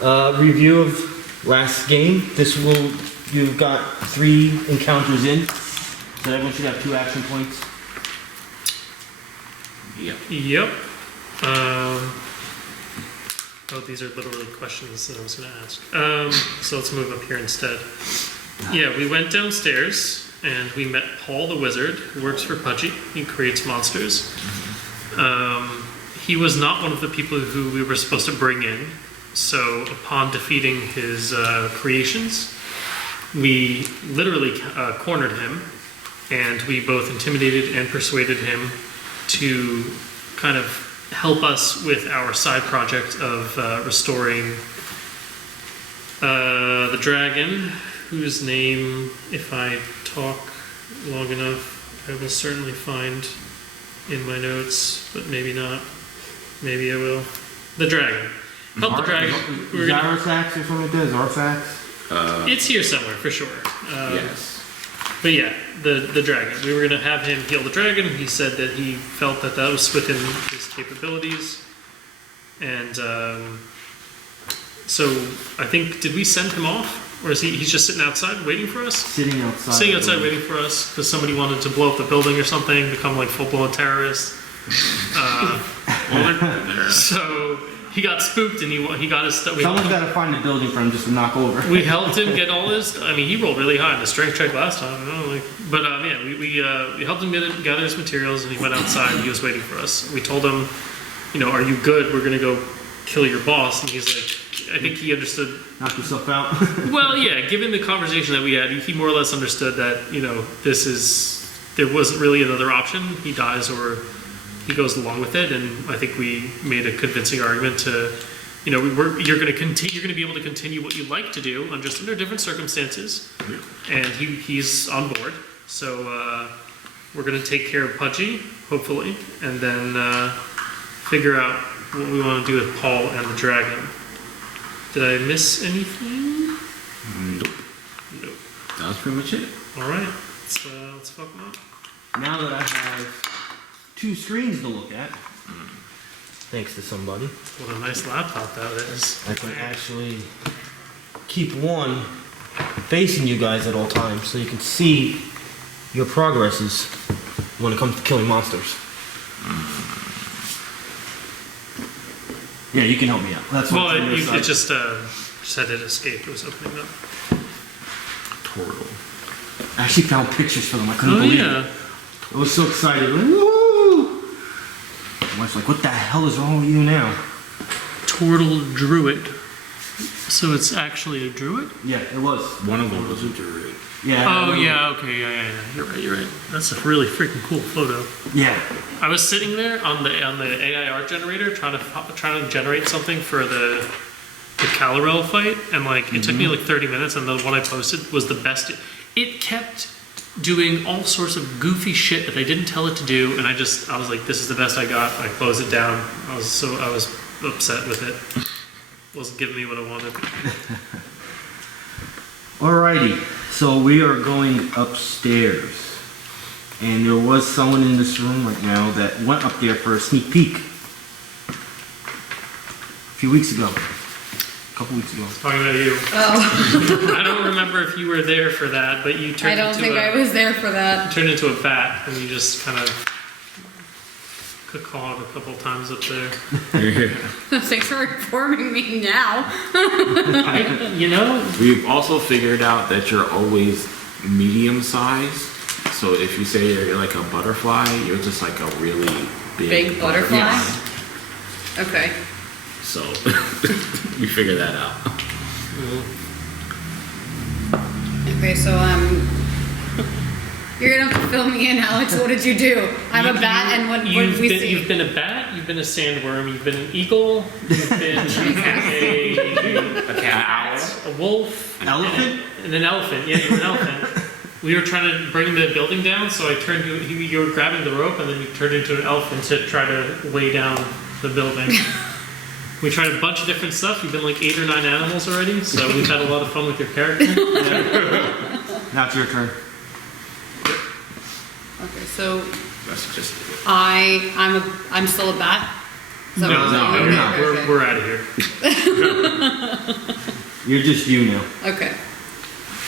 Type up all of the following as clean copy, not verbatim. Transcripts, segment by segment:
Review of last game. You've got 3 encounters in, so everyone should have 2 action points. Yep. Oh, these are literally questions that I was going to ask. So let's move up here instead. Yeah, we went downstairs and we met Paul the Wizard, who works for Pudgy. He creates monsters. He was not one of the people who we were supposed to bring in. So upon defeating his creations, we literally cornered him, and we both intimidated and persuaded him to kind of help us with our side project of restoring the dragon, whose name, if I talk long enough, I will certainly find in my notes, but maybe not. Maybe I will. The dragon. Help the dragon. Zarsax or something like that? Zarsax? It's here somewhere, for sure. Yes. But yeah, the dragon. We were going to have him heal the dragon. He said that he felt that that was within his capabilities. And so I think, did we send him off? Or is he's just sitting outside waiting for us? Sitting outside. Sitting outside waiting for us because somebody wanted to blow up the building or something, become like full-blown terrorists. So he got spooked and he got his stuff. Someone's got to find a building for him just to knock over. We helped him get all his. I mean, he rolled really high in the strength check last time. You know, but yeah, we helped him gather his materials, and he went outside. And he was waiting for us. We told him, are you good? We're gonna go kill your boss. And he's like, I think he understood. Knock yourself out. Well, yeah. Given the conversation that we had, he more or less understood that there wasn't really another option. He dies or he goes along with it, and I think we made a convincing argument to, you're going to be able to continue what you like to do, just under different circumstances, and he's on board. So we're going to take care of Pudgy, hopefully, and then figure out what we want to do with Paul and the dragon. Did I miss anything? Nope. That was pretty much it. All right, let's fuck them up. Now that I have 2 screens to look at, thanks to somebody. What a nice laptop that is. I can actually keep one facing you guys at all times so you can see your progresses when it comes to killing monsters. Yeah, you can help me out. That's what it just had to escape. It was opening up. Turtle. I actually found pictures for them. I couldn't believe it. I was so excited. Like, woo! My wife's like, what the hell is wrong with you now? Turtle Druid. So it's actually a druid? Yeah, it was. One of them was a druid. Yeah. Oh, yeah, okay, yeah. You're right. That's a really freaking cool photo. Yeah. I was sitting there on the AI art generator trying to generate something for the Calorel fight, and it took me 30 minutes, and the one I posted was the best. It kept doing all sorts of goofy shit that I didn't tell it to do, and I was like, this is the best I got. I closed it down. I was upset with it. It wasn't giving me what I wanted. Alrighty, so we are going upstairs, and there was someone in this room right now that went up there for a sneak peek a few weeks ago. A couple weeks ago. Talking about you. Oh. I don't remember if you were there for that, but you turned I don't think I was there for that. turned into a bat, and you just kind of cawed a couple times up there. Thanks for informing me now. We've also figured out that you're always medium sized. So if you say you're like a butterfly, you're just like a really big butterfly? Yeah. Okay. So we figured that out. Okay, so you're gonna have to fill me in, Alex. What did you do? I'm a bat, and what did we see? You've been a bat, you've been a sandworm, you've been an eagle, you've been a cat, a wolf, Elephant? and an elephant. Yeah, you're an elephant. We were trying to bring the building down, so I turned you were grabbing the rope, and then you turned into an elephant to try to weigh down the building. We tried a bunch of different stuff. You've been 8 or 9 animals already, so we've had a lot of fun with your character. Yeah. Now it's your turn. Okay, so That's just I'm still a bat. Is that what No, I'm saying? Okay, okay. we're out of here. You're just you now. Okay.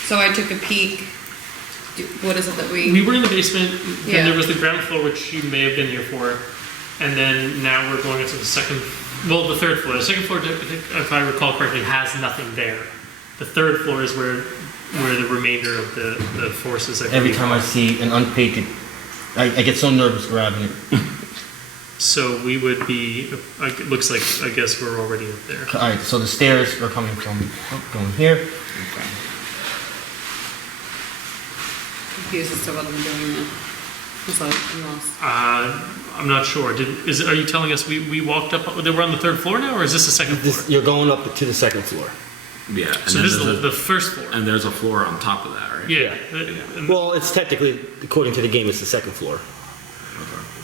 So I took a peek. What is it that We were in the basement, Yeah. then there was the ground floor, which you may have been here for, and then now we're going into the the third floor. The second floor, if I recall correctly, has nothing there. The third floor is where the remainder of the forces. Every time I see an unpainted, I get so nervous grabbing it. So we would be. It looks like I guess we're already up there. All right, so the stairs are coming from going here. confused as to what I'm doing now. So I'm lost. I'm not sure. Are you telling us we walked up? We're on the third floor now, or is this the second floor? You're going up to the second floor. Yeah. And So this is the first floor. And there's a floor on top of that, right? Yeah. Well, it's technically, according to the game, it's the second floor.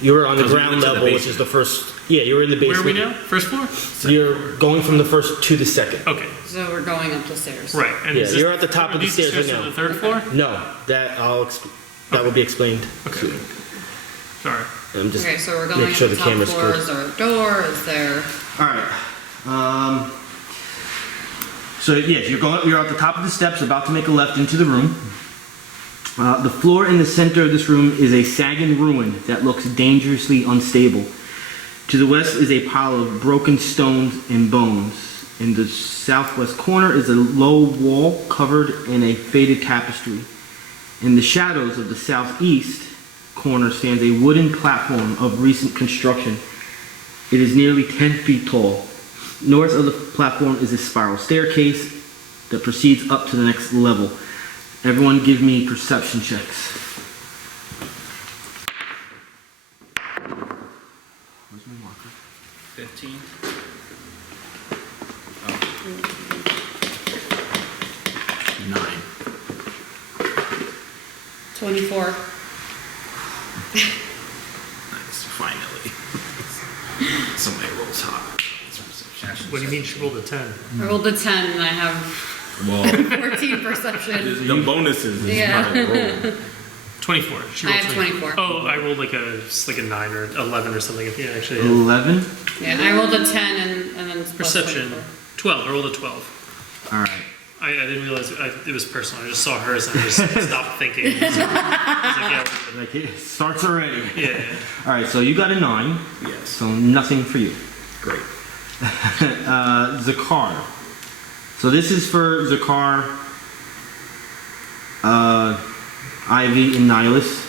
You're on the Because we ground went to the level, which is the first. Yeah, you're in the Where basement. are we now? First floor? You're going from the first to the second. Okay. So we're going up the stairs. Right. And Yeah, is this- you're at the top are of the these stairs right to now. the third floor? No, that will be explained. Okay. Sorry. I'm just Okay, so we're going make sure up the the top camera's floor. good. Is there a door? Is there? All right. So yes, you're at the top of the steps, about to make a left into the room. The floor in the center of this room is a sagging ruin that looks dangerously unstable. To the west is a pile of broken stones and bones. In the southwest corner is a low wall covered in a faded tapestry. In the shadows of the southeast corner stands a wooden platform of recent construction. It is nearly 10 feet tall. North of the platform is a spiral staircase that proceeds up to the next level. Everyone give me perception checks. Where's my marker? 15. 9. 24. Nice, finally. Somebody rolls hot. What do you mean she rolled a 10? I rolled a 10 and I have Well, 14 perception. the bonuses is Yeah. not a roll. 24. She I rolled have 24. Oh, I rolled like a 9 or 11 or something. Yeah, actually. 11? Yeah, I rolled a 10 and then it's plus Perception. 24. 12. I rolled a 12. Alright. I didn't realize it was personal. I just saw hers and I just stopped thinking. I was like, Like it starts already. yeah. Alright, so you got a 9, Yes. so nothing for you. Great. Zakhar. So this is for Zakhar, Ivy, and Nihilus.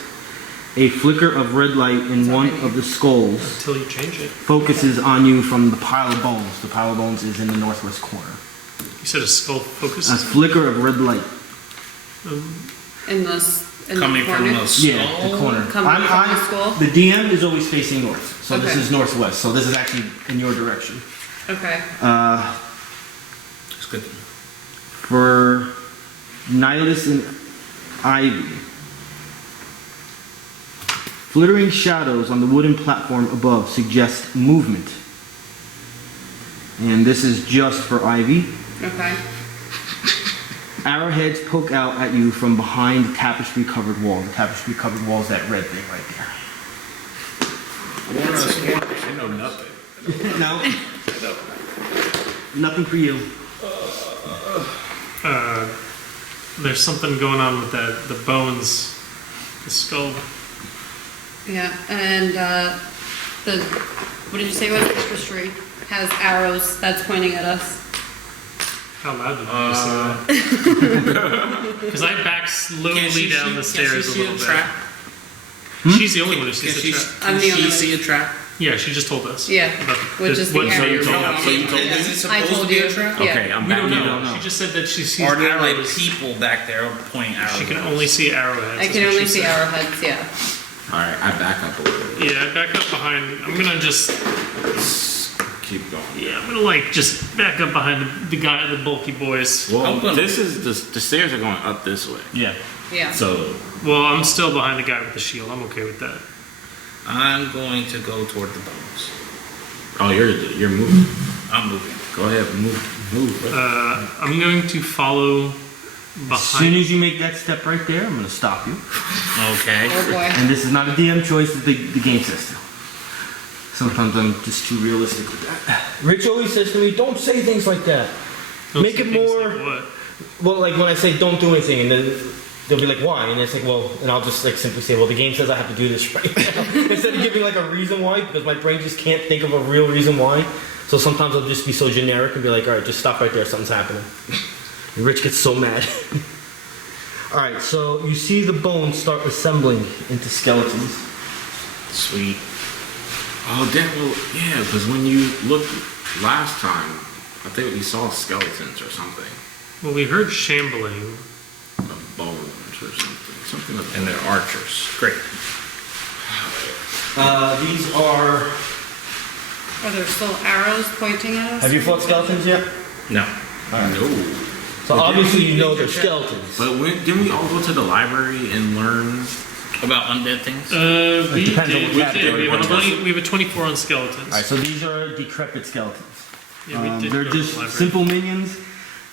A flicker of red light in one of the skulls Until you change it. focuses on you from the pile of bones. The pile of bones is in the northwest corner. You said a skull focus? A flicker of red light. In Coming the from corner. the skull. Yeah, the corner. Coming from the skull? The DM is always facing north, so this Okay. is northwest. So this is actually in your direction. Okay. It's good. For Nihilus and Ivy, flittering shadows on the wooden platform above suggest movement. And this is just for Ivy. Okay. Arrowheads poke out at you from behind the tapestry-covered wall. The tapestry-covered wall is that red thing right there. I know nothing. No. Nothing for you. There's something going on with the bones, the skull. Yeah, and what did you say was tapestry? Has arrows that's pointing at us. How loud did you say that? Because I back slowly down the stairs a little bit. Trap? She's the only one who sees the trap. I'm Can the only she one. see a trap? Yeah, she just told us. Yeah, About which is the what arrow. you're told going us. up. So you told Is it I supposed told to be you. a trap? Yeah. Okay, I'm We back. don't You know. don't know. She just said that she sees Are there like arrows. people back there pointing arrows? She can at us? only see arrowheads. I is can what only she see said. arrowheads, yeah. Alright, I back up a little bit. Yeah, back up behind. I'm gonna just. Keep going. Yeah, I'm gonna like just back up behind the guy, the bulky boys. Well, I'm gonna- this is the stairs are going up this way. Yeah. Yeah. So Well, I'm still behind the guy with the shield. I'm okay with that. I'm going to go toward the bones. you're moving. I'm moving. Go ahead, move. I'm going to follow As soon behind. as you make that step right there, I'm going to stop you. Okay. Oh boy. And this is not a DM choice, it's the game system. Sometimes I'm just too realistic with that. Rich always says to me, don't say things like that. Make it Things more. like what? Well, like when I say don't do anything, and then they'll be like, why? And it's like, well, and I'll just like simply say, well, the game says I have to do this right now. Instead of giving like a reason why, because my brain just can't think of a real reason why. So sometimes I'll just be so generic and be like, all right, just stop right there, something's happening. And Rich gets so mad. All right, so you see the bones start assembling into skeletons. Sweet. Oh, well, yeah, because when you looked last time, I think we saw skeletons or something. Well, we heard shambling. Of bones or something. Something like that. And they're archers. Great. These are. Are there still arrows pointing at us? Have you fought skeletons yet? No. No. So obviously you know they're skeletons. But didn't we all go to the library and learn? About undead things? We depends on did. what We category did. you want to We have a 24 on skeletons. All right, so these are decrepit skeletons. Yeah, we did They're go to the just library. simple minions.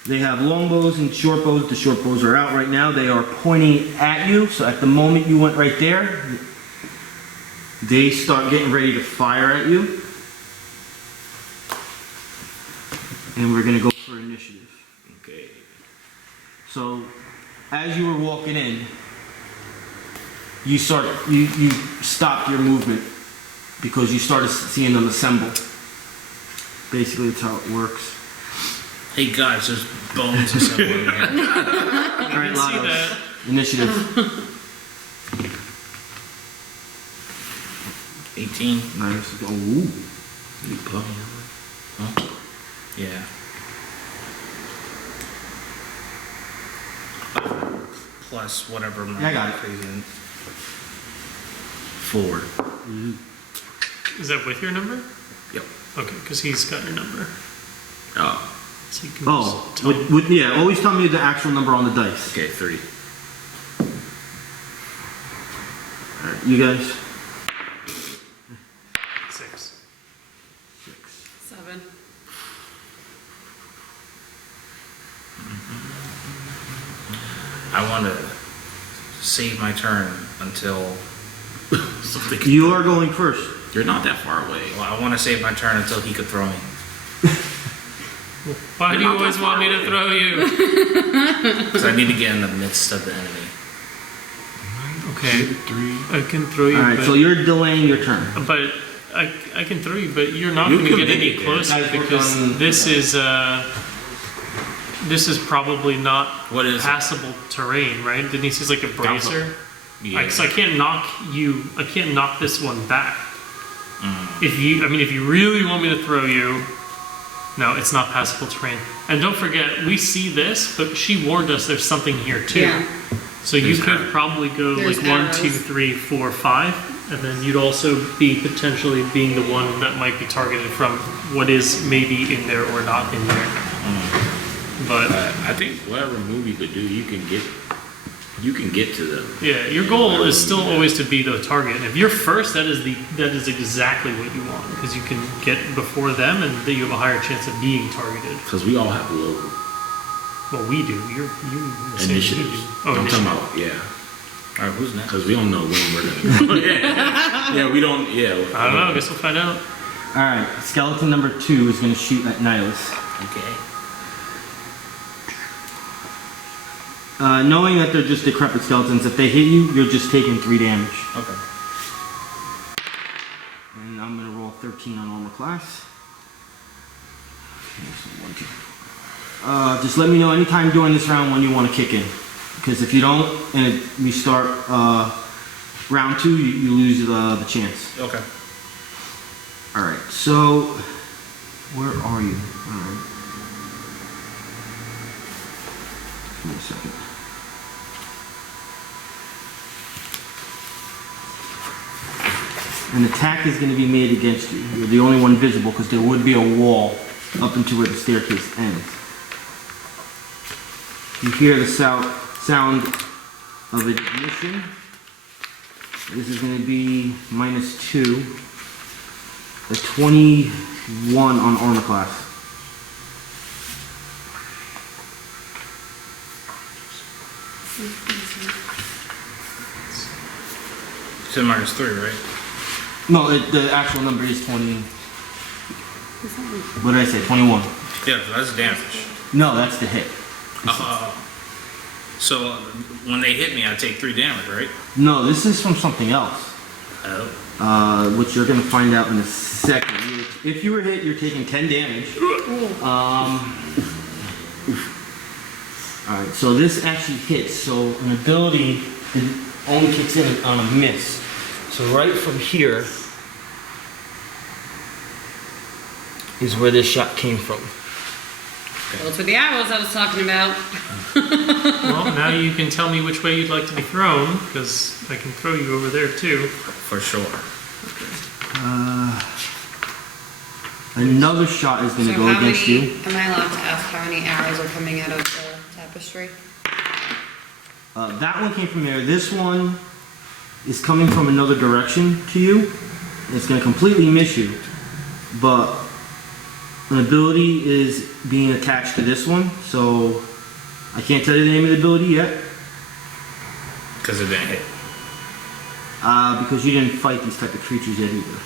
They have long bows and short bows. The short bows are out right now. They are pointing at you. So at the moment you went right there, they start getting ready to fire at you. And we're gonna go for initiative. Okay. So as you were walking in, you stopped your movement because you started seeing them assemble. Basically, that's how it works. Hey guys, there's bones assembling here. All right, see Lados. that. Initiative. 18. Nice. Ooh. You pup. Huh? Yeah. Plus whatever my Yeah, I got it. crazy. 4. Is that with your number? Yep. Okay, because he's got your number. Oh. So you can Oh, just tell him. yeah, always tell me the actual number on the dice. Okay, 3. All right, you guys? 6. 7. I want to save my turn until. Something. You are going first. You're not that far away. Well, I want to save my turn until he could throw me. Why do you always want me to throw you? Because I need to get in the midst of the enemy. Okay, 3. I can throw you, All right, but, so you're delaying your turn. but I can throw you, but you're not You going to can get any make it. closer Guys, work because on- this is probably not What is it? passable terrain, right? Denise is like a bracer. Yeah. So I can't knock you. I can't knock this one back. Mm. If you really want me to throw you, no, it's not passable terrain. And don't forget, we see this, but she warned us there's something here too. Yeah. So you There's could arrows. probably go There's like 1, arrows. 2, 3, 4, 5, and then you'd also be potentially being the one that might be targeted from what is maybe in there or not in there. But I think whatever move you could do, you can get to them. yeah, your goal is still always to be the target. And if you're first, that is exactly what you want because you can get before them and then you have a higher chance of being targeted. Because we all have low Well, we do. You the same as you initiatives. do. Oh, I'm initiative. talking about, yeah. All right, who's next? Because we don't know when we're going to go. Yeah, we don't, yeah. I don't know. I guess we'll find out. All right, skeleton number 2 is going to shoot at Nihilus. Okay. Knowing that they're just decrepit skeletons, if they hit you, you're just taking 3 damage. Okay. And I'm going to roll 13 on armor class. Okay, so 1, 2. Just let me know anytime during this round when you want to kick in. Because if you don't, and we start round 2, you lose the chance. Okay. Alright, so where are you? Alright. Give me a second. An attack is going to be made against you. You're the only one visible because there would be a wall up into where the staircase ends. You hear the sound of ignition. This is going to be -2. A 21 on armor class. So -3, right? No, the actual number is 20. What did I say? 21. Yeah, that's damage. No, that's the hit. So when they hit me, I take 3 damage, right? No, this is from something else. Oh. Which you're gonna find out in a second. If you were hit, you're taking 10 damage. Alright, so this actually hits. So an ability it only kicks in on a miss. So right from here is where this shot came from. Those were the arrows I was talking about. Well, now you can tell me which way you'd like to be thrown, because I can throw you over there too. For sure. Another shot is gonna go against you. Am I allowed to ask how many arrows are coming out of the tapestry? That one came from there. This one is coming from another direction to you. It's going to completely miss you. But an ability is being attached to this one. So I can't tell you the name of the ability yet. Because it didn't hit. Because you didn't fight these type of creatures yet either.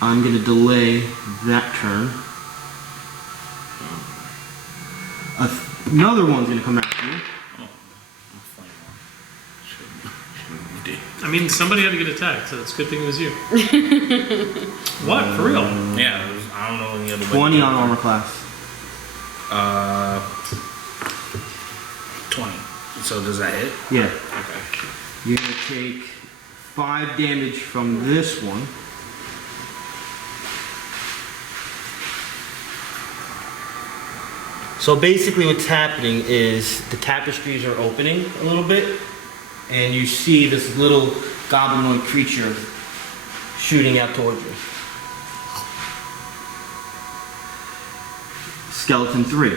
I'm going to delay that turn. Another one's going to come after you. I mean, somebody had to get attacked, so it's a good thing it was you. What? For real? Yeah, it was, I don't know any other way. 20 on armor class. 20. So does that hit? Yeah. Okay. You're going to take 5 damage from this one. So basically what's happening is the tapestries are opening a little bit, and you see this little goblinoid creature shooting out towards you. Skeleton 3.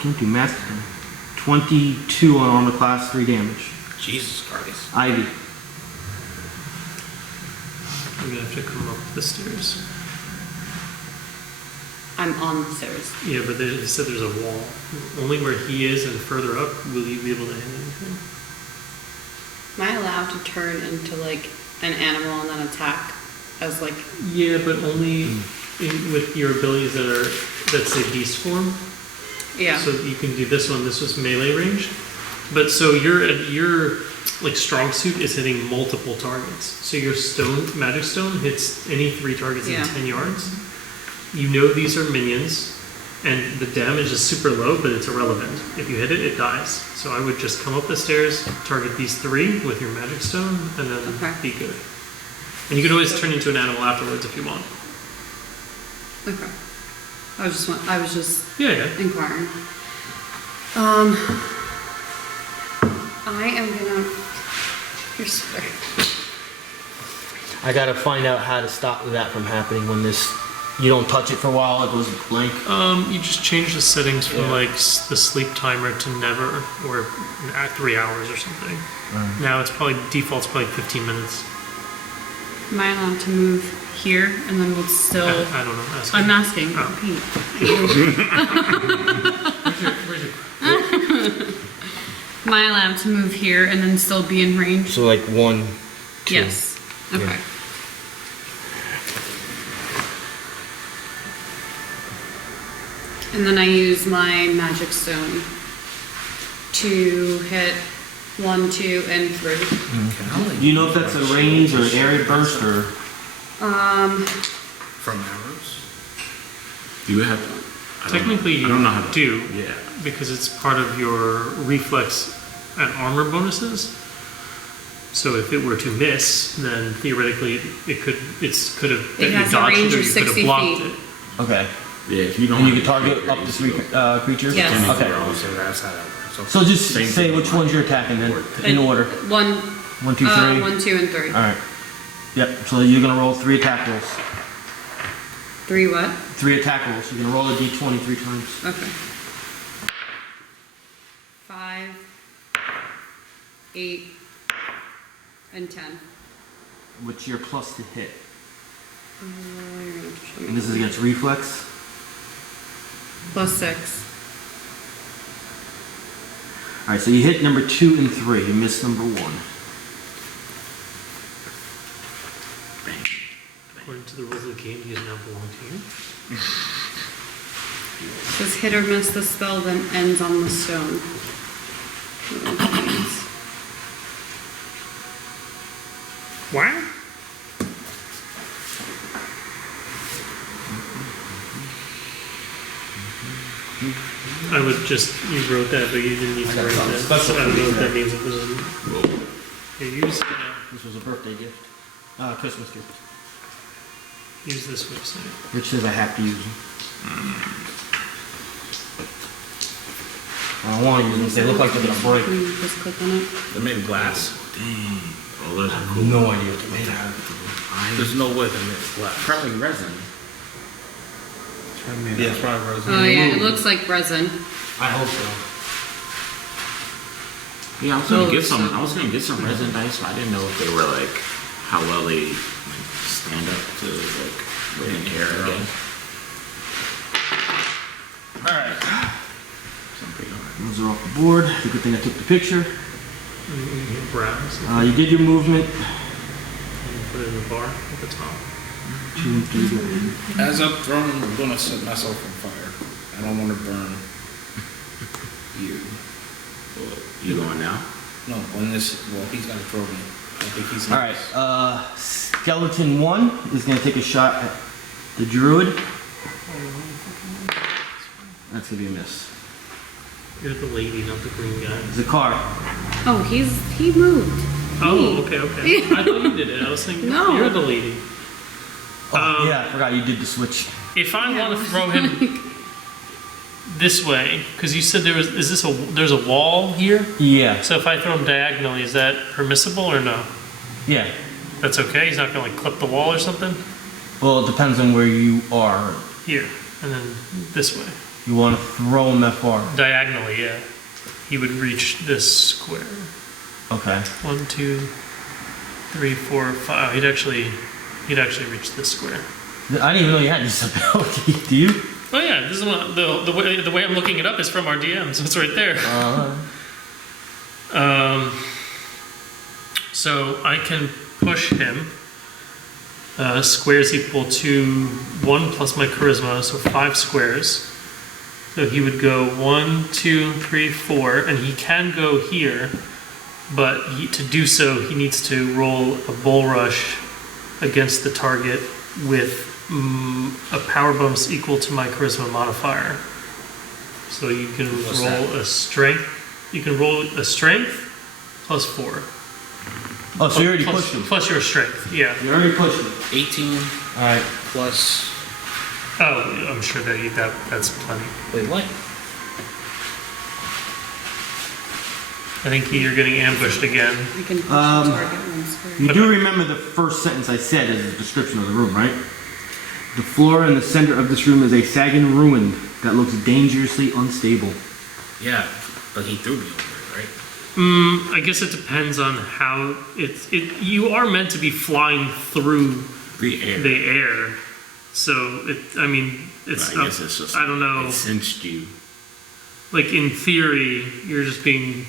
Can't do Mastodon. 22 on armor class, 3 damage. Jesus Christ. Ivy. I'm gonna have to come up the stairs. I'm on the stairs. Yeah, but they said there's a wall. Only where he is and further up will you be able to hit anything. Am I allowed to turn into like an animal and then attack as like? Yeah, but only with your abilities that say beast form. Yeah. So you can do this one. This was melee range. But so your like strong suit is hitting multiple targets. So your magic stone hits any 3 targets in 10 yards. You know these are minions, and the damage is super low, but it's irrelevant. If you hit it, it dies. So I would just come up the stairs, target these 3 with your magic stone, and then be good. And you can always turn into an animal afterwards if you want. Okay. I was just Yeah. inquiring. I am gonna. You're swear. I gotta find out how to stop that from happening when this. You don't touch it for a while, it goes blank. You just change the settings from like the sleep timer to never, or at 3 hours or something. Now it's probably default's probably 15 minutes. Am I allowed to move here and then we'll still? I don't know. I'm asking. Oh. Pete. Where's your Am I allowed to move here and then still be in range? So like 1, 2. Yes. Okay. Yeah. And then I use my magic stone to hit 1, 2, and 3. Do you know if that's a range or an area burst or? From arrows? Do you have? Technically, I don't know how to do. Yeah. Because it's part of your reflex and armor bonuses. So if it were to miss, then theoretically it could have It has a dodged range it or of you could have 60 blocked feet. it. Okay. Yeah, if you don't. And you have can target to up to 3 creatures? Yes. Okay. So that's how that works. So just Same say thing. which ones you're attacking then, in order. 1, 1, 2, 3. 1, 2, and 3. Alright. Yep, so you're gonna roll 3 attack rolls. 3 what? 3 attack rolls. You're gonna roll a d20 3 times. Okay. 5, 8, and 10. What's your plus to hit? You're gonna have to show me. And this is against reflex. Plus 6. Alright, so you hit number 2 and 3. You missed number 1. Bang. According to the rules of the game, these now belong to you. Says hit or miss the spell, then ends on the stone. Wow. I would just, you wrote that, but you didn't need to write that. special So I don't know for what that you. means. It doesn't. Here, use, This was a birthday gift. Christmas gift. use this website. Which says I have to use them. I don't want to use them. They look like they're gonna break. Just click on it. They're made of glass. Dang. Oh, those I are have cool. no idea what they're made out of. There's no way they're made of glass. Probably resin. Yeah, it's probably resin. Oh yeah, it looks like resin. I hope so. Yeah, I was gonna get some. I was gonna get some resin dice, but I didn't know if they were like how well they like, stand up to like wear and tear again. All right. Some pretty hard. Those are off the board. It's a good thing I took the picture. Browse. You did your movement. Put it in the bar at the top. 2 and 3 go in. As I'm throwing, I'm gonna set myself on fire. I don't want to burn you. Well, you going now? No, when this, well, he's gotta throw me. I think he's. All right. Skeleton 1 is gonna take a shot at the Druid. That's gonna be a miss. You're the lady, not the green guy. Zakhar. Oh, he moved. Oh, okay. I thought you did it. I was thinking, No. you're the lady. Yeah, I forgot you did the switch. If I want to throw him this way, because you said there's a wall here? Yeah. So if I throw him diagonally, is that permissible or no? Yeah. That's okay? He's not going to like clip the wall or something? Well, it depends on where you are. Here, and then this way. You want to throw him that far. Diagonally, yeah. He would reach this square. Okay. 1, 2, 3, 4, 5. He'd actually reach this square. I didn't even know you had this ability. Do you? Oh yeah, this is what, the way I'm looking it up is from our DM, so it's right there. So I can push him. Squares equal to 1 plus my charisma, so 5 squares. So he would go 1, 2, 3, 4, and he can go here, but to do so, he needs to roll a bull rush against the target with a power bonus equal to my charisma modifier. So you can roll a strength. You can roll a strength plus 4. Oh, so you already Plus- pushed him. Plus your strength, yeah. You already pushed him. 18 All right. plus. Oh, I'm sure that's plenty. Wait, what? I think you're getting ambushed again. I can push the target one square. You do remember the first sentence I said as a description of the room, right? The floor in the center of this room is a sagging ruin that looks dangerously unstable. Yeah, but he threw me over there, right? I guess it depends on how you are meant to be flying through The air. the air. So I guess it's just. I don't know. It cinched you. Like in theory, you're just being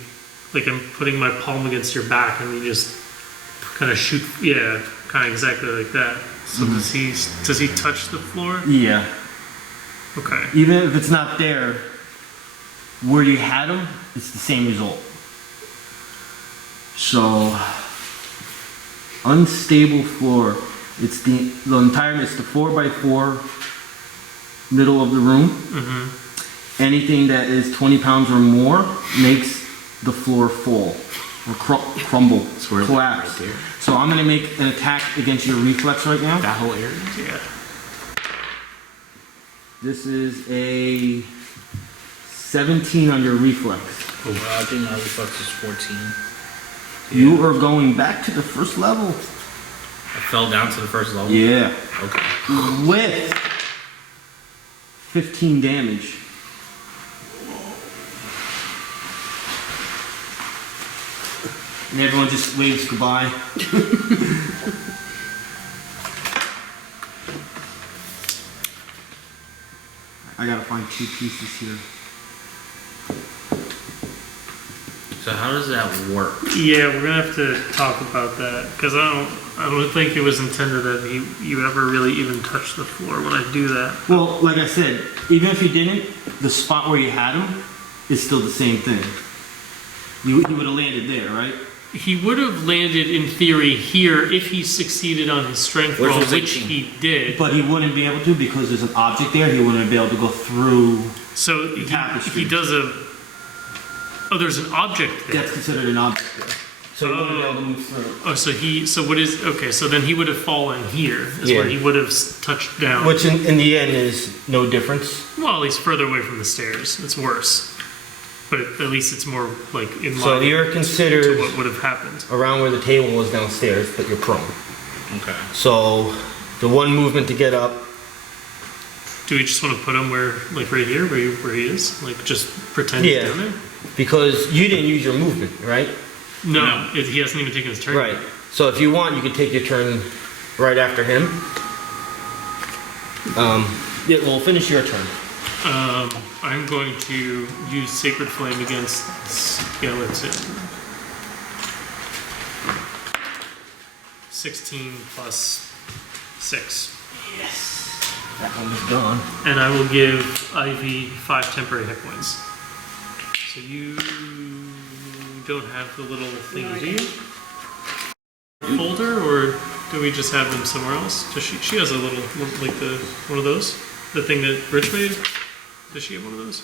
like I'm putting my palm against your back and you just kind of shoot. Yeah, kind of exactly like that. So does he touch the floor? Yeah. Okay. Even if it's not there, where you had him, it's the same result. So, unstable floor. It's the entire. It's the 4x4 middle of the room. Mm-hmm. Anything that is 20 pounds or more makes the floor fall or crumble, where it's collapse. right there. So I'm gonna make an attack against your reflex right now. That whole area? Yeah. This is a 17 on your reflex. I think my reflex is 14. You are going back to the first level. I fell down to the first level? Yeah. Okay. With 15 damage. And everyone just waves goodbye. I gotta find 2 pieces here. So how does that work? Yeah, we're gonna have to talk about that because I don't think it was intended that you ever really even touch the floor when I do that. Well, like I said, even if you didn't, the spot where you had him is still the same thing. You would have landed there, right? He would have landed in theory here if he succeeded on his strength Which roll, was which 18. he did. But he wouldn't be able to because there's an object there. He wouldn't be able to go through. So tapestry. he does a. Oh, there's an object there. That's considered an object there. So he wouldn't be able to move through. Oh, so what is okay? So then he would have fallen here, is Yeah. where he would have touched down. Which in the end is no difference. Well, he's further away from the stairs. It's worse, but at least it's more like in So line you're to considered what would have happened. around where the table was downstairs, but you're prone. Okay. So the one movement to get up. Do we just want to put him where, like right here, where he is, like just pretend he's Yeah. down there? Because you didn't use your movement, right? No, he hasn't even taken his turn. Right. So if you want, you could take your turn right after him. Yeah, well, finish your turn. I'm going to use Sacred Flame against Skeleton. 16 plus 6. Yes. That one is gone. And I will give Ivy 5 temporary hit points. So you don't have the little thingy, do you? Folder, or do we just have them somewhere else? Does she has a little, like one of those? The thing that Rich made? Does she have one of those?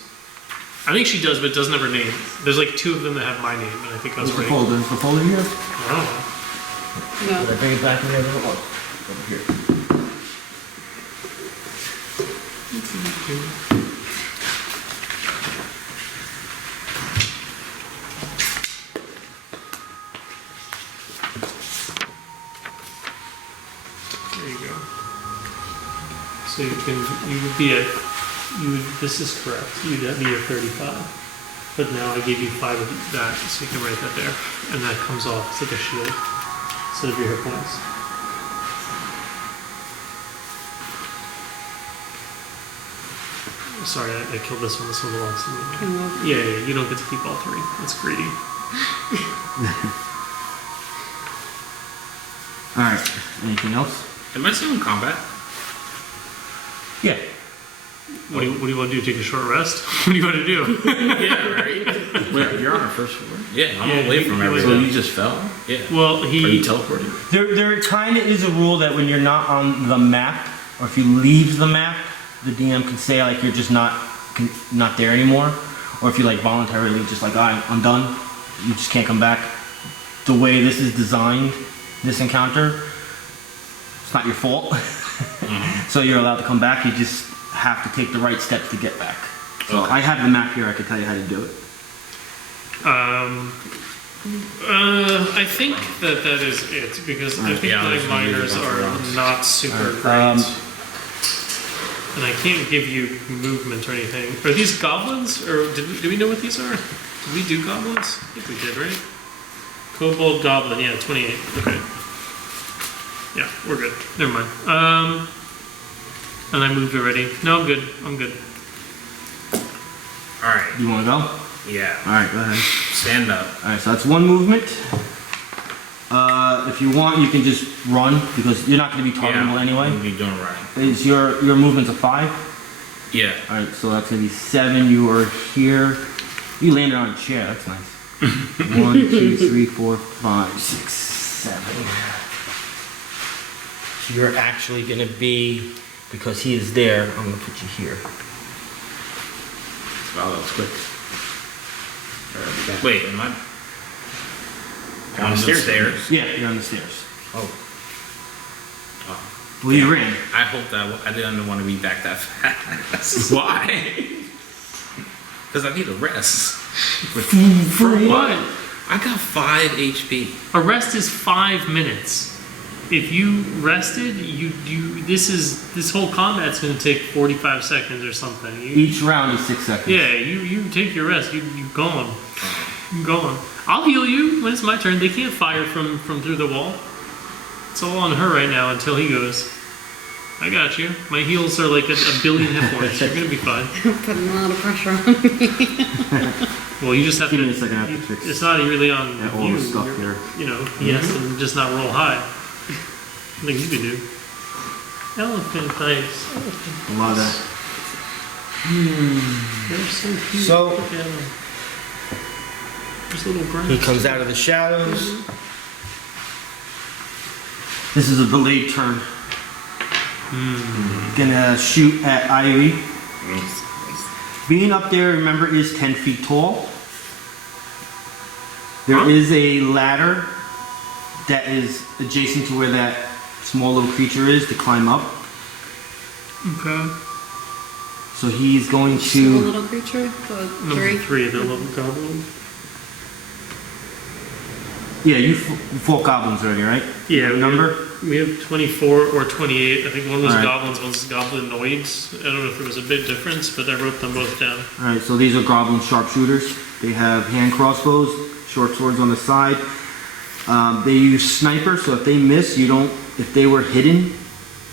I think she does, but it doesn't have her name. There's like 2 of them that have my name, and I think I was What's the right. folder? Is the folder here? Oh. Did I No. bring it back in there? Oh, over here. There you go. So this is correct. You'd be at 35. But now I gave you 5 of that, so you can write that there. And that comes off, it's like a shield, instead of your hit points. Sorry, I killed this one. This one belongs to me. Yeah, you don't get to keep all 3. That's greedy. Alright, anything else? Am I still in combat? Yeah. What do you want to do? Take a short rest? What do you want to do? Yeah, right? Wait, you're on our first floor? Yeah, I'm Yeah, away you- from you everything. So you just fell? Yeah. Well, Are you he. teleported? There kind of is a rule that when you're not on the map, or if you leave the map, the DM can say like you're just not there anymore, or if you like voluntarily just like I'm done, you just can't come back. The way this is designed, this encounter, it's not your fault. So you're allowed to come back. You just have to take the right steps to get back. So Okay. I have the map here. I can tell you how to do it. I think that is it because I think Yeah, my there's gonna be a minors bunch of are rocks. not super Alright, great, and I can't give you movement or anything. Are these goblins, or do we know what these are? Did we do goblins? I think we did, right? Kobold goblin, yeah, 28. Okay. Yeah, we're good. Never mind. And I moved already. No, I'm good. I'm good. Alright. You want to go? Yeah. All right, go ahead. Stand up. All right, so that's one movement. If you want, you can just run because you're not going to be targetable I'm anyway. gonna be doing running. Is your movement's a 5? Yeah. All right, so that's going to be 7. You are here. You landed on a chair. That's nice. 1, 2, 3, 4, 5, 6, 7. So you're actually going to be, because he is there, I'm going to put you here. Wow, that was quick. Wait, am I on the stairs? Yeah, you're on the stairs. Oh. Well, you ran. I hope that I didn't want to be back that fast. Why? Because I need a rest. For what? I got 5 HP. A rest is 5 minutes. If you rested, this whole combat's gonna take 45 seconds or something. Each round is 6 seconds. Yeah, you take your rest. You gone. You gone. I'll heal you when it's my turn. They can't fire from through the wall. It's all on her right now until he goes. I got you. My heals are like a billion hit points. You're gonna be fine. Putting a lot of pressure on me. Well, you just have Give to. me a second, I have to fix It's not really on all you. the stuff You're- here. You know, he has to just not roll high. Nothing you can do. Elephant dice. A lot of. They're so cute. So- Look at them. There's little grass. He comes out of the shadows. This is a delayed turn. Gonna shoot at Ivy. Being up there, remember, is 10 feet tall. There is a ladder that is adjacent to where that small little creature is to climb up. Okay. So he's going The to. little creature, the Number 3. 3, the little goblin. Yeah, you fought goblins already, right? Yeah, we Number? We have 24 or 28. I think one was Alright. goblins, one's goblinoids. I don't know if there was a big difference, but I wrote them both down. Alright, so these are goblin sharpshooters. They have hand crossbows, short swords on the side. They use sniper, so if they miss, you don't. If they were hidden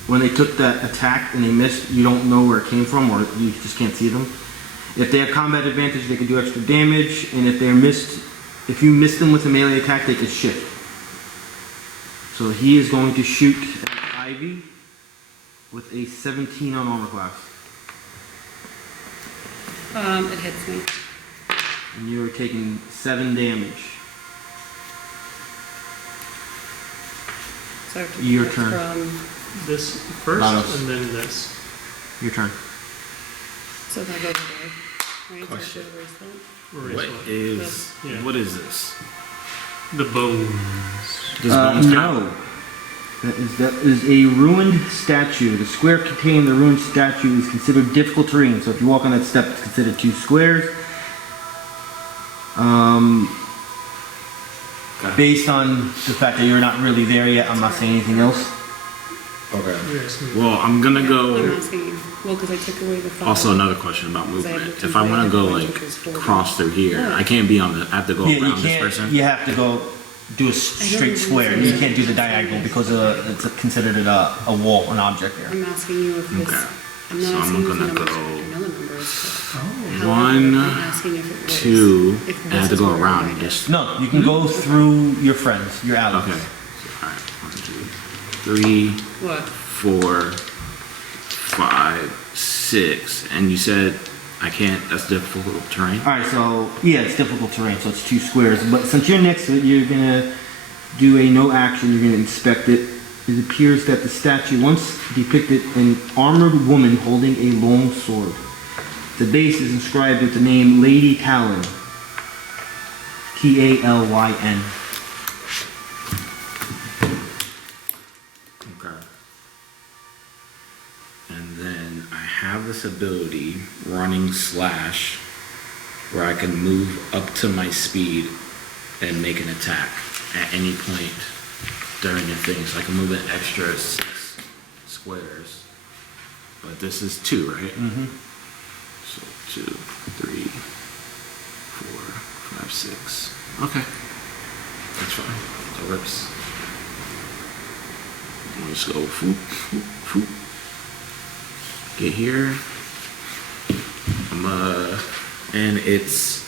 when they took that attack and they missed, you don't know where it came from, or you just can't see them. If they have combat advantage, they can do extra damage, and if they're missed, if you miss them with a melee attack, they can shift. So he is going to shoot at Ivy with a 17 on armor class. It hits me. And you are taking 7 damage. So I have to Your get turn. From, This first, Lados. and then this. Your turn. so that goes away. Right? Question. So I should erase that. Erase What one. is, Yeah. what is this? The bones. Does bones count? No. That is a ruined statue. The square containing the ruined statue is considered difficult terrain. So if you walk on that step, it's considered 2 squares. Based on the fact that you're not really there yet, I'm not saying anything else. Okay. Yes. Well, I'm gonna I'm go. asking you. Well, because I took away the 5. Also, another question about Because I have movement. the If I want to go two-way like which is 40. cross through here, Yeah. I can't be on the. I have to go Yeah, you around this can't. person. You have to go do a straight square. You can't do the diagonal because it's considered a wall, an object there. I'm asking you if this. Okay. I'm not So I'm asking you if the gonna numbers, go another number is correct. However, One, I'm asking if it was. 2, if and I have to this go is where around I did. this. No, you can go through your friends, your allies. Okay. Alright. 1, 2, 3, What? 4, 5, 6. And you said I can't. That's difficult terrain. Alright, so yeah, it's difficult terrain, so it's 2 squares. But since you're next to it, you're gonna do a no action, you're gonna inspect it. It appears that the statue once depicted an armored woman holding a long sword. The base is inscribed with the name Lady Talon. Talyn. Okay. And then I have this ability, running slash, where I can move up to my speed and make an attack at any point during the thing. So I can move an extra 6 squares. But this is 2, right? Mm-hmm. So 2, 3, 4, 5, 6. Okay. That's fine. That works. Let's go. Foop, foop, foop. Get here. And it's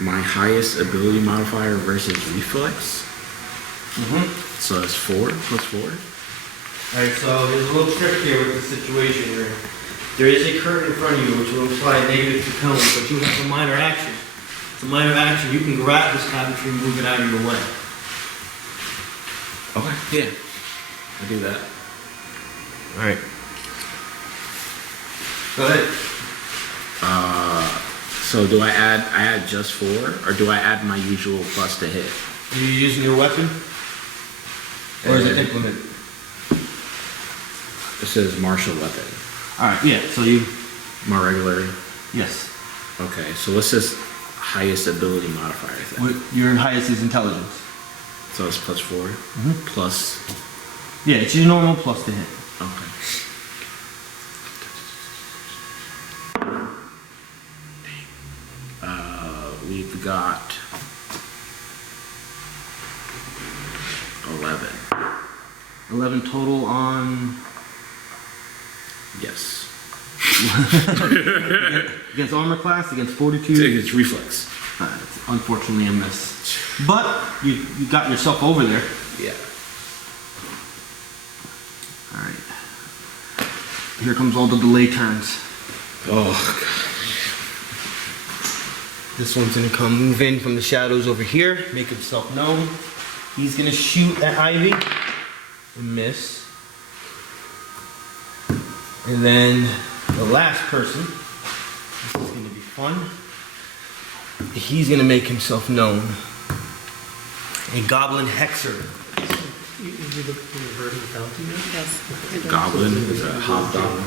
my highest ability modifier versus reflex. Mm-hmm. So that's 4 plus 4. Alright, so there's a little trick here with the situation here. There is a curtain in front of you which will imply a negative to penalty, but you have a minor action. It's a minor action. You can grab this cabinetry and move it out of your way. Okay. Yeah. I do that. Alright. Go ahead. So do I add just 4, or do I add my usual plus to hit? Are you using your weapon? Or is it implement? It says martial weapon. Alright, yeah, so you, My regular. yes. Okay, so what's this highest ability modifier thing? Your highest is intelligence. So it's plus 4? Mhm. Plus. Yeah, it's your normal plus to hit. Okay. We've got 11. 11 total on... Yes. Against armor class, against fortitude. It's reflex. It's unfortunately a miss. But you got yourself over there. Yeah. Alright. Here comes all the delay turns. Oh, This one's gonna come move in from the shadows over here, make himself known. He's gonna shoot at Ivy and miss. And then the last person, this is gonna be fun. He's gonna make himself known. A Goblin Hexer. You look for the verdant bounty yet? Yes. I do. goblin is a hobgoblin.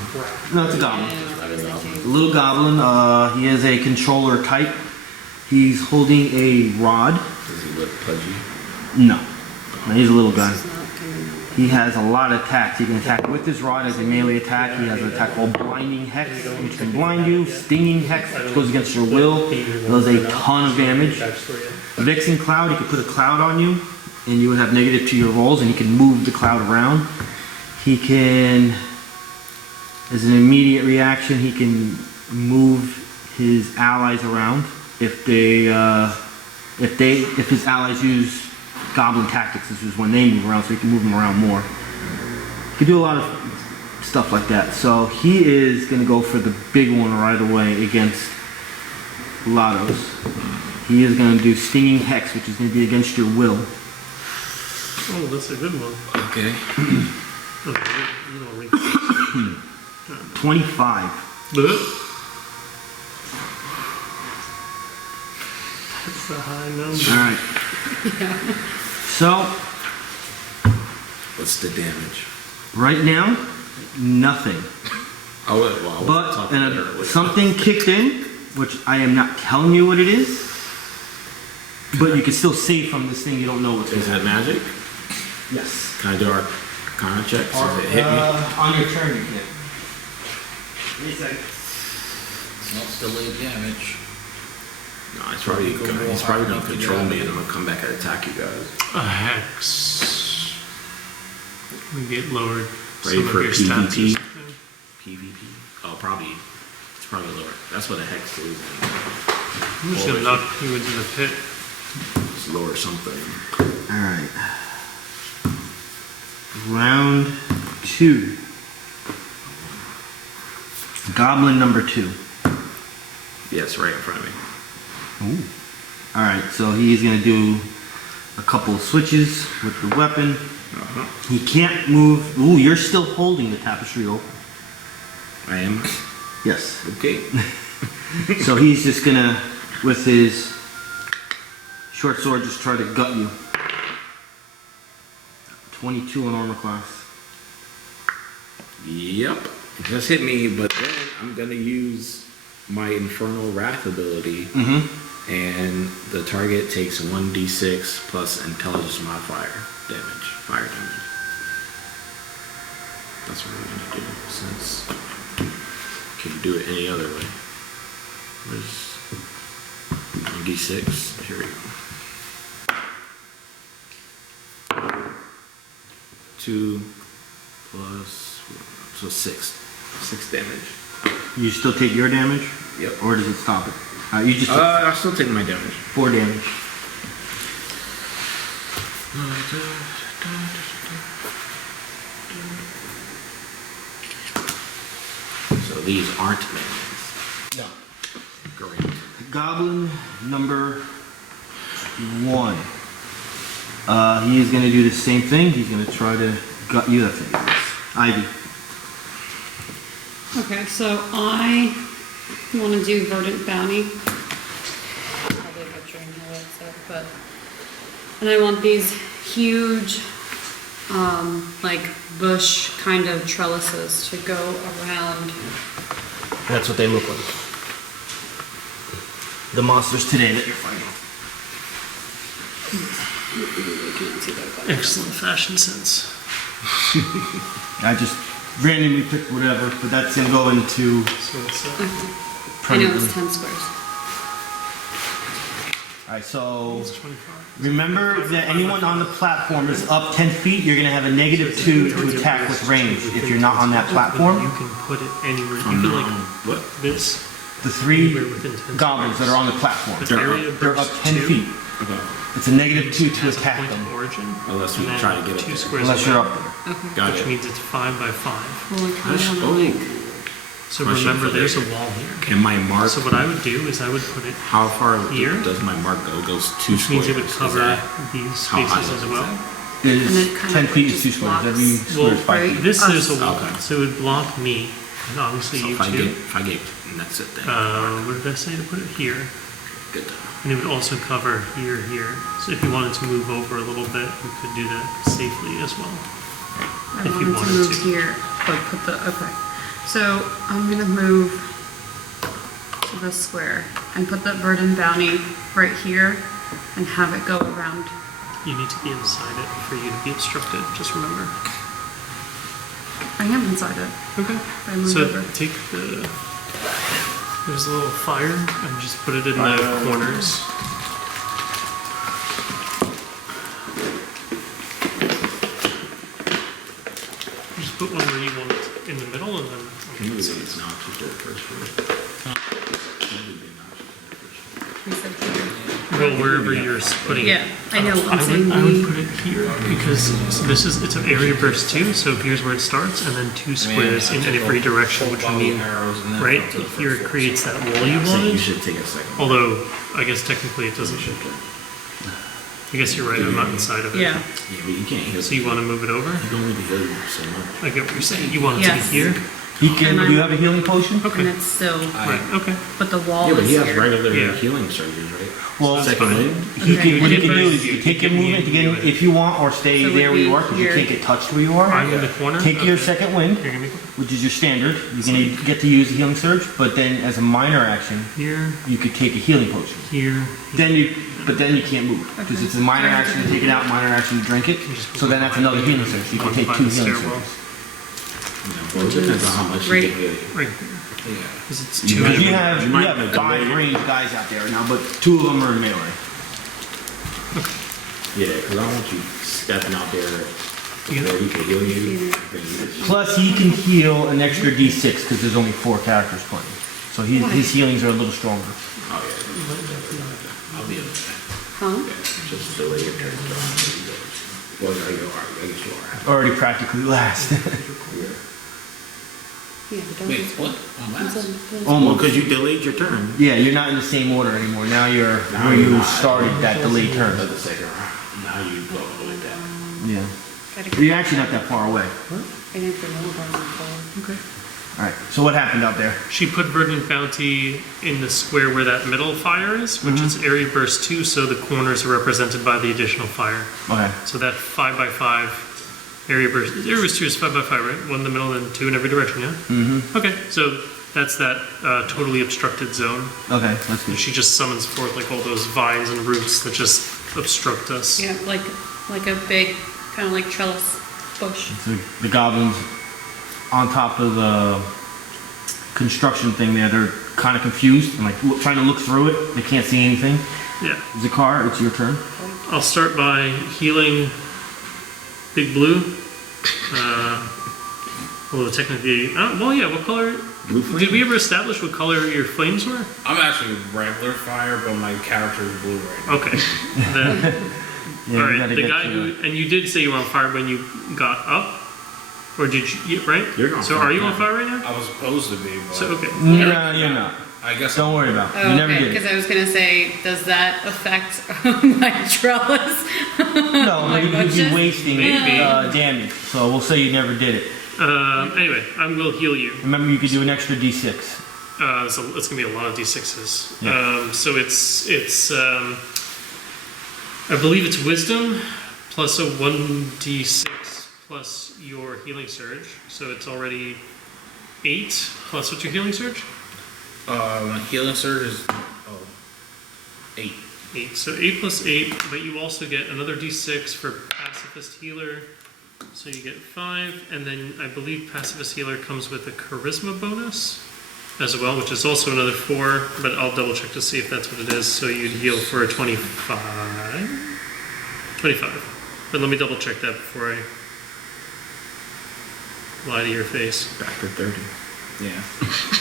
No, it's a goblin. Yeah, I was thinking. A little goblin, he is a controller type. He's holding a rod. Does he look pudgy? No, he's a little guy. This is not coming up. He has a lot of attacks. He can attack with his rod as a melee attack. He has an attack called Blinding Hex, which can blind you. Stinging Hex, which goes against your will. Does a ton of damage. Vixen Cloud, he could put a cloud on you, and you would have negative to your rolls, and he can move the cloud around. He can, as an immediate reaction, he can move his allies around if his allies use Goblin Tactics. This is when they move around, so he can move them around more. He can do a lot of stuff like that. So he is going to go for the big one right away against Lados. He is going to do Stinging Hex, which is going to be against your will. Oh, that's a good one. Okay. Okay, you don't link 25. That's a high number. Alright. So, What's the damage? right now, nothing. Oh, well, I wasn't But talking earlier. something kicked in, which I am not telling you what it is. But you can still save from this thing, you don't know what's Is going that magic? Yes. Can I do our Arcana check? Does it hit me? On your turn, you can. Not delayed damage. No, he's probably gonna control me and I'm gonna come back and attack you guys. A hex. We get lowered. Ready some for of your stats or PvP? something. PvP? Oh, it's probably lower. That's what a hex is. I'm just gonna knock you into the pit. It's lower something. Alright. Round 2. Goblin number 2. Yes, right in front of me. Alright, so he's gonna do a couple of switches with the weapon. Uh-huh. He can't move. Ooh, you're still holding the tapestry open. I am. Yes. Okay. So he's just gonna, with his short sword, just try to gut you. 22 on armor class. Yep. It just hit me, but then I'm gonna use my Infernal Wrath ability, and the target takes 1d6 plus intelligence modifier damage, fire damage. That's what we're gonna do, since can do it any other way. Where's 1d6? Here we go. 2 plus, so 6. 6 damage. You still take your damage? Yep. Or does it stop it? You just took I'll still take my damage. 4 damage. So these aren't minions. No. Great. Goblin number 1. He is going to do the same thing. He's going to try to gut you. That's it. Ivy. Okay, so I want to do Verdant Bounty. Probably butchering how that's it, but. And I want these huge, like bush kind of trellises to go around. That's what they look like. The monsters today that you're fighting. Excellent fashion sense. I just randomly picked whatever, but that's going to go into So it's I know it's 10 squares. Alright, so It's 25. remember that anyone on the platform is up 10 feet, you're gonna have a -2 to attack with range if you're not on that You platform. can put it anywhere. You can like What? this The 3 anywhere within 10 goblins that are on the platform, But area they're up burst 10 2 feet. Okay. It's a -2 to as a attack point them, of origin. Unless we and then try to get up 2 there. squares unless away, you're up there. Okay. Got which it. means it's 5 by 5. Well, I kinda Oh, wanna like, So Question remember, for there's a later. wall here. And my mark, So what I would do is I would put it, how far Here? does my mark go? It goes 2 which squares. means it would Is cover that these how high spaces up as is well. that? It And is it kinda 10 feet is just 2 squares, blocks- every square is 5 right? feet. This is a Us. wall, Okay. so it would block me, and obviously So you if I too. get, and that's it then. What did I say to put it here? Good. And it would also cover here. So if you wanted to move over a little bit, you could do that safely as well. I If you wanted to wanted move to. here, but put the, okay. So I'm gonna move to this square and put the Verdant Bounty right here and have it go around. You need to be inside it for you to be obstructed, just remember. I am inside it. Okay. I moved So over. take the, there's a little fire and just put it in the corners. Just put one where you want it in the middle and then on the Maybe outside. it's not too good first for it. Maybe it'd be an option for We said here. Well, wherever you're putting it. Yeah, I know, I'm I saying would we, put it here because this is, it's an area burst 2, so here's where it starts and then 2 squares in every direction, which would mean, right, here it creates that wall you first. So you wanted. should take a second. Although, I guess technically it doesn't. I guess you're right, I'm not inside of it. yeah, Yeah, but you can't heal. So you want to move it over? You don't need to heal you so much. I get what you're saying. You want it Yes. to be here? You can, do you have a healing potion? and Okay. it's still, Right, okay. but the wall Yeah, but is he has here. regular Yeah. healing surgeries, right? Well, Second fine. wind? He can, what you can do Okay. is you take your movement to get in, if you want, or stay So it there would where you be are, because you here. can't get touched where you are. I'm in the corner. Take your Okay. second wind, You're gonna be which is your standard. You can get to use a healing surge, but then as a minor action, here, you could take a healing potion. here. Then you can't move because it's a minor action to take it out, minor action to drink it. So then that's another healing surge. You can take 2 healing surges. Well, it depends on how much you Right. can heal. Right here. Yeah. Because it's You 2. might- Because you have you might 5 delay. ranged guys out there now, but 2 of them are in melee. Yeah, because I don't want you stepping out there Yeah. where he can heal you. then you just- Plus, he can heal an extra D6 because there's only 4 characters playing. So his healings are a little stronger. Oh, yeah. I'll be able to. Huh? Just delay your turn. Well, no, you are. I guess you are. Already practically last. Yeah, but don't Wait, just- what? I'm last? Well, Almost. because you delayed your turn. Yeah, you're not in the same order anymore. Now you're Now where you're you not. started that delayed Of turn. the second round. Now you go like that. Yeah. Gotta You're actually not that far away. I think the little guys are Okay. Alright, so what happened out there? She put Verdant Bounty in the square where that middle fire is, which is area burst 2, so the corners are represented by the additional fire. Okay. So that 5 by 5 area burst 2 is 5 by 5, right? 1 in the middle and 2 in every direction, yeah? Mm-hmm. Okay, so that's that totally obstructed zone. Okay, that's good. She just summons forth like all those vines and roots that just obstruct us. Yeah, like a big, kind of like trellis bush. So the goblins on top of the construction thing there, they're kind of confused and like trying to look through it. They can't see anything. Yeah. Zakhar, it's your turn. I'll start by healing Big Blue. Although technically, well, yeah. What color? Blue flame? Did we ever establish what color your flames were? I'm actually regular fire, but my character is blue right now. Okay. Then, Yeah, all we right. gotta The get guy to- who, and you did say you were on fire when you got up, or did you? Right. You're on So fire are you on now. fire right now? I was supposed to be, but So okay. No, you're not. I guess Don't worry about it. Oh, You never okay, did. because I was gonna say, does that affect my trellis? No, but my you'd be bushes? wasting Maybe. damage. So we'll say you never did it. Anyway, I will heal you. Remember, you could do an extra D6. So it's gonna be a lot of d6s. Yeah. So it's I believe it's wisdom plus a 1d6 plus your healing surge. So it's already 8 plus what's your healing surge? my healing surge is 8. 8. So 8 plus 8, but you also get another d6 for pacifist healer. So you get 5, and then I believe pacifist healer comes with a charisma bonus. as well, which is also another 4, but I'll double check to see if that's what it is. So you'd heal for a 25? 25. But let me double check that before I lie to your face. Back to 30. Yeah.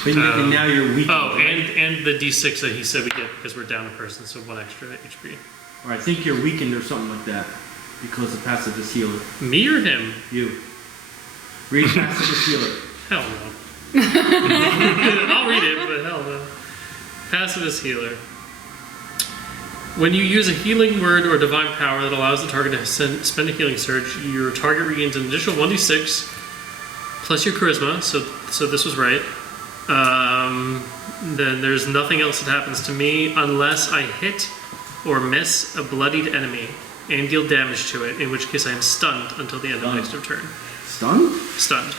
And now you're weak. Oh, and the D6 that he said we get because we're down a person, so 1 extra HP. Or I think you're weakened or something like that because the passive is healer. Me or him? You. Read passive is healer. Hell no. I'll read it, but hell no. Passive is healer. When you use a healing word or divine power that allows the target to spend a healing surge, your target regains an additional 1d6 plus your charisma. So this was right. Then there's nothing else that happens to me unless I hit or miss a bloodied enemy and deal damage to it, in which case I am stunned until the end of next turn. Stunned? Stunned.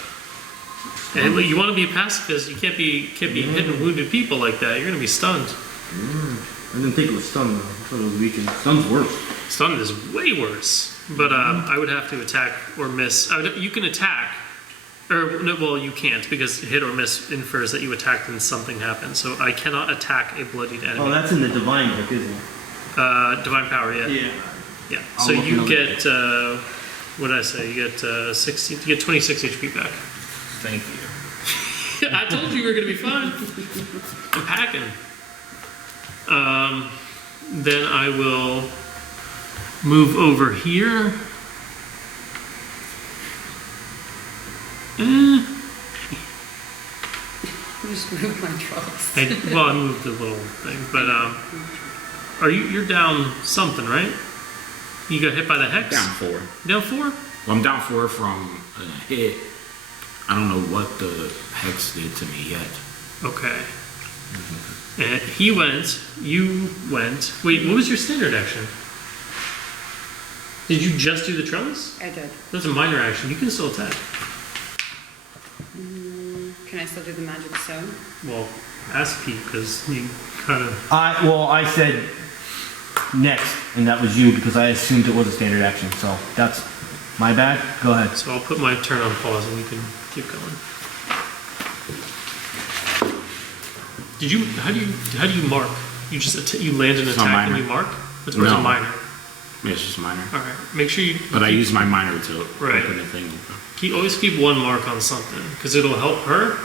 And you want to be a pacifist, you can't be hitting wounded people like that. You're going to be stunned. I didn't think it was stunned though. I thought it was weakened. Stunn's worse. Stunned is way worse. But I would have to attack or miss. You can attack. Or, no, well, you can't, because hit or miss infers that you attacked and something happened. So I cannot attack a bloodied enemy. Oh, that's in the divine book, isn't it? Divine power, yeah. Yeah. I'll So look you another get, what did I say? You get 16, you get 26 HP back. Thank you. I told you were going to be fine. I'm packing. Then I will move over here. Just move my trucks. I moved the little thing, but you're down something, right? You got hit by the hex? Down 4. Down 4? Well, I'm down 4 from a hit. I don't know what the hex did to me yet. Okay. And he went, you went. Wait, what was your standard action? Did you just do the trellis? I did. That's a minor action. You can still attack. Can I still do the magic stone? Well, ask Pete, because you kind of... I said next, and that was you because I assumed it was a standard action. So that's my bad. Go ahead. So I'll put my turn on pause and you can keep going. How do you mark? You just you land an It's not attack and minor. you mark? It's No. a minor. Yeah, it's just minor. All right. Make sure you. But I use my minor to Right. open the thing. Always keep 1 mark on something because it'll help her,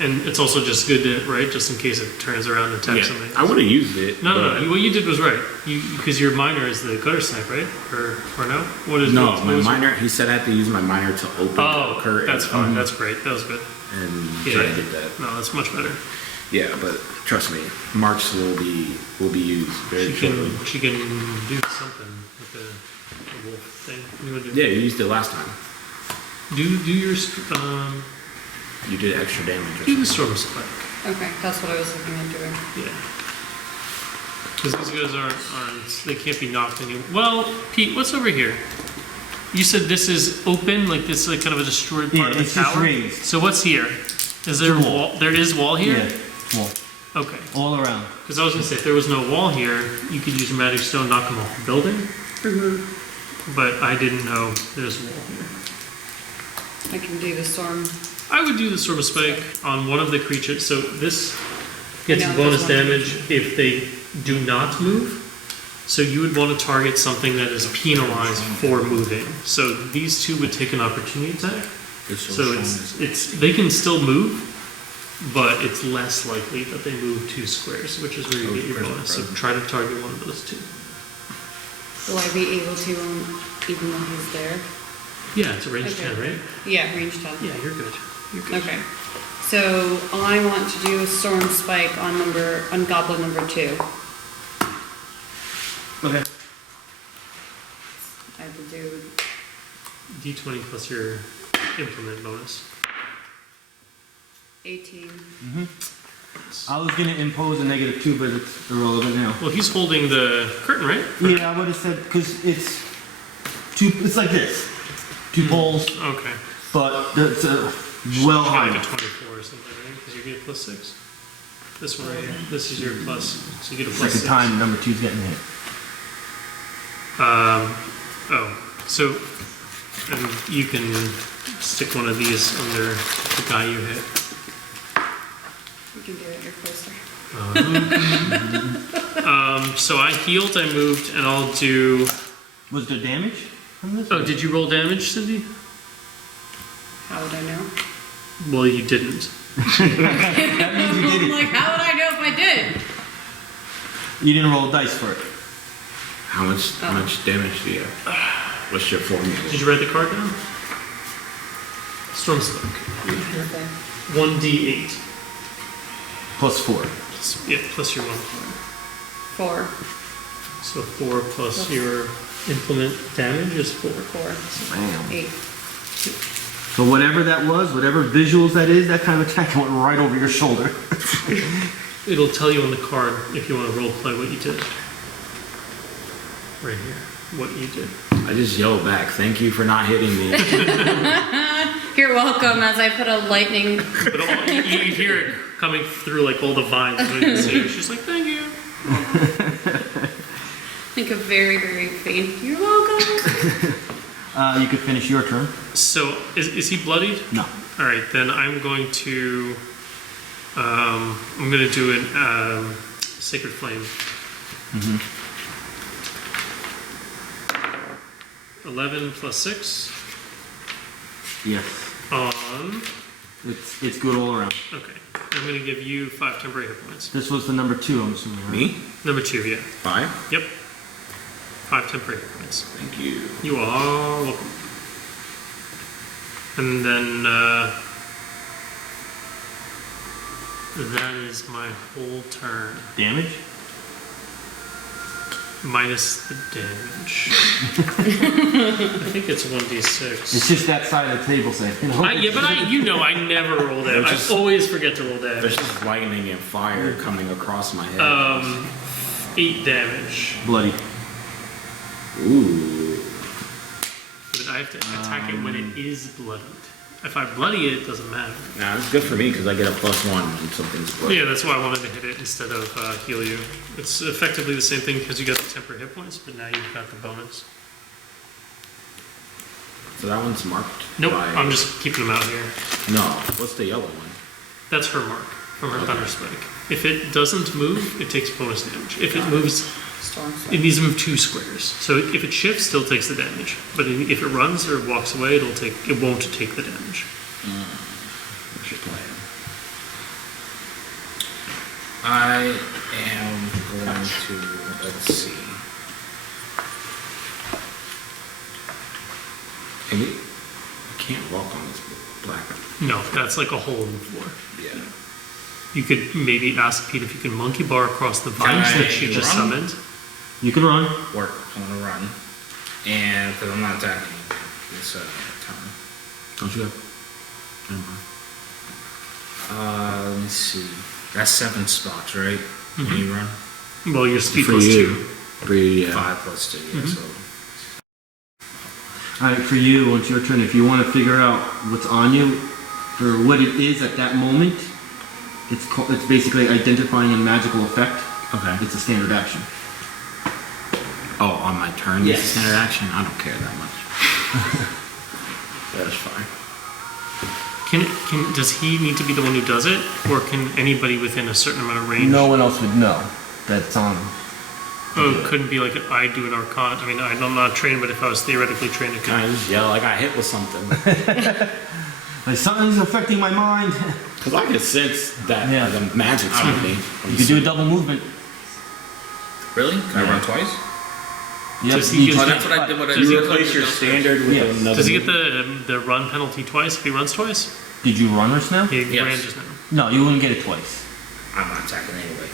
and it's also just good to just in case it turns around and attacks somebody. I would have used it. No. but- What you did was right. Because your minor is the gutter snipe, right? Or no? What is No, what my was- minor. He said I had to use my minor to open Oh, the curtain. that's fine. That's great. That was good. And Yeah. so I did that. No, that's much better. Yeah, but trust me, marks will be used very shortly. She can do something with the wolf thing. You wanna do? Yeah, you used it last time. Do your You did extra damage. Or do the something. storm spike. Okay, that's what I was looking at doing. Yeah. Because these guys aren't they can't be knocked anymore. Well, Pete, what's over here? You said this is open, like this is like kind of a destroyed part of the it's just tower. raised. So what's here? Is there a wall? There is wall here? Yeah. Well, Okay. all around. Because I was gonna say if there was no wall here, you could use your magic stone, knock them off the building. But I didn't know there's a wall here. I can do the storm. I would do the storm spike on one of the creatures. So this gets I know, bonus there's one. damage if they do not move. So you would want to target something that is penalized for moving. So these 2 would take an opportunity attack. So it's they can still move, but it's less likely that they move 2 squares, which is where you get your bonus. So try to target one of those 2. Will I be able to, even though he's there? Yeah, it's a range Okay. 10, right? Yeah, range 10. Yeah, you're good. You're good. Okay. So I want to do a storm spike on goblin number 2. Okay. I have to do D20 plus your implement bonus. 18. I was gonna impose a -2, but it's irrelevant now. Well, he's holding the curtain, right? Yeah, I would have said because it's 2. It's like this. 2 poles, Okay. but it's well Probably high. like a 24 or something, right? Because you get a +6. This one right here. This is your plus. So you get a +6. Second time number 2's getting hit. So, and you can stick one of these under the guy you hit. You can do it, you're closer. So I healed, I moved, and I'll do... Was there damage from this? Oh, did you roll damage, Cindy? How would I know? Well, you didn't. That means you I'm did like, how would I know if I did? it. You didn't roll dice for it. How much damage do you have? What's your formula? Did you write the card down? Storm Smoke. Okay. 1d8. Plus 4. Yeah, plus your 1. 4. So 4 plus your implement damage is 4. 4. Bam. 8. So whatever that was, whatever visuals that is, that kind of attack went right over your shoulder. It'll tell you on the card if you want to role play what you did. Right here, what you did. I just yelled back, thank you for not hitting me. You're welcome as I put a lightning. But you hear it coming through like all the vines. You can see it. She's like, thank you. Like a very, very faint. You're welcome. You could finish your turn. So, is he bloodied? No. All right, then I'm going to do an Sacred Flame. 11 plus 6 Yes. on... It's good all around. Okay, I'm going to give you 5 temporary hit points. This was the number 2, I'm assuming, right? Me? Number 2, yeah. 5? Yep. 5 temporary hit points. Thank you. You are welcome. And then that is my whole turn. Damage? Minus the damage. I think it's 1d6. It's just that side of the table saying, you know. I never roll damage. I always forget to roll There's damage. just lightning and fire coming across my head. 8 damage. Bloody. Ooh. But I have to attack it when it is bloodied. If I bloody it, it doesn't matter. Nah, it's good for me because I get a +1 when something's bloody. Yeah, that's why I wanted to hit it instead of heal you. It's effectively the same thing because you got the temporary hit points, but now you've got the bonus. So that one's marked? Nope, by- I'm just keeping them out here. No, what's the yellow one? That's her mark from her Okay. Thunder Spike. If it doesn't move, it takes bonus damage. If it moves, Storm. it needs to move 2 squares. So if it shifts, still takes the damage. But if it runs or walks away, it won't take the damage. What's your plan? I am going to, let's see. And we can't walk on this black. No, that's like a hole in the floor. Yeah. You could maybe ask Pete if you can monkey bar across the vines Can that I she just run? summoned. You can run. Work. I'm gonna run. And, because I'm not attacking this turn. Don't you have? Never mind. Let me see. That's 7 spots, right? Mm-hmm. When you run? Well, your speed For plus you. 2. For you, yeah. 5 plus 2, yeah, so. Alright, for you, once your turn, if you want to figure out what's on you, or what it is at that moment, it's basically identifying a magical effect. Okay. It's a standard action. Oh, on my turn? Yes. It's a standard action? I don't care that much. That's fine. Does he need to be the one who does it, or can anybody within a certain amount of range? No one else would know that's on him. Oh, it couldn't be like I do an Arcana. I mean, I'm not trained, but if I was theoretically trained, it could. Can I just yell like I hit with something? Like, something's affecting my mind. Because I can sense that Yeah. the magic's on me. You could do a double movement. Really? Can I run twice? Yep, Does he you get- just Oh, that's what I did. What I Does he did. Replace your standard with Yes. another. Does he get the run penalty twice if he runs twice? Did you run us now? He Yes. ran just now. No, you wouldn't get it twice. I'm not attacking anyway.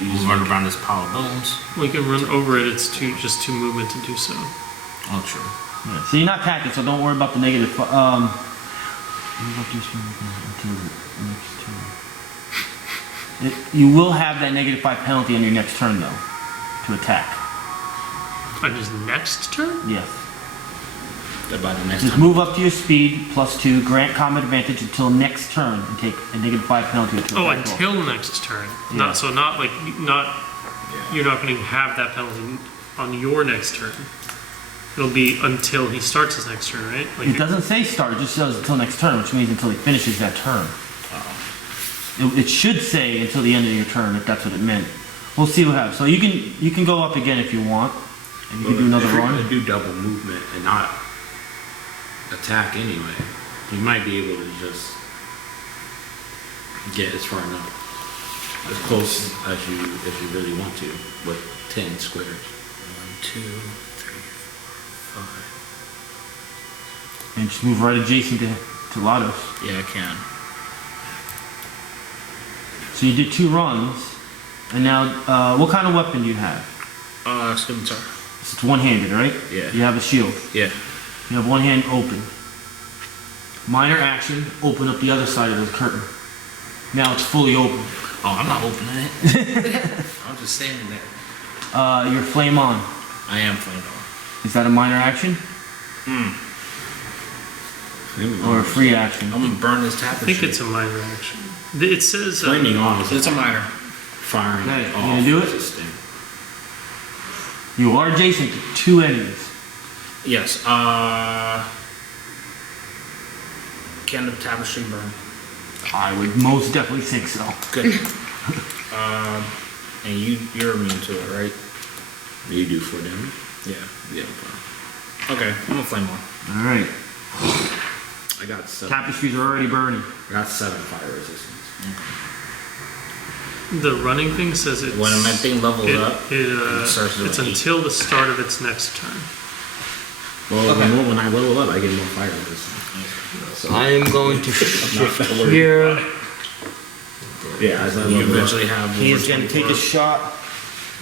You Just run around this pile of bones. Well, you can run over it. It's just 2 movement to do so. Oh, true. Yeah. So you're not attacking, so don't worry about the negative. Move up this one until the next turn. You will have that -5 penalty on your next turn, though, to attack. On his next turn? Yes. By the next Just time. move up to your speed, +2, grant combat advantage until next turn, and take a -5 penalty to Oh, attack roll. until next turn. Yeah. Not you're not going to have that penalty on your next turn. It'll be until he starts his next turn, right? Like It doesn't say start, it just says until next turn, which means until he finishes that turn. It should say until the end of your turn if that's what it meant. We'll see what happens. So you can go up again if you want, and you can do another If you're run. gonna do double movement and not attack anyway, you might be able to just get as far enough, as close as you really want to, with 10 squares. 1, 2, 3, 4, 5. And just move right adjacent to Lados. Yeah, I can. So you did 2 runs, and now what kind of weapon do you have? Scimitar. It's one-handed, right? Yeah. You have a shield. Yeah. You have one hand open. Minor action, open up the other side of the curtain. Now it's fully open. Oh, I'm not opening it. I'm just standing there. Your flame on. I am flamed on. Is that a minor action or a free action? I'm gonna burn this I tapestry. think it's a minor action. It says Flaming on is It's a minor. firing Okay, you off. gonna do it? Resisting. You are adjacent to 2 enemies. Yes. Can the tapestry burn? I would most definitely think so. Good. And you're immune to it, right? You do 4 damage? Yeah. Yeah. Okay, I'm gonna flame on. All right. I got 7. Tapestries are already burning. I got 7 fire resistance. the running thing says it's When that thing levels up, it starts to it's like until the start of its next turn. Well, Okay. when I level up, I get more fire resistance. So, I am going to not shift that worried. here. Yeah, as I you level eventually up. have. He is over going to take a 24. shot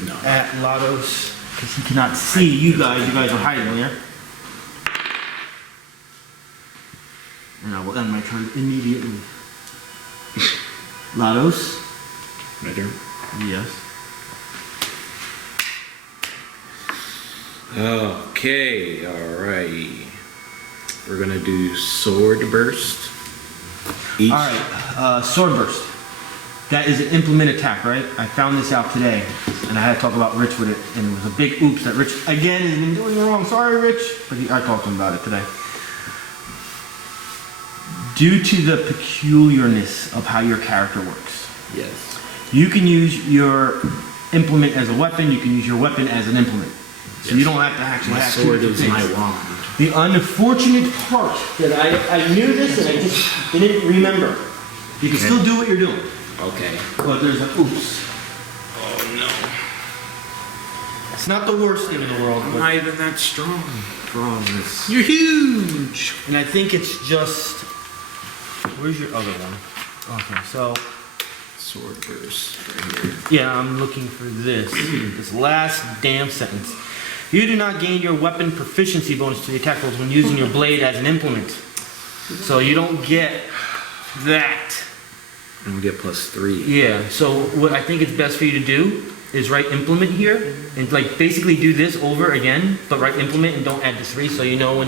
No. at Lados because he cannot see you guys. You guys are hiding there. And I will end my turn immediately. Lados? My turn? Yes. Okay, alright. We're gonna do sword burst. Each. Alright, sword burst. That is an implement attack, right? I found this out today, and I had to talk about Rich with it, and it was a big oops that Rich, again, has been doing wrong. Sorry, Rich. But I talked to him about it today. Due to the peculiarness of how your character works, Yes. you can use your implement as a weapon, you can use your weapon as an implement. So you don't have to actually My have two sword different is my things. wand. The unfortunate part that I knew this and I just didn't remember. You can Okay. still do what you're doing, Okay. but there's an oops. Oh no. It's not the worst thing in the world, I'm but, not even that strong for all this. You're huge. and I think it's just. Where's your other one? Okay, so Sword burst right here. yeah, I'm looking for this. This last damn sentence. You do not gain your weapon proficiency bonus to the attack rolls when using your blade as an implement. So you don't get that. And we get +3. Yeah, so what I think it's best for you to do is write implement here and like basically do this over again, but write implement and don't add the 3 so you know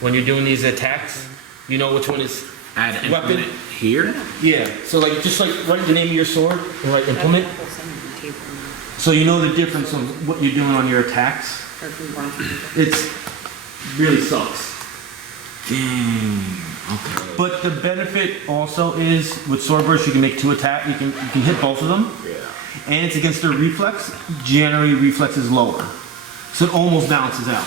when you're doing these attacks, you know which one is Add weapon. implement here. Yeah, so like just like write the name of your sword and write implement so you know the difference on what you're doing on your attacks. It's really sucks. Dang. Okay. But the benefit also is with sword burst you can make 2 attacks. You can hit both of them. Yeah. And it's against their reflex. Generally, reflex is lower, so it almost balances out.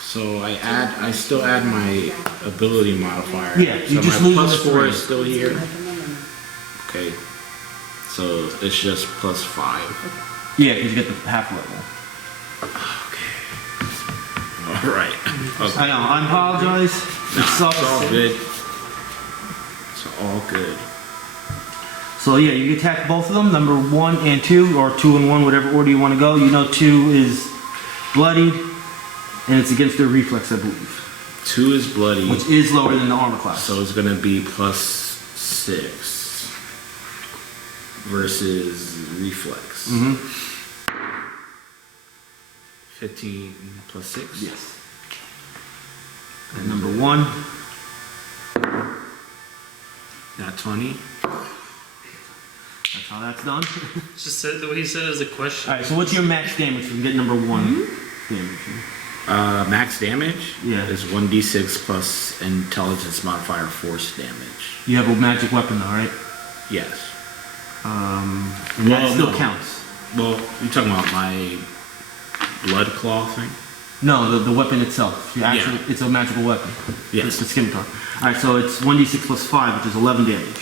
So I still add my ability modifier. Yeah, you so just my lose +4 the 3. is still here. Okay. So it's just +5. Yeah, because you get the half level. All right. Okay. I know. I apologize. Nah, It sucks. It's all good. It's all good. So yeah, you attack both of them, number 1 and 2, or 2 and 1, whatever order you want to go. You know 2 is bloodied, and it's against their reflex, I believe, 2 is bloody, which is lower than the armor class. so it's gonna be +6 versus reflex. Mm-hmm. 15 +6. Yes. And number 1. Not 20. That's how that's done. Just said the way he said it as a question. All right. So what's your max damage? We can get number 1 damage. Max damage Yeah. is 1d6 plus intelligence modifier force damage. You have a magic weapon, though, right? Yes. And that Well, still no. counts. Well, you talking about my blood claw thing? No, the weapon itself. You actually, Yeah. it's a magical weapon. Yes. It's the scimitar. Alright, so it's 1d6 plus 5, which is 11 damage.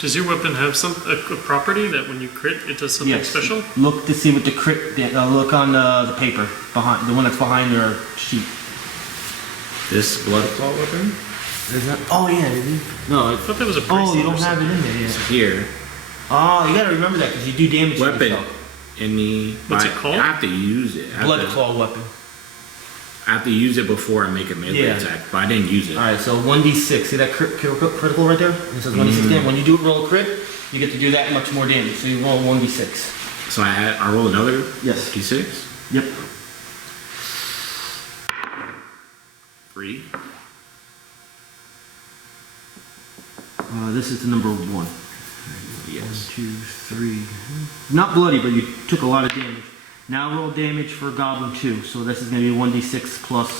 Does your weapon have a property that when you crit, it does something Yes. special? Look to see what the crit. Look on the paper behind the one that's behind your sheet. This blood claw weapon? Is that? Oh yeah. No, I thought that was a Oh, bracelet you or don't have it something. in there yet. it's here. Oh, you gotta remember that because you do damage to Weapon. yourself. In the. What's it I called? have to use it. Blood claw weapon. I have to use it before I make a melee Yeah. attack, but I didn't use it. Alright, so 1d6. See that critical right there? It says 1d6 damage. When you do roll a crit, you get to do that much more damage. So you roll 1d6. So I roll another Yes. d6? Yep. 3. This is the number 1. Yes. 2, 3. Not bloody, but you took a lot of damage. Now roll damage for Goblin 2. So this is going to be 1d6 plus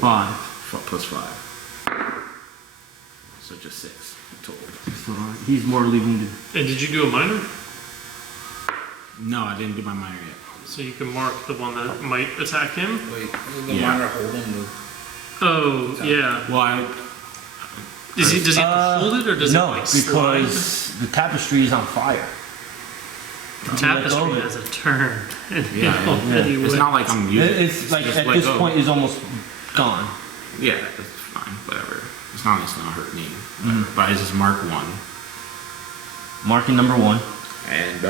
5. Plus 5. So just 6 total. So he's mortally wounded. And did you do a minor? No, I didn't do my minor yet. So you can mark the one that might attack him? Wait, is the Yeah. minor holding the... Oh, yeah. Well, Does he have to hold it or does no, it like slide? because the tapestry is on fire. The tapestry has a turn. And yeah, it's not like I'm using it. It's like just at let this go. point is almost gone. Yeah, it's fine, whatever. It's not gonna hurt me. But I just mark 1. Marking number 1. And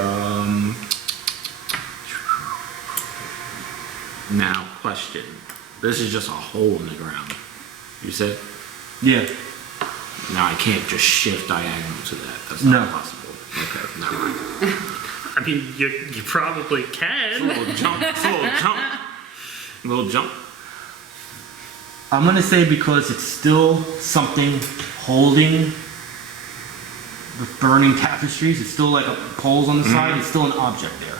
now question. This is just a hole in the ground. You said? Yeah. Now I can't just shift diagonal to that. That's No. not possible. Okay, never mind. I mean, you probably It's a can. little jump. It's a little jump. A little jump. I'm gonna say because it's still something holding the burning tapestries. It's still like poles on the side. It's still an object there.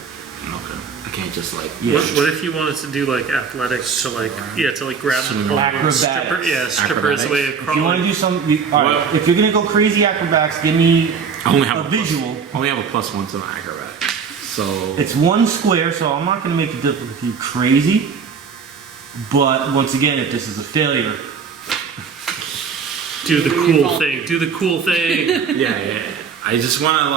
Okay. I can't just like. Yeah. What if you wanted to do like athletics to like grab the pole and strip her, strip her his way Acrobatics. across? If you want to do some, all right. Well- If you're gonna go crazy acrobatics, give me I only have a a plus- visual. I only have a +1 to my acrobat. So It's 1 square, so I'm not gonna make the difficulty crazy. But once again, if this is a failure, Do the cool thing. Do the cool thing. yeah. I just want to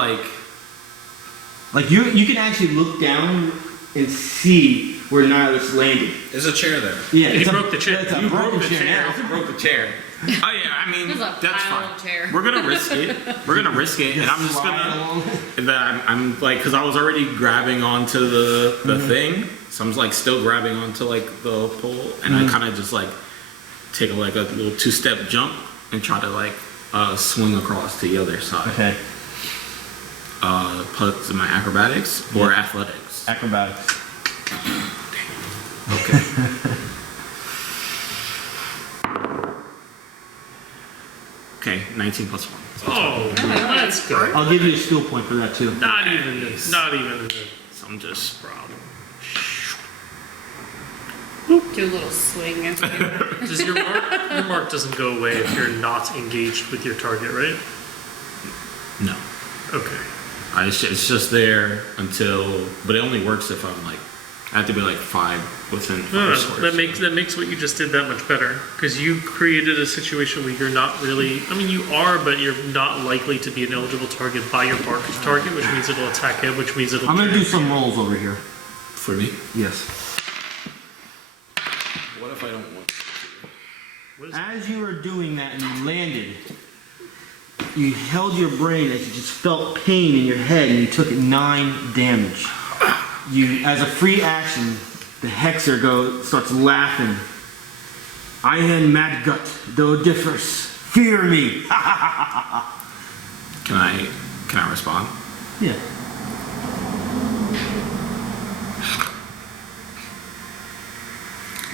like you can actually look down and see where Nihilus landed. There's a chair there. Yeah, He it's broke the chair. It's a You broken broke the chair. now. You broke the chair. Oh yeah, I mean There's a that's pile fine. of chair. We're gonna risk it. We're gonna risk it, and I'm just Slide gonna. along. I'm like, because I was already grabbing onto the thing, so I'm like still grabbing onto like the pole, and I kind of just like take a little 2-step jump and try to like swing across to the other side. Okay, Plus my acrobatics or athletics. acrobatics. Okay. Okay, 19 plus 1. Oh, that's good. I'll give you a skill point for that too. Not even. Not even. So I'm just Problem. Do a little swing. As we do. Does your mark doesn't go away if you're not engaged with your target, right? no. Okay. It's just there until, but it only works if I'm like, I have to be like 5 within 5 No, squares. that makes what you just did that much better because you created a situation where you're not really. I mean, you are, but you're not likely to be an eligible target by your marked target, which means it'll attack him, which means it'll. I'm gonna do some rolls over here. For me? Yes. What if I don't want to? What is As you were doing that and you landed, you held your brain as you just felt pain in your head and you took 9 damage. You, as a free action, the Hexer starts laughing. I am Mudgutt the Differs. Fear me. Can I respond? Yeah.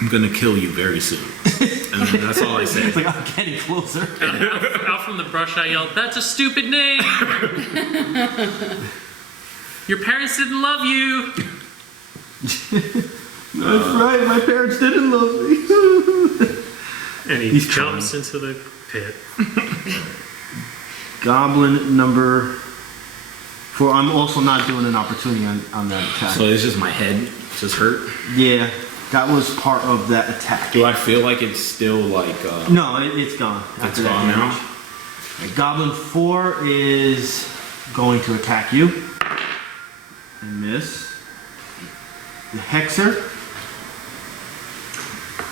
I'm gonna kill you very soon. And then that's all I say. It's like I'm getting closer. out from the brush, I yelled, "That's a stupid name! Your parents didn't love you!" That's right, my parents didn't love me. And he He's jumps into the pit. Goblin number I'm also not doing an opportunity on that attack. So it's just my head just hurt. Yeah, that was part of that attack. Do I feel like it's still like? No, it's gone. It's after that gone now. damage. Right, Goblin 4 is going to attack you and miss. The Hexer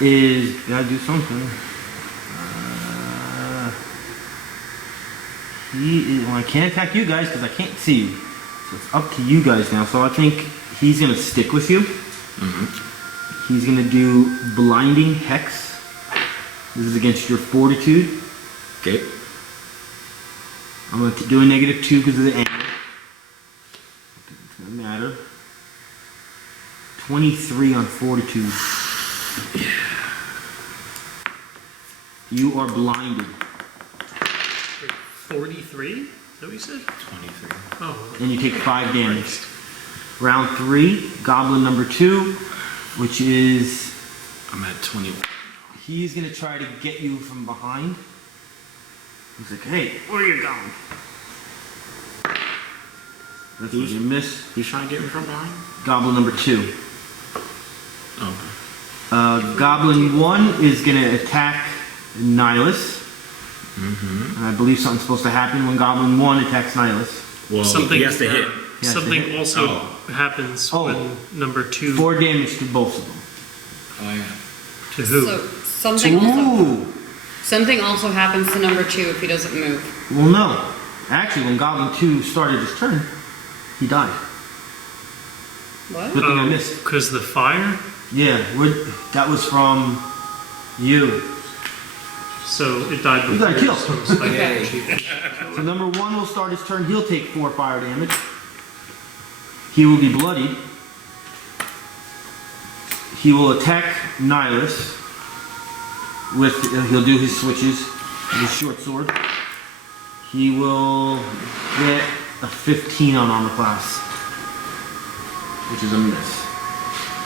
is gotta do something. He is, well, I can't attack you guys because I can't see you. So it's up to you guys now. So I think he's gonna stick with you. He's gonna do Blinding Hex. This is against your Fortitude. Okay. I'm going to do a -2 because of the angle. It's going to matter. 23 on Fortitude. You are blinded. 43? Is that what you said? 23. Oh. And you take 5 damage. Round 3, Goblin number 2, which is... I'm at 21. He's going to try to get you from behind. He's like, hey, where are you going? That's what you miss. Who's trying to get me from behind? Goblin number 2. Okay. Goblin 1 is going to attack Nihilus. Mm-hmm. And I believe something's supposed to happen when Goblin 1 attacks Nihilus. Well, Something he has to hit. Yeah, Something so hit. also happens Oh. when number 2 4 damage to both of them. Oh, yeah. to who? So something also, Ooh! something also happens to number 2 if he doesn't move. Well, no. Actually, when Goblin 2 started his turn, he died. What? Good thing I missed. Because the fire. Yeah, that was from you. So it died You got a kill. Okay. So number 1 will start his turn. He'll take 4 fire damage. He will be bloodied. He will attack Nihilus. He'll do his switches with his short sword. He will get a 15 on armor class, which is a miss.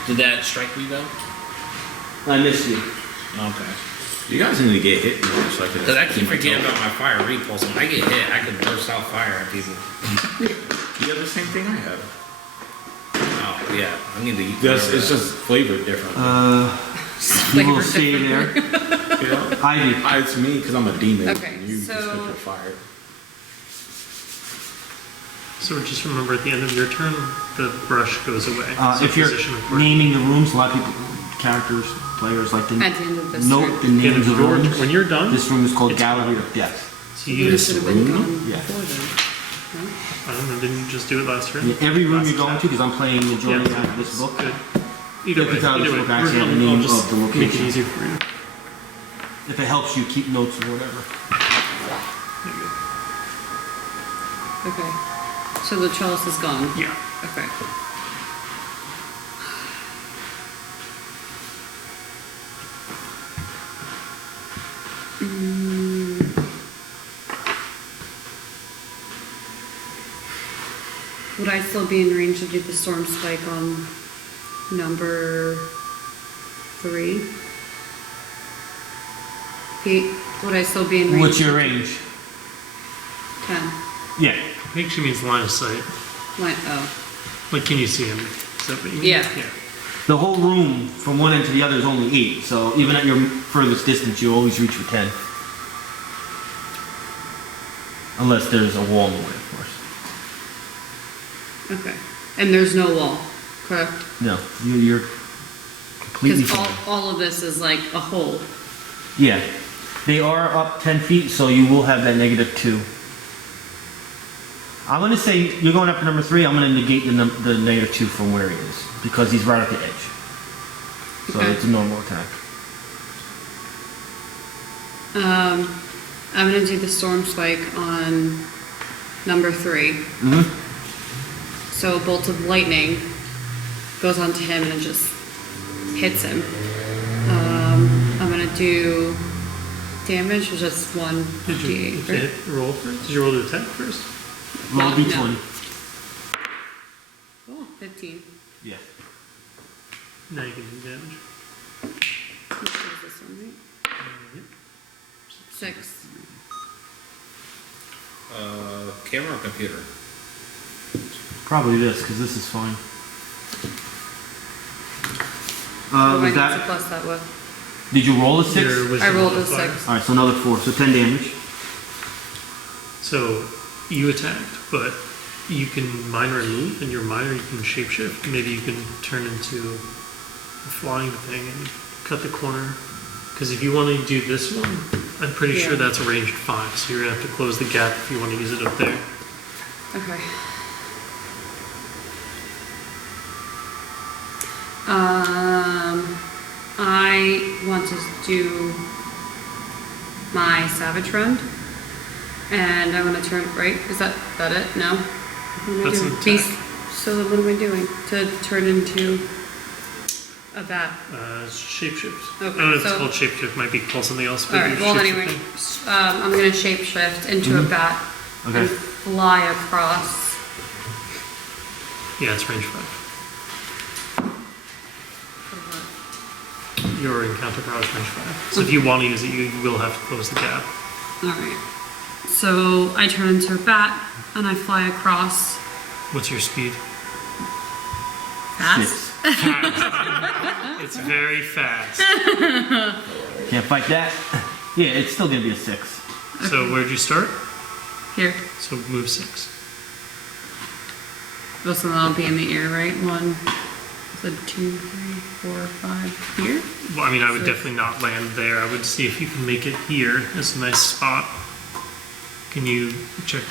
Did that strike me though? I missed you. Okay. You guys need to get hit more so I can. Because I keep forgetting about my fire repulse. When I get hit, I can burst out fire at people. You have the same thing I have. Oh, yeah. I need to eat It's just flavored different. He will stay there. You know? Ivy. It's me because I'm a demon. Okay, and you just so- put your fire. So just remember at the end of your turn, the brush goes away. So If you're position of course. naming the rooms, a lot of people, characters, players like to At the end of this note turn. the names of Your- rooms. when you're done, This room is called it's Gallery of Death. so You you should have been gone Yeah. before then. I don't know, didn't you just do it last turn? In every room you're going Last to, because I'm playing the majority Yeah. out of this book. Good. Either If way, it's out of either this way. book, I actually have the I'll name just of the make it location. easier for you. If it helps you keep notes or whatever. There you Okay. So the trellis is gone. go. Yeah. Okay. Would I still be in range to do the storm spike on number 3? Pete, would I still be in range? What's your range? 10. Yeah. I think she means line of sight. Oh. Like, can you see him? Is that what you mean? Yeah. The whole room from one end to the other is only 8, so even at your furthest distance, you always reach for 10. Unless there's a wall in the way, of course. Okay. And there's no wall, correct? No, you're completely Because fine. all of this is like a hole. Yeah. They are up 10 feet, so you will have that -2. I'm going to say you're going up to number 3. I'm going to negate the -2 from where he is because he's right at the edge. So Okay. it's a normal attack. I'm gonna do the storm spike on number 3. Mm-hmm. So a bolt of lightning goes onto him and it just hits him. I'm gonna do damage, or just 1 Did you d8, right? hit roll first? Did you roll the attack first? Roll No, d20. Oh, 15. Yeah. Now you can do damage. Which is this one, right? 6. Camera or computer? Probably this, because this is fine. What am I Was gonna that? plus that with? Did you roll a 6? Your wisdom I rolled a modifier. 6. All right, so another 4, so 10 damage. So you attacked, but you can minor move, and your minor you can shapeshift. Maybe you can turn into a flying thing and cut the corner. Because if you want to do this one, I'm pretty sure Yeah. that's a range 5, so you're gonna have to close the gap if you want to use it up there. Okay. I want to do my Savage Run, and I want to turn, right? Is that it? No? What am I That's doing? an attack. Beast. So what am I doing? To turn into a bat. Shapeshift. Okay, I don't know if it's so- called shapeshift, might be called something else. but Alright, you're well anyway, shapeshifting. I'm gonna shapeshift into a bat Okay. and fly across. Yeah, it's range 5. Your encounter power is range 5. So if you want to use it, you will have to close the gap. Alright. So I turn into a bat and I fly across What's your speed? fast. It's very fast. Can't fight that. Yeah, it's still gonna be a 6. So where'd you start? Here. So move 6. Oh, so that'll be in the air, right? 1, so 2, 3, 4, 5. Here? Well, I mean, I would 6. definitely not land there. I would see if you can make it here. It's a nice spot. Can you check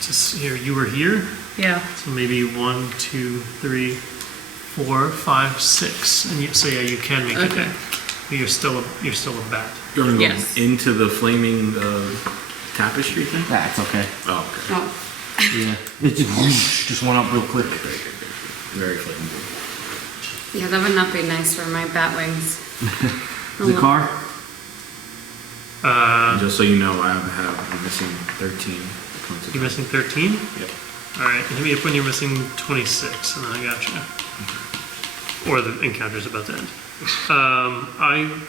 just here? You were here? Yeah. So maybe 1, 2, 3, 4, 5, 6. And you, so yeah, you can make it Okay. there. But you're still a bat. You're gonna go Yes. into the flaming tapestry thing? That's okay. Oh, okay. Oh. Yeah. It just went up real quick. Very flammable. Yeah, that would not be nice for my bat wings. Zakhar? Just so you know, I'm missing 13 points of You're missing 13? Yep. Alright, hit me up when you're missing 26, and then I got you. Or the encounter's about to end.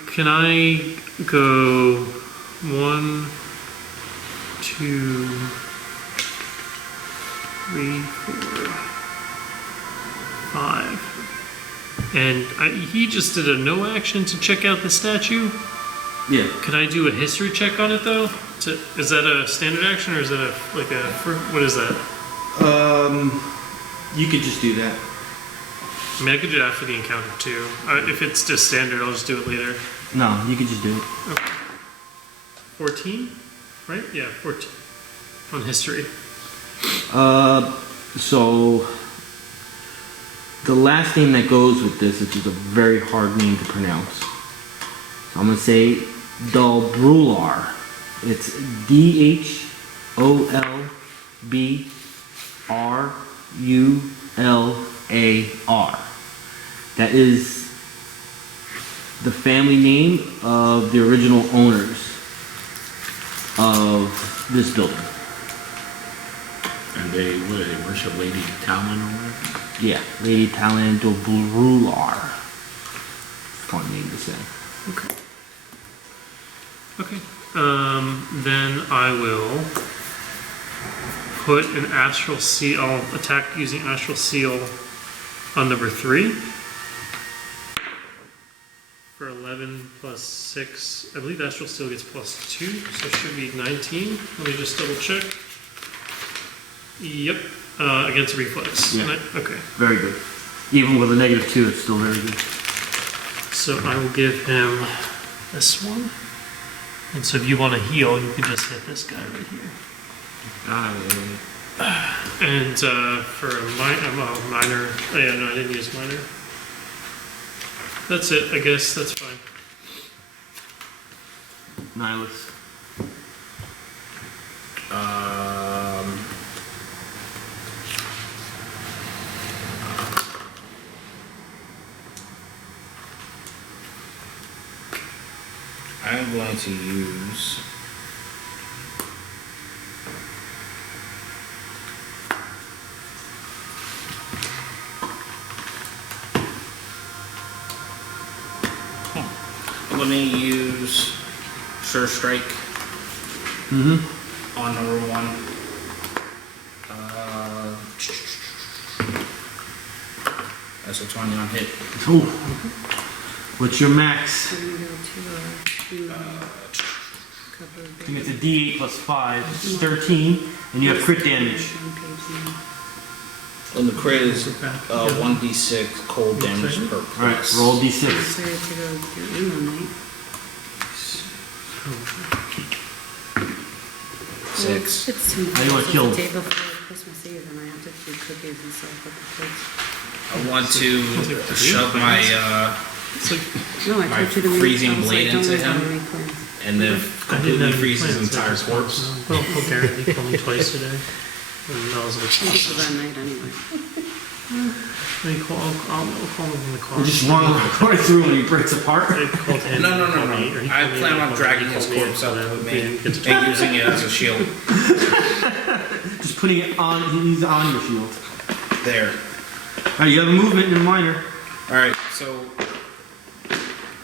Can I go 1, 2, 3, 4, 5. And he just did a no action to check out the statue. Yeah. Could I do a history check on it though? Is that a standard action or is that what is that? You could just do that. I mean, I could do it after the encounter too. If it's just standard, I'll just do it later. No, you could just do it. 14, right? Yeah, 14 on history. So the last name that goes with this, which is a very hard name to pronounce. So I'm gonna say Dolbrular. It's DHOLBRULAR. That is the family name of the original owners of this building. And they worship Lady Talon or whatever? Yeah, Lady Talon Dolbrular. Fun name to say. Okay. Then I will put an astral seal. I'll attack using astral seal on number 3 for 11 plus 6. I believe astral seal gets plus 2, so it should be 19. Let me just double check. Yep. Against reflex. Yeah. Okay. Very good. Even with a -2, it's still very good. So I will give him this one. And so if you want to heal, you can just hit this guy right here. And for a minor, oh yeah, no, I didn't use minor. That's it, I guess, that's fine. Nihilus. I'm going to use I'm going to use Sure Strike on number 1. That's a 20 on hit. Ooh. What's your max? We're gonna go to cover I think it's a D8 plus 5, which is 13, and you have crit damage. And the crit is 1d6 cold damage per press. Alright, roll D6. Decided to go do Emo Night. 6. It's too much. How do you want It's killed? the day before Christmas Eve, and I have to do cookies and stuff with the kids. I want to shove my No, I My told you to make freezing plans. blade I don't into know how to him? make plans. and then completely freezes his entire corpse. Well, Gary, he called me twice today. And I was like, Most of that night anyway. I'll call him in the car. You just run right through and he breaks apart. I called him. No, no, he no, called no. me, or he I called me, plan he on called dragging me, his he called corpse me, up and with we me didn't get to and talk using yet. it as a shield. Just putting it on, he's on your shield. There. Alright, you have a movement in a minor. Alright, so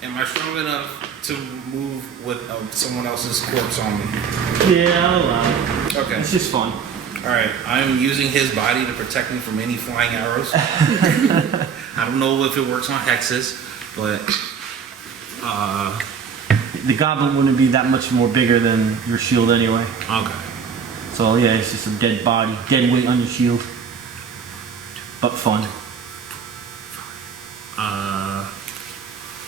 am I strong enough to move with someone else's corpse on me? Yeah, I'll allow it. Okay. It's just fun. Alright, I'm using his body to protect me from any flying arrows. I don't know if it works on hexes, but The goblin wouldn't be that much more bigger than your shield anyway. okay. So yeah, it's just a dead body, dead weight on your shield. But fun. I'm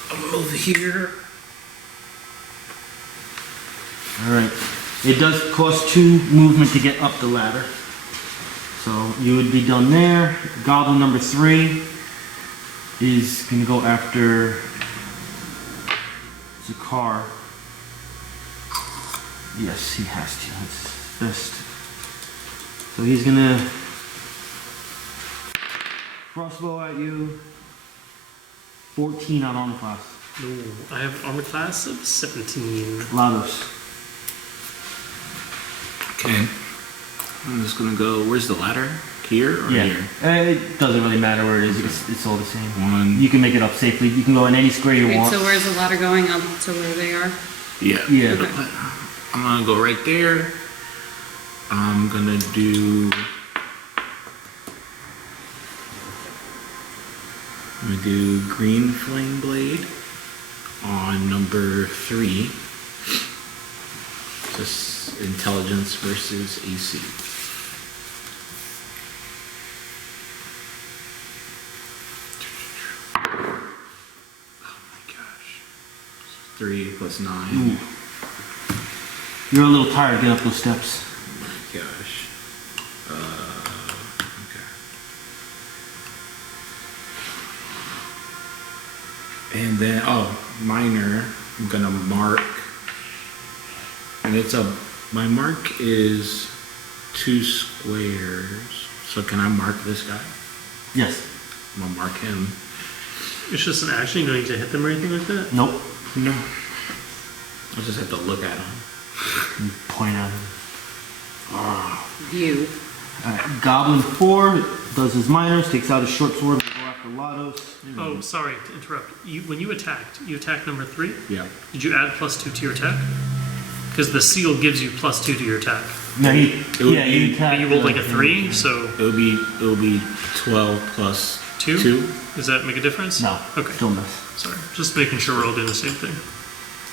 gonna move here. Alright. It does cost 2 movement to get up the ladder. So you would be done there. Goblin number 3 is gonna go after Zakhar. Yes, he has to. That's best. So he's gonna crossbow at you. 14 on armor class. No, I have armor class of 17. Lados. Okay. I'm just gonna go. Where's the ladder? Here or here? It doesn't really matter where it is. It's all the same. One. You can make it up safely. You can go in any square you Wait, want. so where's the ladder going up to where they are? Yeah. Yeah. I'm gonna go right there. I'm gonna do. I'm gonna do green flame blade on number 3. Just intelligence versus AC. Oh my gosh. 3 plus 9. Ooh. You're a little tired getting up those steps. Oh my gosh. Okay. And then, minor, I'm gonna mark. And my mark is 2 squares. So can I mark this guy? Yes. I'm gonna mark him. It's just an action, you don't need to hit them or anything like that? Nope. No. I'll just have to look at him. You point at him. You. Alright. Goblin 4 does his minors, takes out his short sword and go after Lados. Oh, sorry to interrupt. When you attacked number 3? Yeah. Did you add +2 to your attack? Because the seal gives you +2 to your attack. No, you would yeah, be- you And attack. you rolled like a 3, so It'll be 12 plus 2? 2. Does that make a difference? No. Okay. Still miss. Sorry. Just making sure we're all doing the same thing.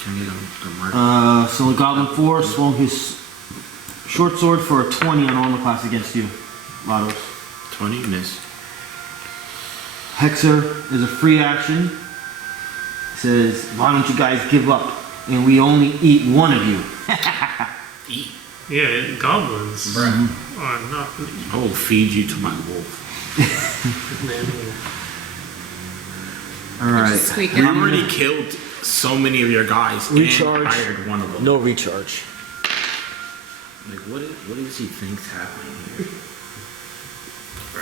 Can I get a mark? So Goblin 4 swung his short sword for a 20 on armor class against you, Lados. 20, miss. Hexer is a free action. Says, why don't you guys give up? And we only eat one of you. Eat. Yeah, goblins are not. I will feed you to my wolf. Alright. Squeak We out. already killed so many of your guys Recharge. and hired one of them. No recharge. Like, what does he think's happening here?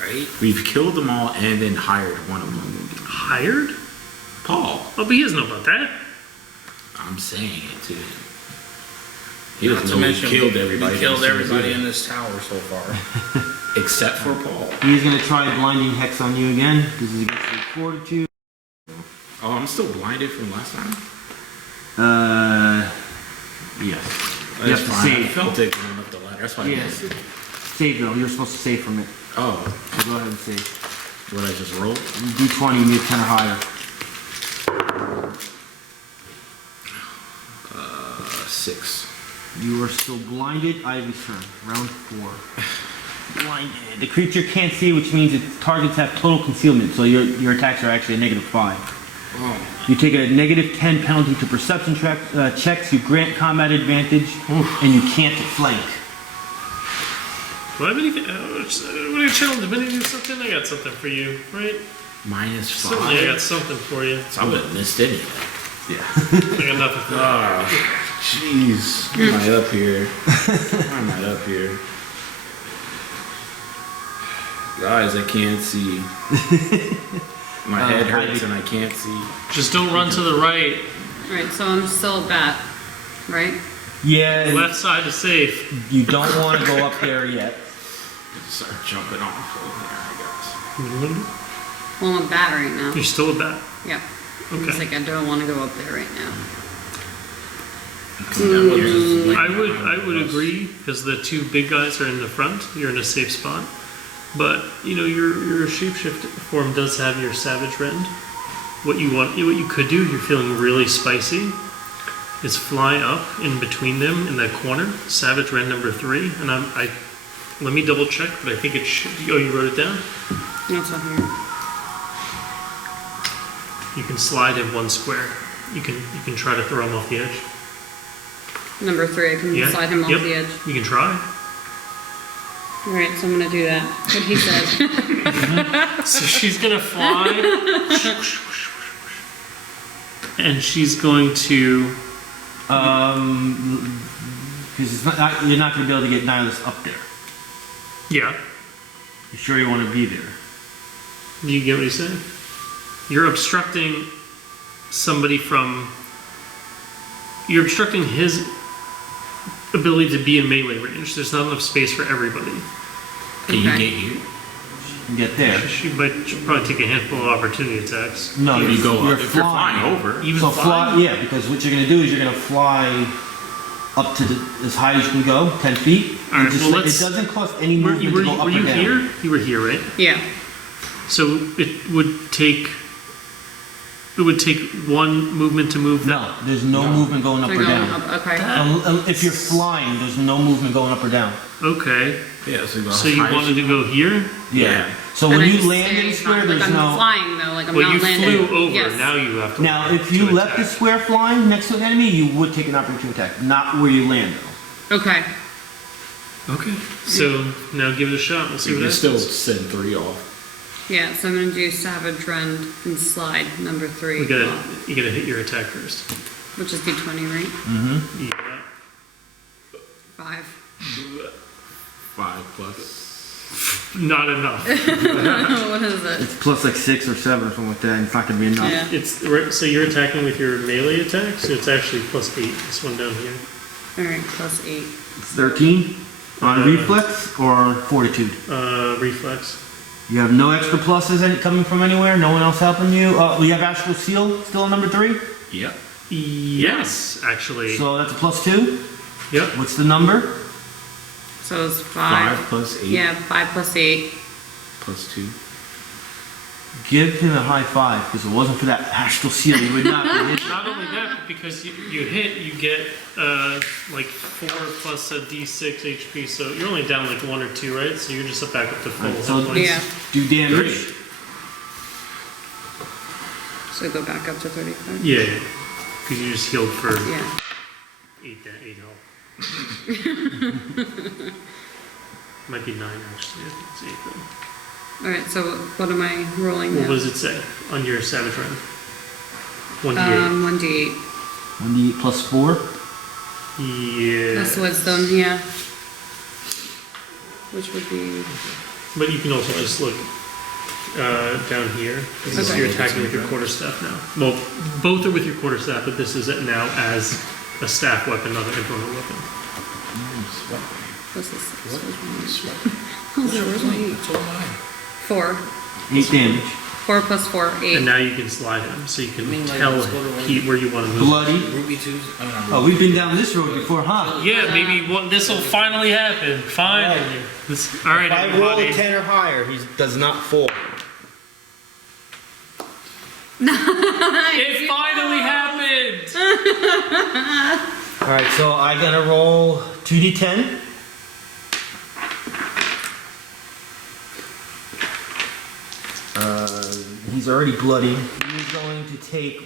Right? We've killed them all and then hired one of them. Hired? Paul. Oh, but he doesn't know about that. I'm saying it to him. He Not doesn't to know mention, we killed everybody. We killed as soon as everybody we in did. this tower so far. Except for Paul. He's gonna try blinding hex on you again. This is against your fortitude. Oh, I'm still blinded from last time? Yes. That's You have to fine. save. I felt it going up the ladder. That's why I Yes. missed it. Save though. You're supposed to save from it. Oh, So go ahead and save. What I just rolled? You do 20, you need 10 or higher. 6. You are still blinded. Ivy's turn. Round 4. Blinded. The creature can't see, which means its targets have total concealment, so your attacks are actually a -5. Oh. You take a -10 penalty to perception checks, you grant combat advantage, and you can't flank. Do I have anything? What are you challenge? Did I do something? I got something for you, right? -5. Certainly, I got something for you. So I would have missed anything. Yeah. I got nothing for you. Oh, jeez. Why am I up here? Why am I up here? Guys, I can't see. My head hurts and I can't see. Just don't run to the right. Alright, so I'm still a bat, right? Yeah, Left side is safe. you don't want to go up there yet. Start jumping off over there, I guess. Well, I'm a bat right now. You're still a bat. Yep. Okay. It's like I don't want to go up there right now. I would agree because the two big guys are in the front. You're in a safe spot, but you know your shapeshift form does have your savage rend. What you could do if you're feeling really spicy is fly up in between them in that corner. Savage rend number 3, and I let me double check, but I think it should. Oh, you wrote it down. No, it's not here. You can slide in 1 square. You can try to throw him off the edge. Number 3, I can Yeah. slide him off Yep. the edge. You can try. Alright, so I'm gonna do that. What he said. So she's gonna fly, and she's going to. Because you're not going to be able to get Nihilus up there. Yeah. You sure you want to be there? You get what he's saying? You're obstructing somebody from. You're obstructing his ability to be in melee range. There's not enough space for everybody. Can you Okay. get you? You can get there. She'll probably take a handful of opportunity attacks. No, You go you're up. If you're flying over. Even So flying? yeah, because what you're going to do is you're going to fly up to as high as you can go, 10 feet. All right, And well, it let's- doesn't cost any Were movement you, to go up were or you down. here? You were here, right? Yeah. So it would take 1 movement to move that. No, there's no movement going up They're or going down. up, okay. If you're flying, there's no movement going up or down. Okay. Yeah, so you go So you high as wanted to go here? Yeah. So And when I you just land stay in the square, like there's I'm no. flying though, like I'm Well, not you landing. flew over. Yes. Now you have to. Now, if you to left the attack. square flying next to an enemy, you would take an opportunity to attack. Not where you land, though. Okay. Okay. So now give it a shot. We'll see You what can happens. still send 3 off. Yeah, so I'm gonna do Savage Rend and Slide, number 3. You gotta hit your attack first. Which is D20, right? Yeah. 5. 5 plus. Not enough. What is it? It's plus like 6 or 7 or something like that, and it's not going to be enough. Yeah. It's right, so you're attacking with your melee attack, so it's actually +8. This one down here. Alright, plus 8. It's 13 on reflex or fortitude. Reflex. You have no extra pluses coming from anywhere? No one else helping you? We have Astral Seal still on number 3? Yep. Yes, actually. So that's a +2. Yep. What's the number? So it's 5 5. plus 8 Yeah, 5 plus 8. plus 2. Give him a high five, because if it wasn't for that Astral Seal, you would not be hit. Not only that, but because you hit, you get like 4 plus a d6 HP, so you're only down like 1 or 2, right? So you're just back up to full Alright, so hit points. Yeah. do damage. So go back up to 35. Yeah, because you just healed for Yeah. 8 health. Might be 9 actually. I think it's 8 though. Alright, so what am I rolling What now? does it say on your savage run? 1d8. 1d8. 1d8 plus 4. Yeah. Plus wisdom, yeah. Which would be... But you can also just look down here. This is Okay. you're attacking with your quarterstaff now. Well, both are with your quarterstaff, but this is it now as a staff weapon, not an implement weapon. What's this? What? Oh, there was an 8. That's all mine. 4. 8 damage. 4 plus 4, 8. And now you can slide him, so you can I mean, like, tell let's go to Pete where you want to move. Bloody. Ruby 2's, I mean, Oh, we've been down this road before, huh? Yeah, maybe this will finally happen. Finally. All right, If I roll a everybody. 10 or higher, he does not fall. It finally happened! Alright, so I gotta roll 2d10. He's already bloody. He's going to take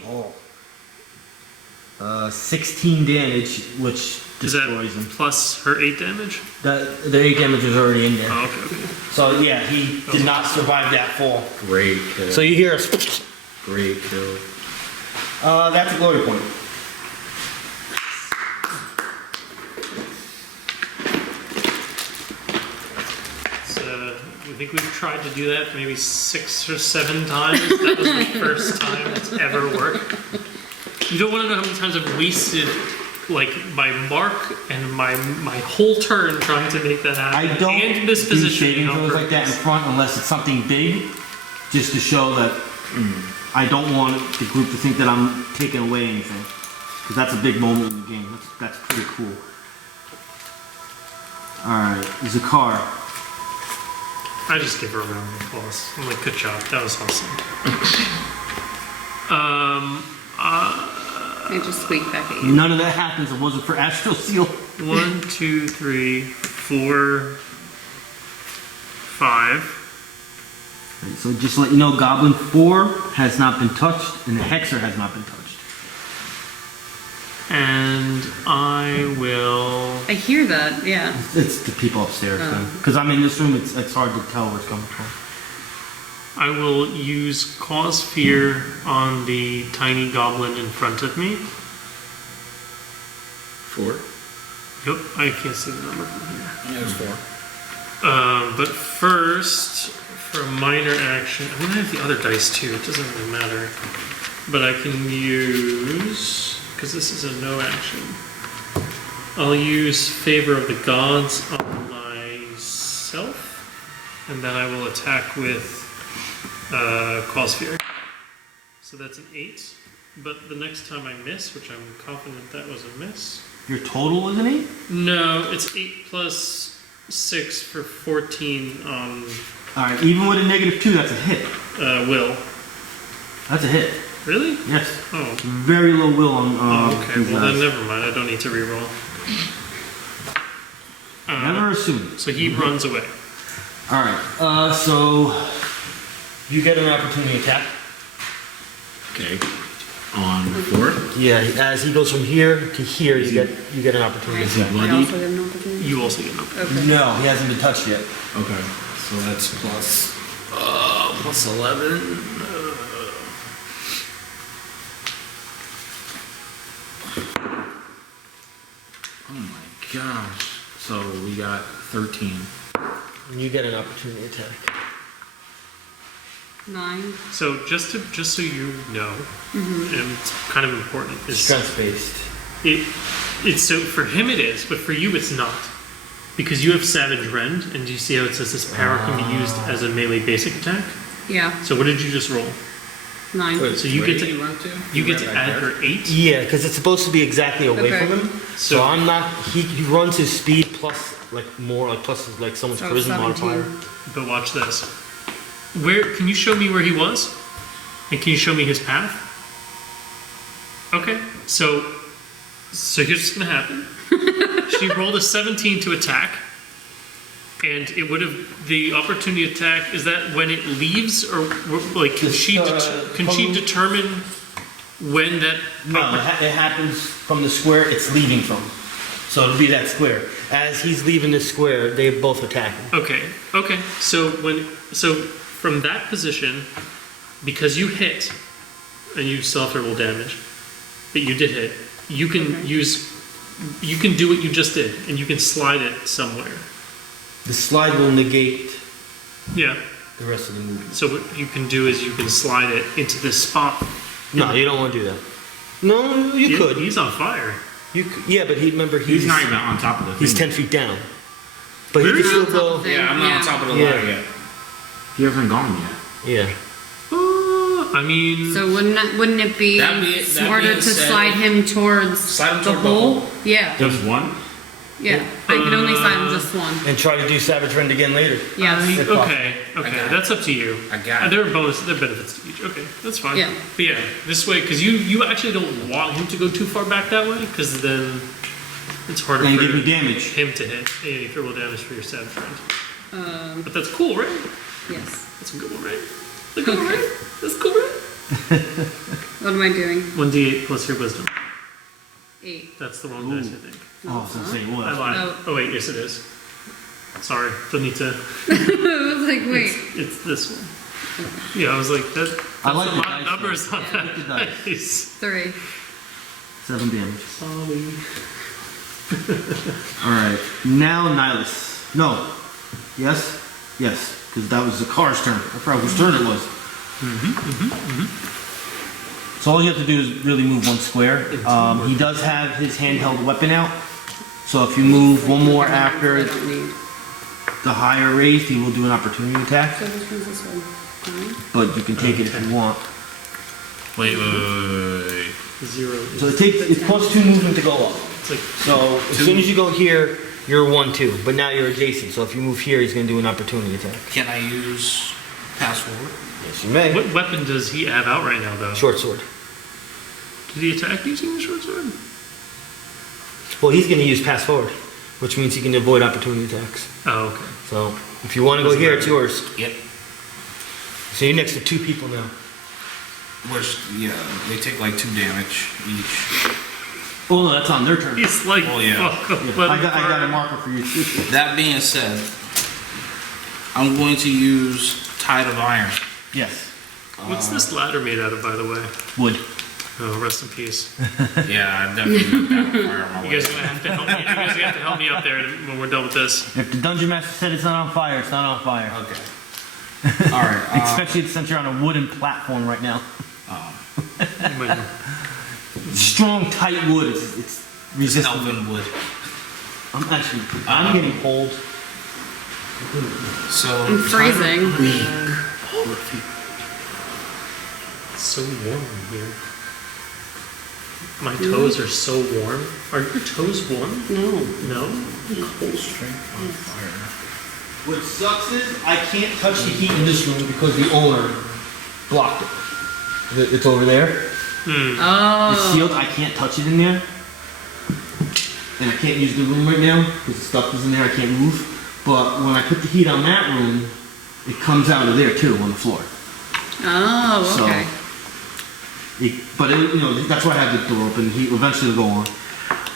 16 damage, which Is that destroys him. plus her 8 damage? The 8 damage is already in there. Oh, okay. So yeah, he did not survive that fall. Great kill. So you hear us. Great kill. That's a glory point. I think we've tried to do that maybe 6 or 7 times. That was the first time it's ever worked. You don't want to know how many times I've wasted like my mark and my whole turn trying to make that happen. I don't and this do position saving throws like that in front unless it's something big, just to show that I don't want the group to think that I'm taking away anything, because that's a big moment in the game. That's pretty cool. All right, Zakhar. I just give her a round of applause. I'm like, good job. That was awesome. I just squeak back at you. None of that happens. It wasn't for Astral Seal. 1, 2, 3, 4, 5. So just to let you know, Goblin 4 has not been touched, and the Hexer has not been touched. And I will. I hear that, yeah. It's the people upstairs, because I'm in this room. It's hard to tell where it's coming from. I will use Cause Fear on the tiny goblin in front of me. 4. Yep, I can't see the number from here. Yeah, it's 4. But first, for a minor action, I mean, I have the other dice too. It doesn't really matter. But I can use, because this is a no action, I'll use Favor of the Gods on myself, and then I will attack with Cause Fear. So that's an 8. But the next time I miss, which I'm confident that was a miss. Your total was an 8? No, it's 8 plus 6 for 14 on Alright, even with a -2, that's a hit. will. That's a hit. Really? Yes. Oh. Very low will on Okay, these well guys. then never mind. I don't need to reroll. Never assume. So he runs away. Alright, so you get an opportunity attack. Okay. On 4. Yeah, as he goes from here to here, you get an opportunity Is he attack. I bloody? also get an opportunity. You also get an opportunity. Okay. No, he hasn't been touched yet. Okay. So that's plus 11. Oh my gosh. So we got 13. You get an opportunity attack. 9. So just so you know, and it's kind of important, is Strength based. it's so for him it is, but for you it's not. Because you have Savage Rend, and do you see how it says this power can be used as a melee basic attack? Yeah, So what did you just roll? 9. So you Where get did to you run to? you get to ran add back her 8. Yeah, because it's supposed to be exactly away Okay. from him. So So- I'm not. He runs his speed plus plus like someone's So charisma 17. modifier. But watch this. Where can you show me where he was? And can you show me his path? Okay, so here's what's gonna happen. She rolled a 17 to attack, and it would have the opportunity attack. Is that when it leaves, or like can she determine when that? No, it happens from the square it's leaving from. So it'll be that square. As he's leaving the square, they both attack him. Okay. So from that position, because you hit, and you still have to roll damage, but you did hit. You can you can do what you just did, and you can slide it somewhere. The slide will negate Yeah. the rest of the movement. So what you can do is you can slide it into this spot. No, you don't want to do that. No, you could. He's on fire. You could, yeah, but remember He's not even on top of the thing. he's 10 feet down. But Really? he can still On top go. of it. Yeah, I'm not on top of the Yeah. ladder yet. He hasn't gone yet. Yeah. I mean, So wouldn't it be That being smarter to said- slide him towards Slide him the toward the hole? hole. Yeah. Just one? Yeah, I can only silence just one. And try to do Savage Rend again later. Yes. If possible. Okay, I got it. that's up to you. I got it. There are benefits to each. Okay, that's fine. Yeah. But yeah, this way, because you actually don't want him to go too far back that way, because then it's harder And for give me damage. him to hit. And you throw damage for your Savage Rend. But that's cool, right? Yes. That's a good one, right? That's a good one, right? That's cool, right? What am I doing? 1d8 plus your wisdom. 8. That's the wrong dice, I think. Oh, I was gonna say, I what? lied. Oh. Oh wait, yes it is. Sorry, don't need to. I was like, wait. It's this one. Yeah, I was like, that's I like a the lot dice, of numbers though. on I like the that dice. dice. 3. 7 damage. Sorry. Alright, now Nihilus. No. Yes? Yes, because that was Zakhar's turn. I forgot whose turn it was. So all you have to do is really move one square. He does have his handheld weapon out. So if you move one more I after don't need. the higher raised, he will do an opportunity attack. So which one's this one? 9? But you can take it if you want. Wait. 0 So it's plus 2 movement to go up. it's like So as soon as you go here, you're 1-2. But now you're adjacent. So if you move here, he's going to do an opportunity attack. Can I use pass forward? Yes, you may. what weapon does he have out right now though? Short sword. Did he attack using the short sword? Well, he's going to use pass forward, which means he can avoid opportunity attacks. Oh, okay. So if you want to go Doesn't here, matter. it's yours. Yep. So you're next to 2 people now. Which, yeah, they take like 2 damage each. Oh, no, that's on their turn. He's like, Oh, yeah. fuck. Yeah, I got a marker for you too. That being said, I'm going to use Tide of Iron. Yes. What's this ladder made out of, by the way? Wood. Oh, rest in peace. Yeah, I definitely got that fire on my You way. guys are gonna have to help me. You guys are gonna have to help me up there when we're done with this. If the dungeon master said it's not on fire, it's not on fire. Okay. Alright, Especially since you're on a wooden platform right now. You might know. Strong, tight wood. It's resistant. Elven wood. I'm getting cold. So, I'm freezing. It's so warm in here. My toes are so warm. Are your toes warm? No. No? What sucks is I can't touch the heat in this room because the owner blocked it. It's over there. It's Oh. sealed. I can't touch it in there. And I can't use the room right now because the stuff is in there. I can't move. But when I put the heat on that room, it comes out of there too on the floor. Oh, So, okay. that's why I have the door open. The heat will eventually go on.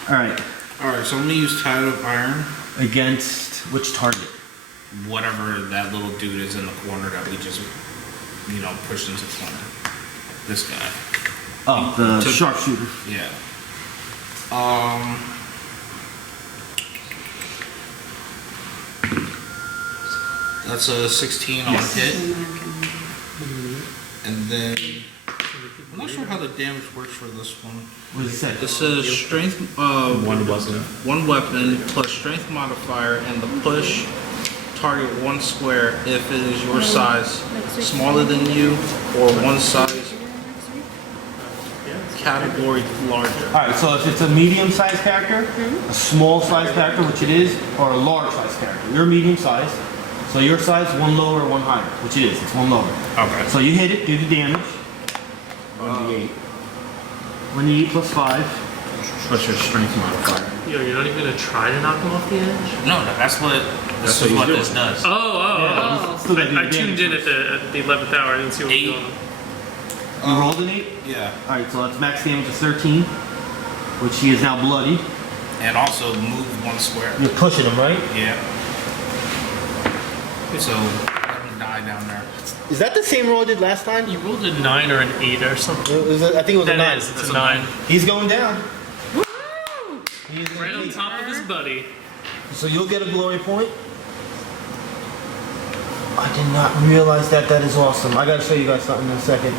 All right. alright, so I'm gonna use Tide of Iron. Against which target? Whatever that little dude is in the corner that we just, pushed into the corner. This guy. Oh, the To- sharpshooter. Yeah. That's a 16 on Yes. hit, And then I can- and then I'm not sure how the damage works for this one. What does it say? It says strength, one weapon plus strength modifier, and the push target one square if it is your size, smaller than you, or one size category larger. All right, so if it's a medium-sized character, a small-sized character, which it is, or a large-sized character, you're medium-sized. So your size, one lower, one higher, which it is. It's one lower. Okay. So you hit it, do the damage. 1d8. 1d8 plus 5. Plus your strength modifier. Yo, you're not even gonna try to knock him off the edge? No, that's what That's what he's what doing. this does. Oh. Still gotta do I the tuned damage in at the 11th hour. I didn't see what was 8. going on. You rolled an 8? Yeah, All right, so that's max damage of 13, which he is now bloody. and also move one square. You're pushing him, right? Yeah. So let him die down there. Is that the same roll I did last time? You rolled a 9 or an 8 or something. I think it was a 9. That is, it's a 9. He's going down. He's Right on top of his buddy. So you'll get a glory point. I did not realize that. That is awesome. I gotta show you guys something in a second.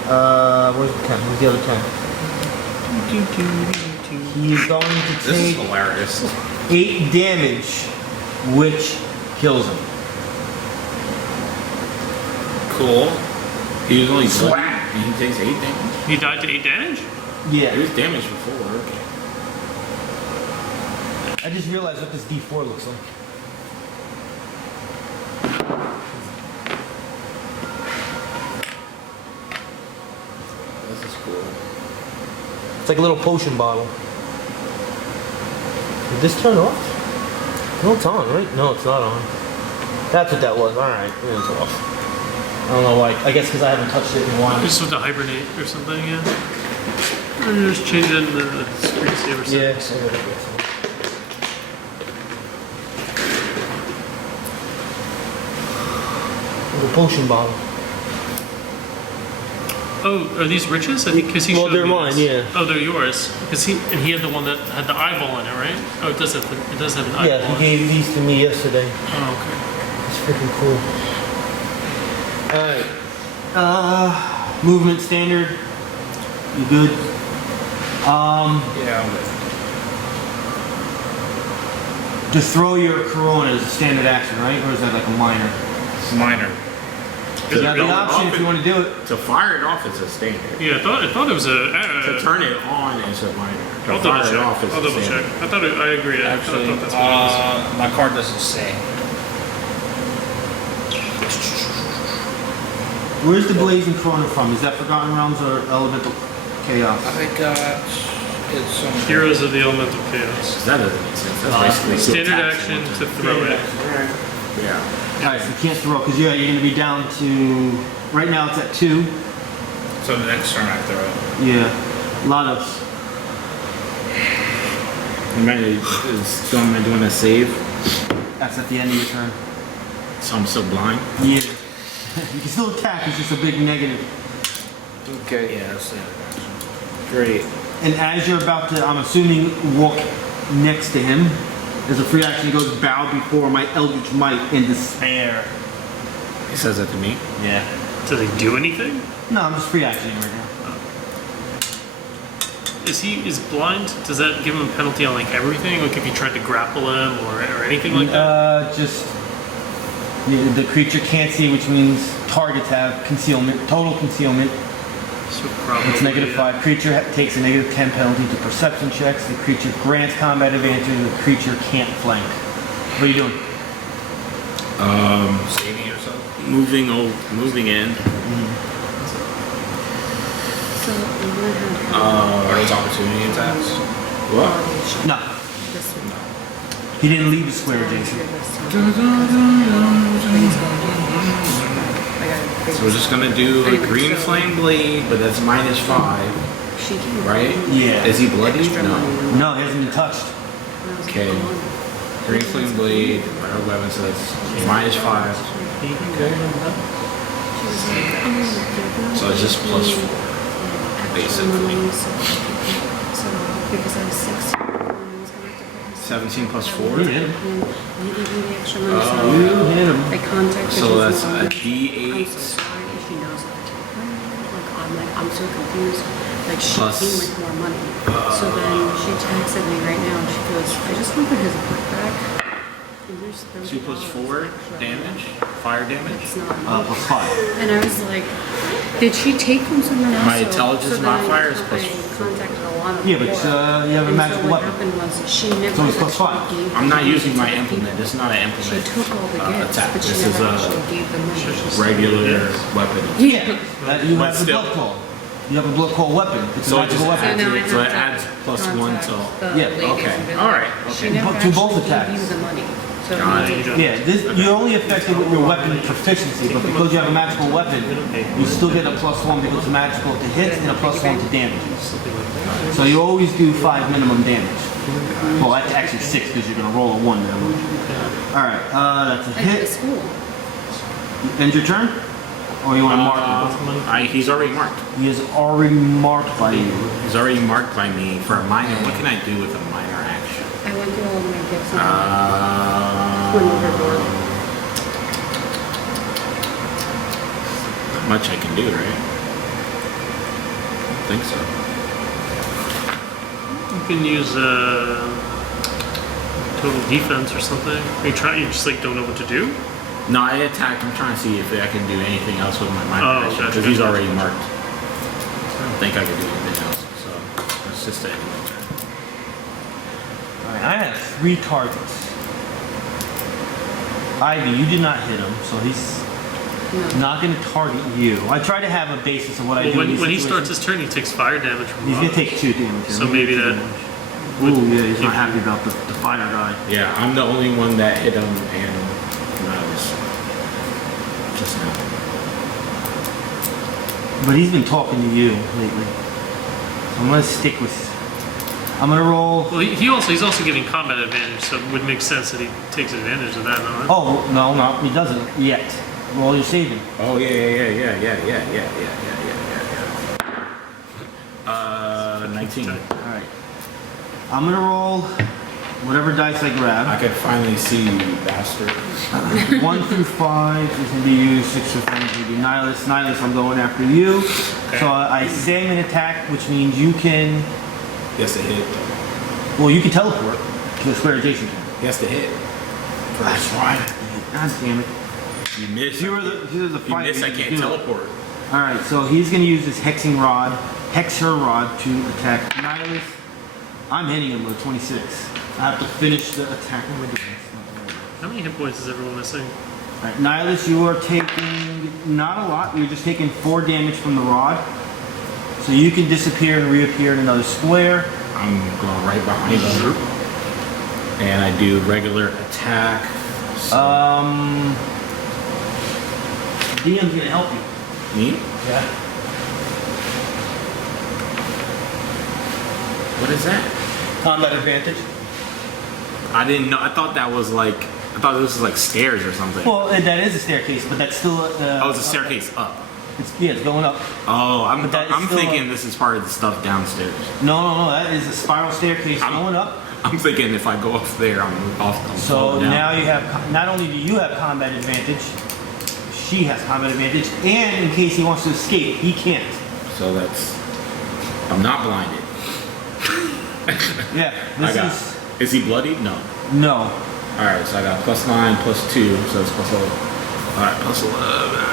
Where's the 10? Where's the other 10? He's going to This is take hilarious. 8 damage, which kills him. Cool. He was only bloody, and he takes 8 damage. He died to 8 damage? He Yeah. was damaged before. I just realized what this D4 looks like. This is cool. It's like a little potion bottle. Did this turn off? No, it's on, right? No, it's not on. That's what that was. Alright, it was off. I don't know why. I guess because I haven't touched it in a while. Just with the hibernate or something, yeah. And just change it in the screensaver settings. Yeah, little potion bottle. Oh, are these Rich's? I think because he Well, showed they're me mine, this. yeah. Oh, they're yours. Because he had the one that had the eyeball in it, right? Oh, it does have an eyeball. Yeah, he gave these to me yesterday. Oh, okay. It's freaking cool. Alright. Movement standard. You good? Yeah, I'm good. To throw your Corona is a standard action, right? Or is that like a minor? It's minor. You have the option if you want to do it. To fire it off, it's a standard. Yeah, I thought it was a. To turn it on is a minor. To I'll double fire check. it off is I'll a double standard. check. I agree. I Actually, thought that's what it was. my card doesn't say. Where's the Blazing Corona from? Is that Forgotten Realms or Elemental Chaos? I got it somewhere. Heroes of the Elemental Chaos. That doesn't make sense. That's basically Standard attacks action one to time. throw it. Yeah. Alright, so you can't throw because you're going to be down to. Right now it's at 2. So the next turn I throw it. Yeah. Lados. Am I doing a save? That's at the end of your turn. So I'm still blind? Yeah. You can still attack, it's just a big negative. Okay. Yeah, that's it. Great. And as you're about to, I'm assuming, walk next to him, as a free action, he goes, bow before my eldritch might in despair. He says that to me? Yeah. Does he do anything? No, I'm just free actioning right now. Is blind? Does that give him a penalty on like everything? Like if you tried to grapple him or anything like that? Just the creature can't see, which means targets have concealment, total concealment. So probably. It's -5. Creature takes a -10 penalty to perception checks. The creature grants combat advantage. The creature can't flank. What are you doing? Saving yourself? Moving in. So I'm gonna have Are those opportunity attacks? What? No, this one. he didn't leave the square, Jason. So we're just gonna do a green flame blade, but that's -5, She can. right? Yeah. Is he bloody? No. No, he hasn't been touched. Okay. Green flame blade, our weapon says -5. So it's just +4, basically. So because I was 16, I was gonna have to put 17 plus 4? Yeah. and he gave me the extra money, so You hit him. I contacted So his that's a mom. D8 I'm so sorry if she knows that. I'm so confused. Like she Plus- came with more money. So then she texted me right now and she goes, I just wanted his book back. And there's 2 plus 4 damage? Fire damage? It's not enough. +5. And I was like, did she take from someone else? My intelligence then modifier is I contacted Alana. Yeah, but before. you have a And magical so what weapon. happened was she never So it's +5. actually gave I'm the not money using to my the implement. people. This is not an She implement took all the gifts, attack. but she This never is actually a gave the money. regular weapon. Yeah. You But have the still. blood claw. You have a blood claw weapon. It's a So it just magical weapon. adds- So now I have So it to adds +1 contact till- the Yeah, ladies okay. and be All like, right, She okay. never To both actually attacks. gave you the money. So Got you it. need to- Yeah, you're only affected with your weapon proficiency, but because you have a magical weapon, you still get a +1 because it's magical to hits and a +1 to damage. So you always do 5 minimum damage. Well, that's actually 6 because you're going to roll a 1 minimum. Alright, that's a At the hit. school. End your turn? Or you want to mark him? He's already marked. He is already marked by you. He's already marked by me for a minor. What can I do with a minor action? I went through all of my gifts and Uh, went overboard. Not much I can do, right? I don't think so. You can use total defense or something. You just like don't know what to do. No, I attacked. I'm trying to see if I can do anything else with my minor Oh, action gotcha, because he's gotcha. already marked. I don't think I can do anything else. So let's just end my turn. Alright, I have 3 targets. Ivy, you did not hit him, so he's not going to target you. I try to have a basis of what I do. Well, in these when he starts situations. his turn, he takes fire damage from He's going Rob. to take 2 damage. So maybe that Ooh, yeah, he's not happy about the fire guy. Yeah, I'm the only one that hit him, and I was just now. But he's been talking to you lately. So I'm going to stick with... I'm going to roll... Well, he's also getting combat advantage, so it would make sense that he takes advantage of that, no? Oh, no, he doesn't yet. Roll your saving. Oh yeah. 19. Alright. I'm going to roll whatever dice I grab. I can finally see you, bastard. 1 through 5 is going to be you, 6 through 7 is going to be Nihilus. Nihilus, I'm going after you. Okay. So I say I'm an attack, which means you can... He has to hit. Well, you can teleport to the square adjacent to him. He has to hit. That's right. God damn it. You miss. You were the You fight. miss. I can't teleport. Alright, so he's going to use his Hexer Rod to attack Nihilus. I'm hitting him with a 26. I have to finish the attack. What am I doing? How many hit points is everyone missing? Alright, Nihilus, you are taking not a lot. You're just taking 4 damage from the rod. So you can disappear and reappear in another square. I'm going right behind him. And I do regular attack. So DM's gonna help you. me? Yeah. What is that? Combat advantage. I didn't know. I thought that was like. I thought this was like stairs or something. Well, that is a staircase, but that's still. Oh, it's a staircase up. It's going up. Oh, But that is I'm still thinking this is part of the stuff downstairs. No, that is a spiral staircase going up. I'm thinking if I go up there, I'm off. So now you have, not only do you have combat advantage, she has combat advantage, and in case he wants to escape, he can't. So that's. I'm not blinded. Yeah, Is he bloodied? No. No. All right, so I got +9, +2, so it's +11. All right, +11.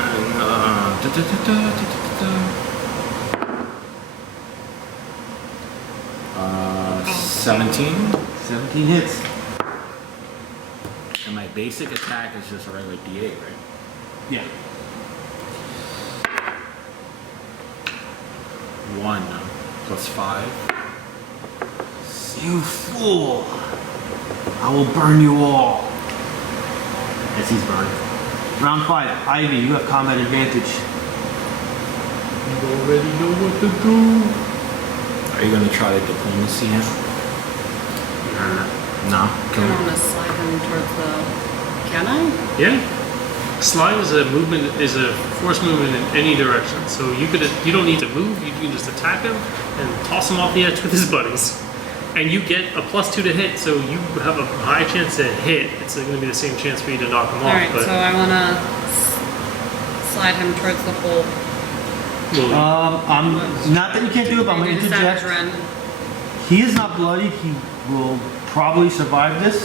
17. 17 hits. And my basic attack is just a regular D8, right? Yeah. 1 +5. You fool! I will burn you all. Yes, he's burned. Round 5, Ivy, you have combat advantage. You already know what to do. Are you gonna try to diplomacy him? No. I want to slide him towards the... Can I? Yeah. Slide is a force movement in any direction. So you don't need to move. You can just attack him and toss him off the edge with his buddies. And you get a +2 to hit, so you have a high chance to hit. It's going to be the same chance for you to knock him off. Alright, But so I want to slide him towards the hole. I'm not that you can't do it, but I'm going to interject. He is not bloodied. He will probably survive this.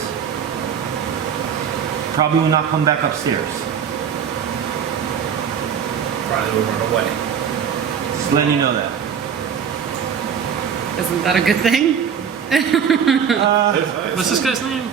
Probably will not come back upstairs. Probably will run away. Just letting you know that. Isn't that a good thing? what's this guy's name?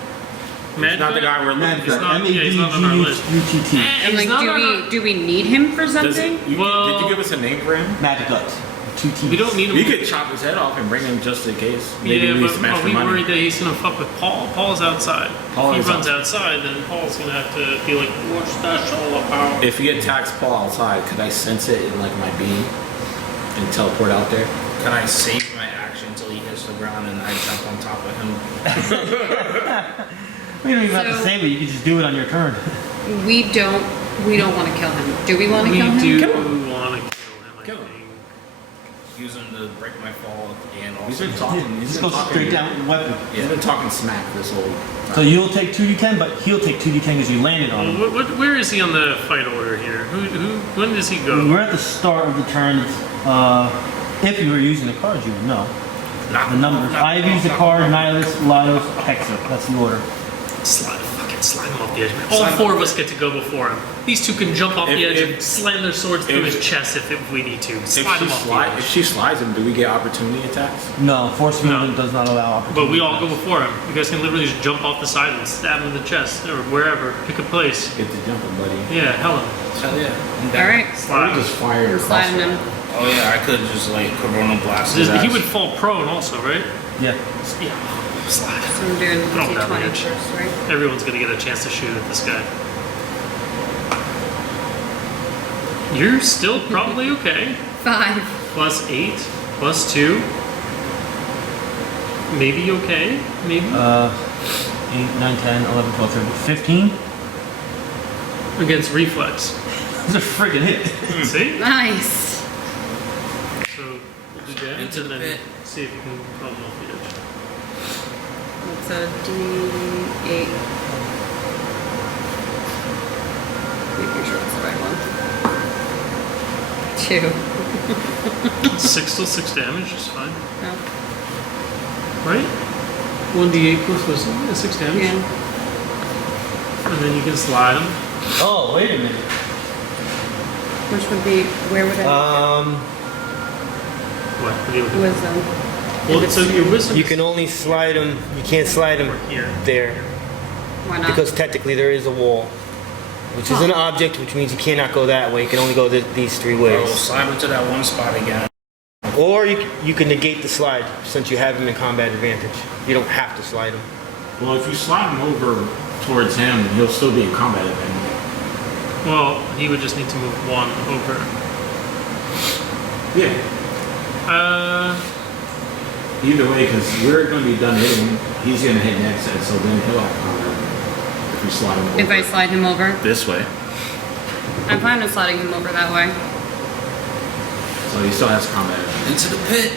It's not the guy we're looking He's for. not, yeah, he's not on our list. MADGUTT. And He's like, not on our- do we need him for Does something? it, did you give us a name for him? Mudgutt. 2 T's. We don't need him. You could chop his head off and bring him just in case. Maybe Yeah, we but smash are the we money. worried that he's going to fuck with Paul? Paul's outside. Paul if is he runs outside, then Paul's going to have to be like, what's that all about? If he attacks Paul outside, could I sense it in like my beam and teleport out there? Can I save my action until he hits the ground and I jump on top of him? We don't even have to So- save it. You can just do it on your turn. We don't want to kill him. Do we want to We kill him? do Kill want to kill him, I think. Use him to break my fall and He's also. been talking. He's Just been go talking. straight down with the weapon. He's been talking smack this whole So time. you'll take 2d10, but he'll take 2d10 as you landed on him. Where is he on the fight order here? When does he go? We're at the start of the turn. If you were using the cards, you would know. The numbers. Ivy's the card, Nihilus, Lados, Hexer. That's the order. Slide. Fucking slide him off the edge. All four of us get to go before him. These two can jump off the edge and slam their swords through his chest if we need to. Slide him off the edge. If she slides him, do we get opportunity attacks? No, force movement does not allow opportunity. But we all go before him. You guys can literally just jump off the side and stab him in the chest or wherever. Pick a place. Get to jumping, buddy. Yeah, hell him. Hell yeah. Alright, Slide him. Just fire your sliding him. Oh yeah, I could just like Corona blast his He ass. would fall prone also, right? Yeah. Yeah. Slide. So I'm doing Put him down the D20 edge. first, right? Everyone's gonna get a chance to shoot at this guy. You're still probably okay. 5. Plus 8, plus 2. Maybe okay. Maybe. 8, 9, 10, 11, 12, 13, 15. Against reflex. It's a freaking hit. See? Nice. So we'll do damage Into and the then pit. see if you can throw him off the edge. It's a D8. Making sure it's the right one. 2. 6 still 6 damage, is fine. No. Right? 1d8 plus wisdom, 6 damage. Yeah. And then you can slide him. Oh, wait a minute. Which would be, where would I What? What are you looking wisdom? Well, so your wisdom You can only slide him. You can't slide him here. there Why not? because technically there is a wall, which is an object, which means you cannot go that way. You can only go these 3 Oh, ways. slide him to that one spot again. Or you can negate the slide since you have him in combat advantage. You don't have to slide him. Well, if you slide him over towards him, he'll still be in combat advantage. Well, he would just need to move 1 over. Yeah. Either way, because we're going to be done hitting him. He's going to hit next, and so then he'll have combat if we slide him over. If I slide him over? This way. I'm fine with sliding him over that way. So he still has combat advantage. Into the pit.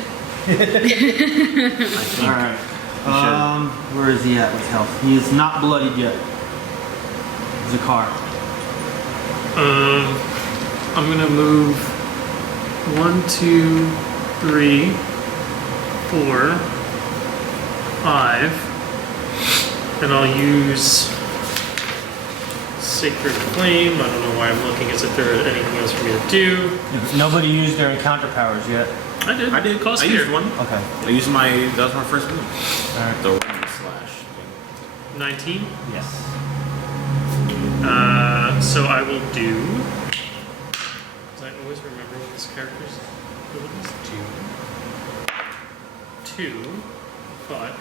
All right. Where is he at with health? He is not bloodied yet. Zakhar. I'm gonna move 1, 2, 3, 4, 5, and I'll use Sacred Flame. I don't know why I'm looking as if there is anything else for me to do. Nobody used their encounter powers yet. I did. I did. Cost I here. used one. Okay. I used that was my first move. All right. The running slash. 19. Yes. So I will do. Because I always remember what this character's abilities do. 2, but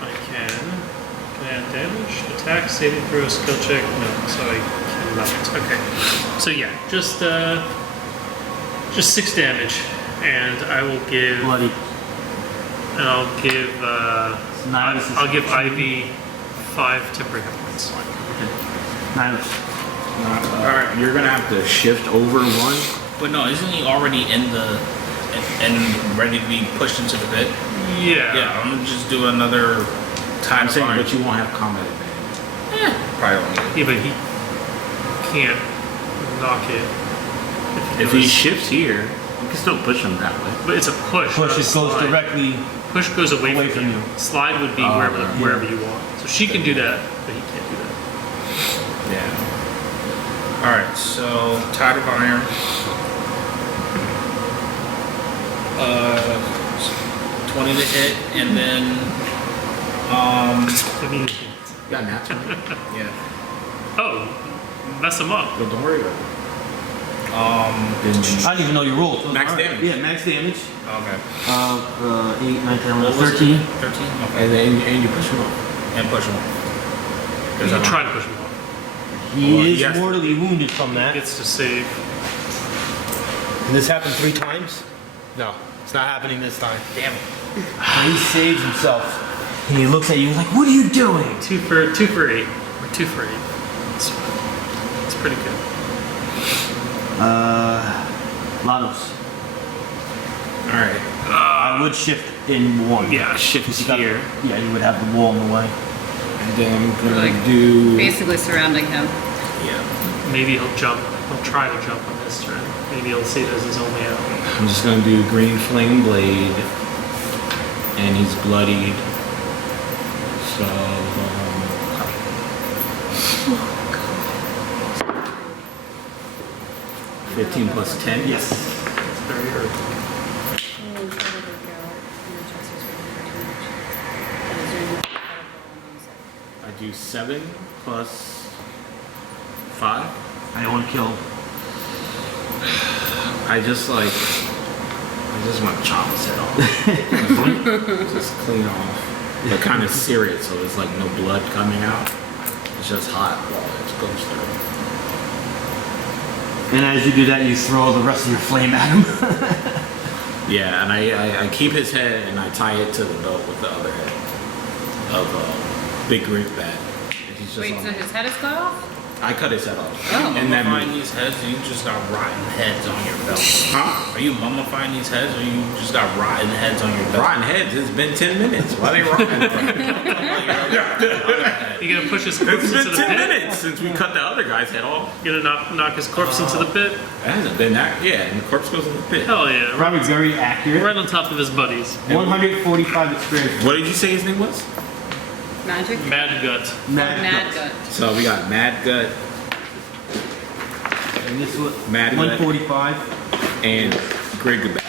I can add damage, attack, saving throw, skill check. No, so I cannot. Okay. So yeah, just 6 damage, and I will give. Bloody. And I'll give. Nihilus is- I'll give Ivy 5 temporary hit points. Nihilus. Alright, you're going to have to shift over 1. But no, isn't he already in the and ready to be pushed into the pit? Yeah. Yeah, I'm gonna just do another time I'm saying, fine. but you won't have combat advantage. Probably won't get it. Yeah, but he can't knock it. If he shifts here, you can still push him that way. But it's a push. Push not a it goes slide. directly. Push goes away, away from from you. you. Slide would be Oh, wherever okay. wherever you want. So she can do that, but he can't do that. Yeah. Alright, so Tide of Iron. 20 to hit, and then I mean, Yeah, natural. yeah. oh, mess him up. But don't worry about it. I don't even know you rolled. Max All right. damage. Yeah, max damage. Okay. 8, 9, 10, 11, What was it? 13. 13? And Okay. then you push him off. And push him. You can try to push him off. He Well, is yes. mortally wounded from He that. gets to save. And this happened 3 times? No, it's not happening this time. Damn it. He saves himself. And he looks at you like, what are you doing? 2 for 8. Or 2 for 8. It's pretty good. Lados. Alright. I would shift in 1. Yeah, shift Because you got- here. Yeah, you would have the wall in the way. And then I'm gonna Like- do. Basically surrounding him. Yeah. Maybe he'll jump. He'll try to jump on this turn. Maybe he'll see it as his only out. I'm just gonna do green flame blade. And he's bloodied. So 15 plus 10? Yes. It's very early. I do 7 plus 5. I don't want to kill. I just want to chop his head off. Just clean off. They're kind of sear it, so there's like no blood coming out. It's just hot while it goes through. And as you do that, you throw the rest of your flame at him. Yeah, and I keep his head and I tie it to the belt with the other head of Big Green Bat. And he's just Wait, on so it. his head is cut off? I cut his head off. Oh. And then Mummifying these heads, or you just got rotten heads on your belt? huh? Are you mummifying these heads, or you just got rotten heads on your belt? Rotten heads. It's been 10 minutes. Why are they rotten? You gonna push his corpse It's into been the 10 pit? minutes since we cut the other guy's head off. You gonna knock his corpse into the pit? It hasn't been that. Yeah, and the corpse goes in the pit. Hell yeah! Probably very accurate. Right on top of his buddies. 145 experience. What did you say his name was? Magic? Mudgutt. Mad gut. So we got Mudgutt And this was Mad 145. and Grigabad.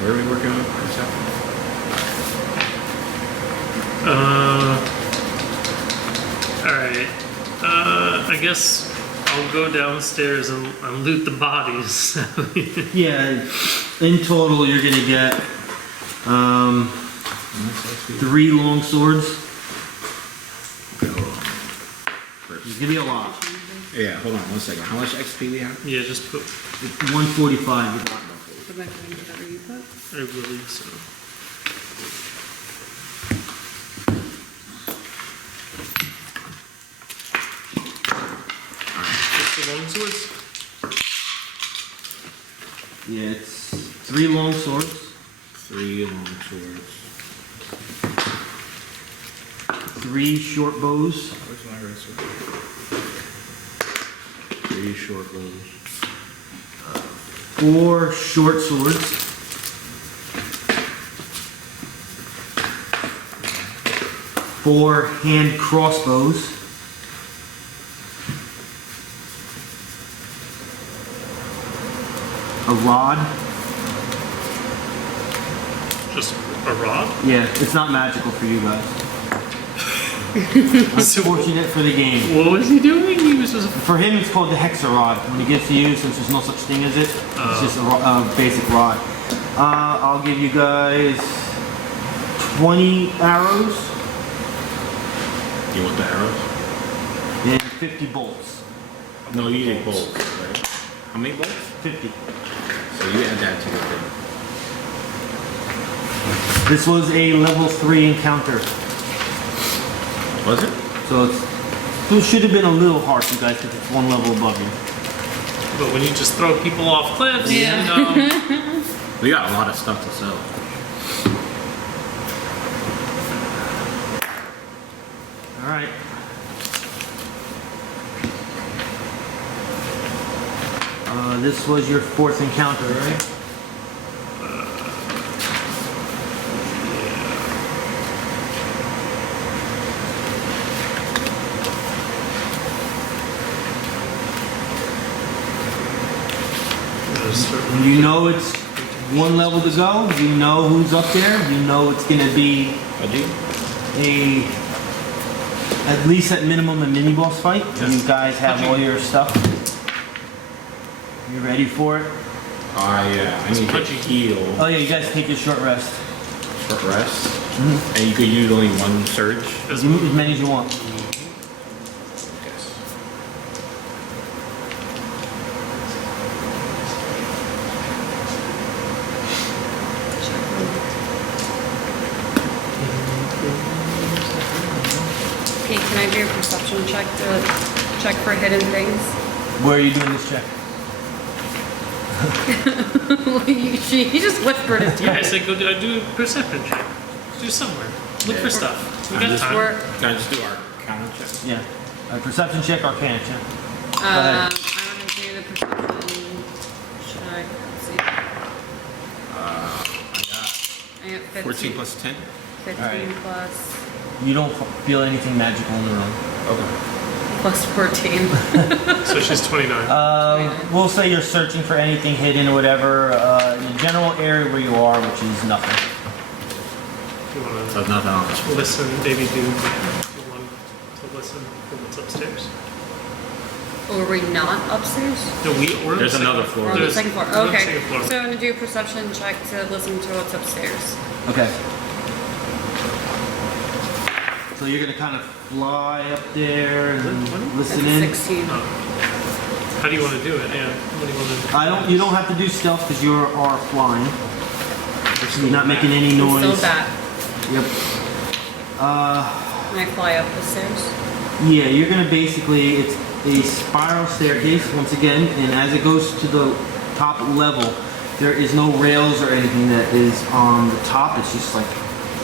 Where are we working on perception? Alright. I guess I'll go downstairs and loot the bodies. Yeah, in total you're gonna get 3 long swords. There's gonna be a lot. Yeah, hold on 1 second. How much XP do you have? Yeah, just put. 145. Put back in whatever you put. I believe so. Just the long swords? Yeah, it's 3 long swords, 3 long swords. 3 short bows, Where's my razor? 3 short bows. 4 short swords, 4 hand crossbows, a rod. Just a rod? Yeah, it's not magical for you guys. Unfortunate for the game. What was he doing? He was just. For him, it's called the Hexer rod. When he gives to you, since there's no such thing as it, it's just a basic rod. I'll give you guys 20 arrows You want the arrows? and 50 bolts. No, you need bolts, right? How many bolts? 50. So you add that to your thing. This was a level 3 encounter, Was it? so it should have been a little hard for you guys because it's 1 level above you. But when you just throw people off cliffs, Yeah. you know. We got a lot of stuff to sell. All right. This was your 4th encounter, right? You know it's 1 level to go. You know who's up there. You know it's gonna be at least at minimum a mini boss fight. You guys have all your stuff. You ready for it? I need to punchy. heal. Oh yeah, you guys take your short rest. Short rest. And you could use only 1 surge. As many as you want. Hey, can I do a perception check to check for hidden things? Where are you doing this check? He just whispered it to Yeah, me. I said go do a perception check. Do somewhere. Look for stuff. We got Just time. Where- Can I just do our counter check? Yeah. A perception check, arcana check. I'm gonna do the perception 14 plus 10? 15 Alright. plus You don't feel anything magical in the room. Okay. plus 14. So she's 29. We'll say you're searching for anything hidden or whatever in the general area where you are, which is nothing. You want So it's nothing else. to listen, maybe do the one to listen for what's upstairs. Or were we not upstairs? No, we're on There's the another second floor. We're on the There's- second floor. we're on the Okay. second floor. So I'm gonna do a perception check to listen to what's upstairs. Okay. So you're gonna kind of fly up there and That's listen That's a in. 16. How do you want to do it? Yeah. What do you want to You don't have to do stealth because you are flying. You're not making any I'm noise. still back. Yep. Can I fly up the stairs? Yeah, you're gonna basically, it's a spiral staircase once again, and as it goes to the top level, there is no rails or anything that is on the top. It's just like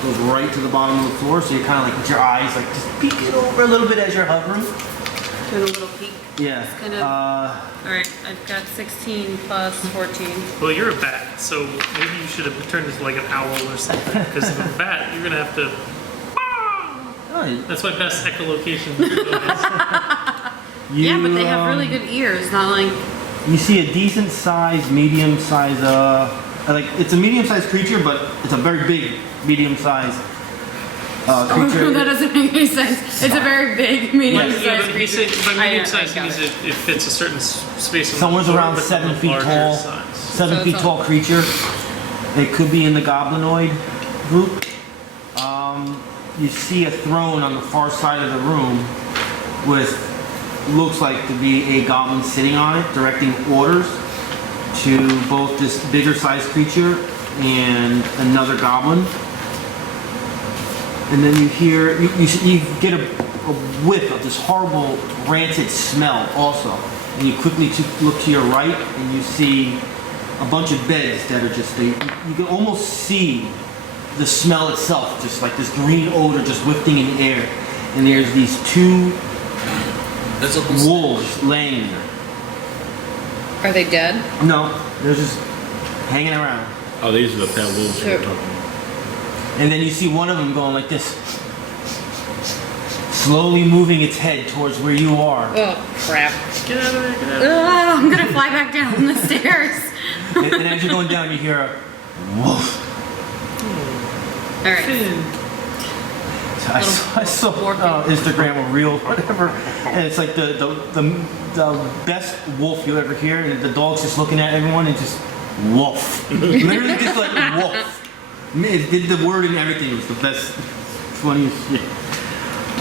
goes right to the bottom of the floor. So you're kind of like with your eyes like just peeking over a little bit as you're hovering. Doing a little peek. Yeah. It's kind of- Alright, I've got 16 plus 14. Well, you're a bat, so maybe you should have turned into like an owl or something. Because if a bat, you're gonna have to. Oh, That's my best echolocation. Yeah, but they have um, really good ears, not like. You see a decent sized, medium sized, like it's a medium sized creature, but it's a very big, medium sized creature. Oh, that doesn't make any sense. It's a very big, medium-sized Yeah, but he creature. said by medium size, he got means it. it fits a certain space. on the Somewhere's floor, around but 7 on a feet larger tall. size. 7 So feet it's tall creature. It could be in the goblinoid group. You see a throne on the far side of the room with looks like to be a goblin sitting on it, directing orders to both this bigger sized creature and another goblin. And then you hear, you get a whiff of this horrible rancid smell also. And you quickly look to your right and you see a bunch of beds that are just, you can almost see the smell itself, just like this green odor just wafting in the air. And there's these two wolves laying there. Are they dead? No, they're just hanging around. Oh, these are the pale wolves you were talking about. And then you see one of them going like this, slowly moving its head towards where you are. Oh, crap. Get out of there! Get out of there! I'm gonna fly back down the stairs. And as you're going down, you hear a woof. Alright. I saw Instagram or Reel, whatever, and it's like the best wolf you'll ever hear, and the dog's just looking at everyone and just woof, literally just like woof. It did the word and everything. It was the best, funniest shit.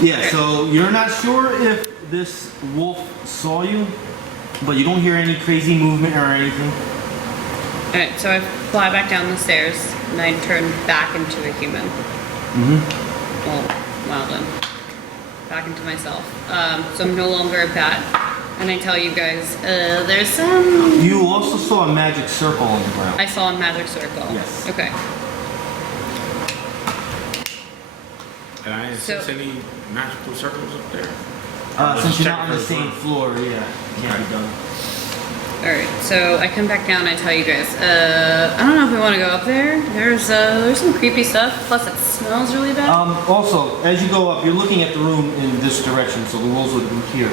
Yeah, so you're not sure if this wolf saw you, but you don't hear any crazy movement or anything. Alright, so I fly back down the stairs and I turn back into a human. Well then. Back into myself. So I'm no longer a bat. And I tell you guys, there's some. You also saw a magic circle on the ground. I saw a magic circle. Yes. Okay. And I So- sense any magical circles up there? Since you're check not on the for same one. floor, yeah, can't be done. Alright, so I come back down and I tell you guys, I don't know if we want to go up there. There's some creepy stuff, plus it smells really bad. Also, as you go up, you're looking at the room in this direction, so the wolves would be here.